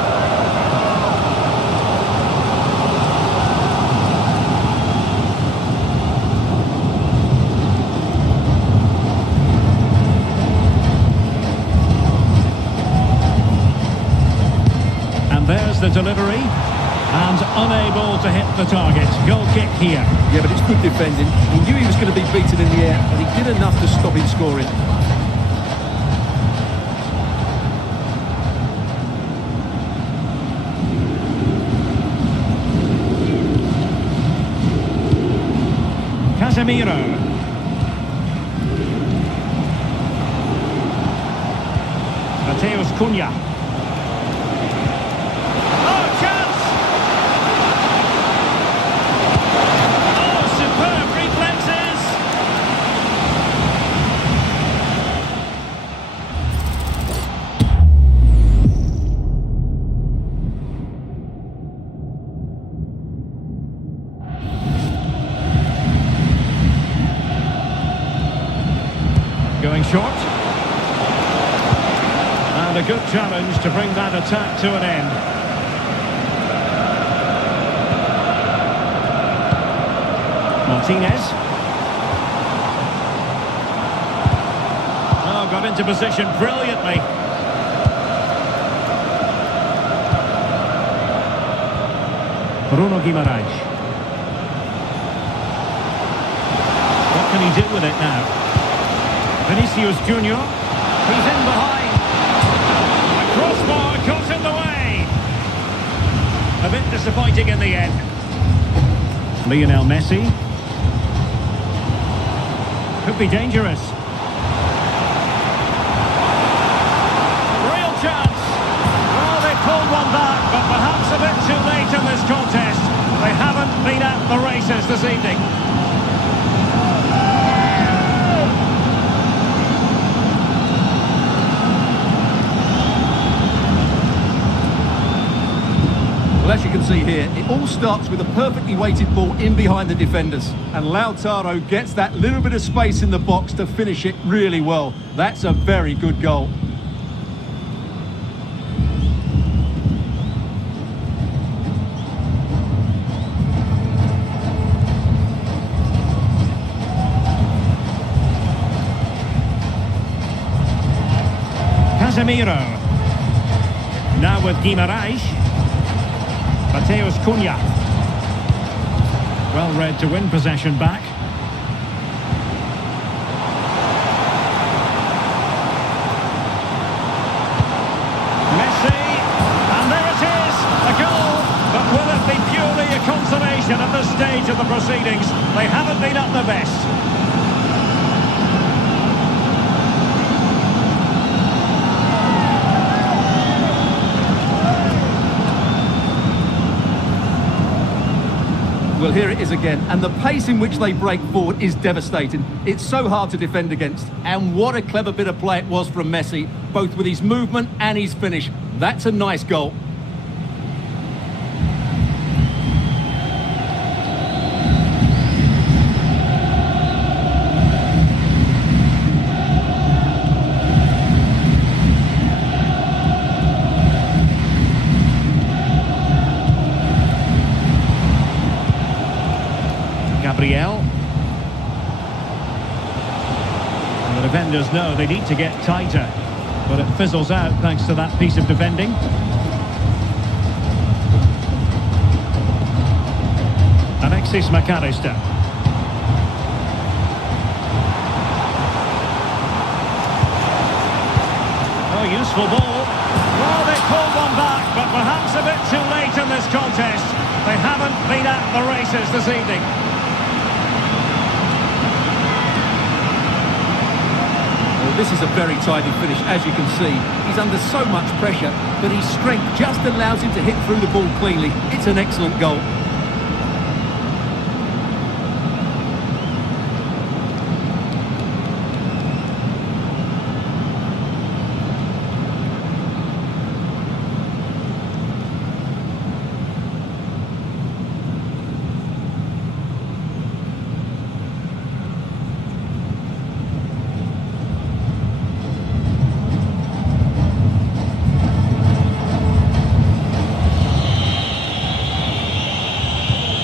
There's the delivery, and unable to hit the target. Goal kick here. Yeah, but it's good defending. He knew he was going to be beaten in the air, but he did enough to stop him scoring. Casemiro. Mateus Cunha. Going short. And a good challenge to bring that attack to an end. Martinez. Oh, got into position brilliantly. Bruno Guimaraes. What can he do with it now? Vinicius Junior, he's in behind. A crossbar caught in the way. A bit disappointing in the end. Lionel Messi. Could be dangerous. Real chance. Well, they pulled one back, but perhaps a bit too late in this contest. They haven't been at the races this evening. Well, as you can see here, it all starts with a perfectly weighted ball in behind the defenders. And Lautaro gets that little bit of space in the box to finish it really well. That's a very good goal. Casemiro. Now with Guimaraes. Mateus Cunha. Well read to win possession back. Messi. And there it is. A goal. But will it be purely a consolation at this stage of the proceedings? They haven't been at their best. Well, here it is again, and the pace in which they break forward is devastating. It's so hard to defend against, and what a clever bit of play it was from Messi, both with his movement and his finish. That's a nice goal. Gabriel. And the defenders know they need to get tighter, but it fizzles out thanks to that piece of defending. Alexis McAllister. Oh, useful ball. Well, they pulled one back, but perhaps a bit too late in this contest. They haven't been at the races this evening. This is a very tidy finish, as you can see. He's under so much pressure, but his strength just allows him to hit through the ball cleanly. It's an excellent goal.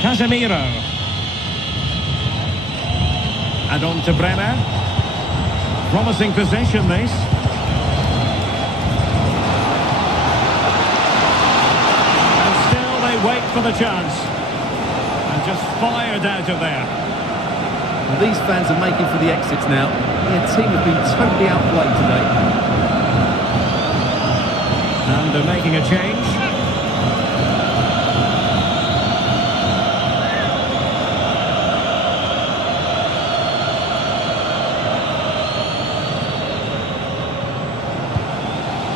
Casemiro. And on to Bremer. Promising possession, this. And still they wait for the chance. And just fired out of there. Well, these fans are making for the exits now. Their team have been totally outplayed today. And they're making a change.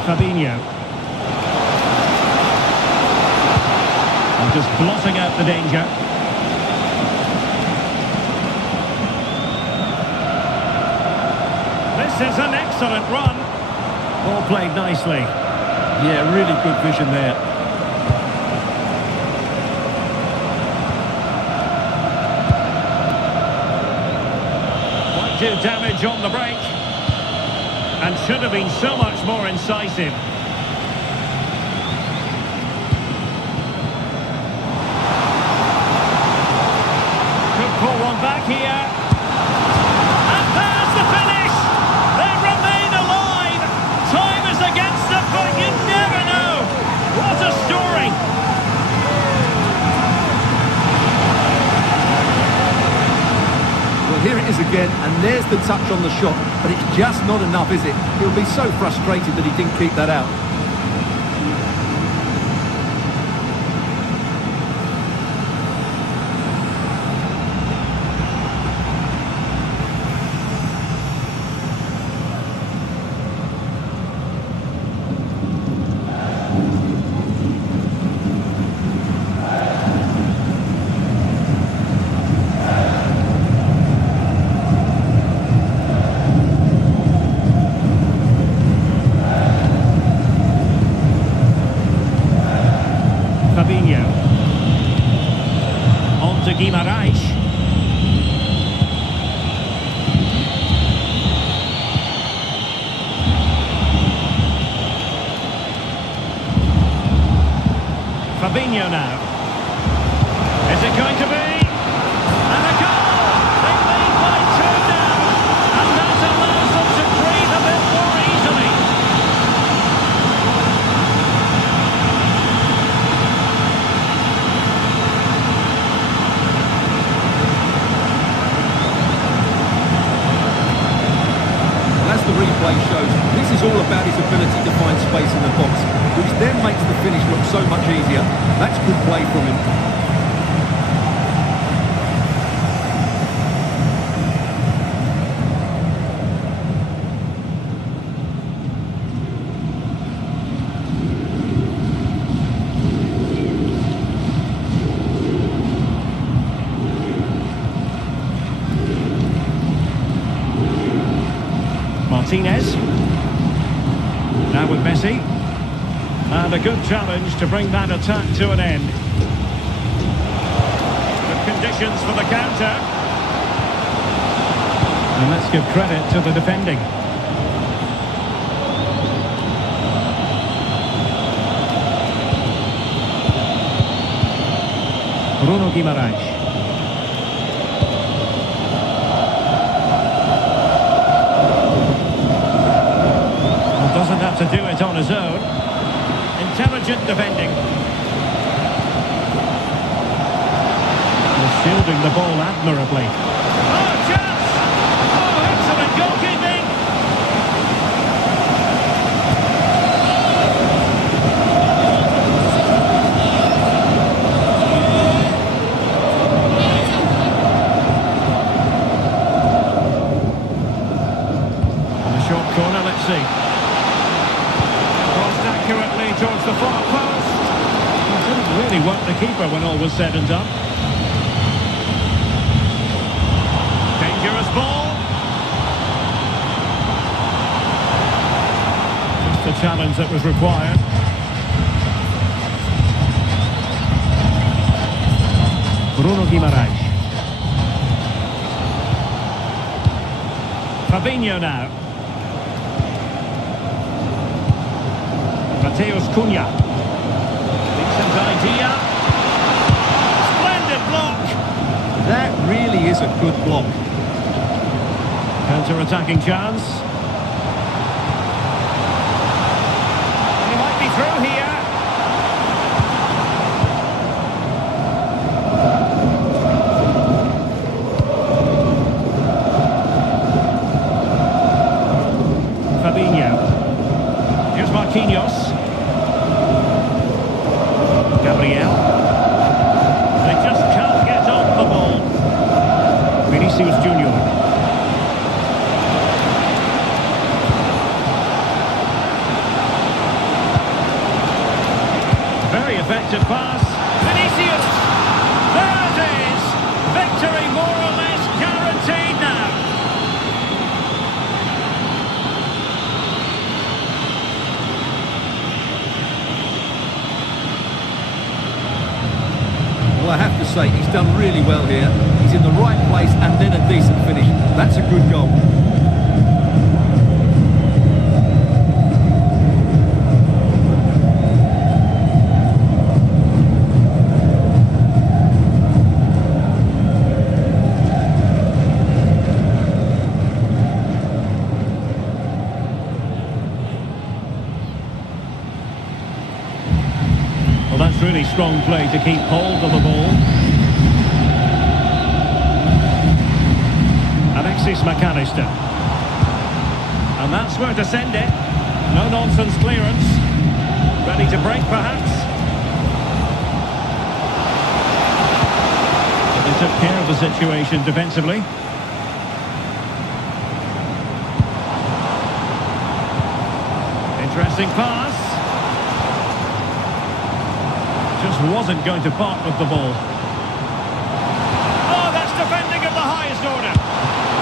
Fabinho. And just blotting out the danger. This is an excellent run. All played nicely. Yeah, really good vision there. Might do damage on the break. And should have been so much more incisive. Could pull one back here. And there's the finish! They remain alive! Time is against them, but you never know! What a story! Well, here it is again, and there's the touch on the shot, but it's just not enough, is it? He'll be so frustrated that he didn't keep that out. Fabinho. On to Guimarães. Fabinho now. Is it going to be? And a goal! They lead by 2 now. And that allows them to breathe a bit more easily. As the replay shows, this is all about his ability to find space in the box, which then makes the finish look so much easier. That's good play from him. Martinez. Now with Messi. And a good challenge to bring that attack to an end. Good conditions for the counter. And let's give credit to the defending. Bruno Guimarães. Doesn't have to do it on his own. Intelligent defending. They're shielding the ball admirably. Oh, chance! Oh, excellent goalkeeping! And the shot towards the far post. It didn't really work the keeper when all was said and done. Dangerous ball. Just the challenge that was required. Bruno Guimaraes. Fabinho now. Mateus Cunha. Decent idea. Splendid block. That really is a good block. Counter-attacking chance. He might be through here. Fabinho. Here's Marquinhos. Gabriel. They just can't get on the ball. Vinicius Junior. Very effective pass. Vinicius. There it is. Victory more or less guaranteed now. Well, I have to say, he's done really well here. He's in the right place and then a decent finish. That's a good goal. Well, that's really strong play to keep hold of the ball. Alexis McAllister. And that's where to send it. No-nonsense clearance. Ready to break, perhaps. But they took care of the situation defensively. Interesting pass. Just wasn't going to part with the ball. Oh, that's defending of the highest order.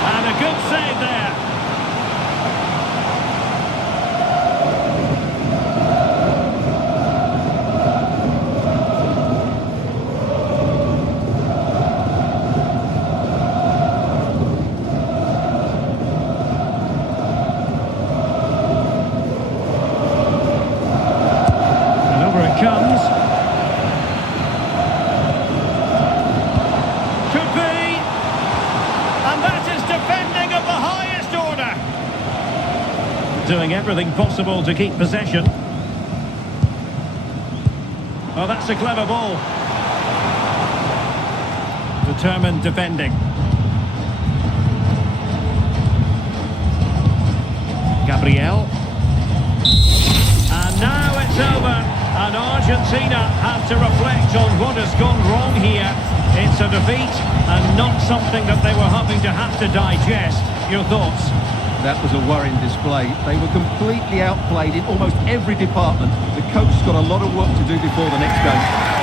And a good save there. And over it comes. Could be. And that is defending of the highest order. Doing everything possible to keep possession. Oh, that's a clever ball. Determined defending. Gabriel. And now it's over. And Argentina have to reflect on what has gone wrong here. It's a defeat and not something that they were hoping to have to digest. Your thoughts? That was a worrying display. They were completely outplayed in almost every department. The coach's got a lot of work to do before the next game.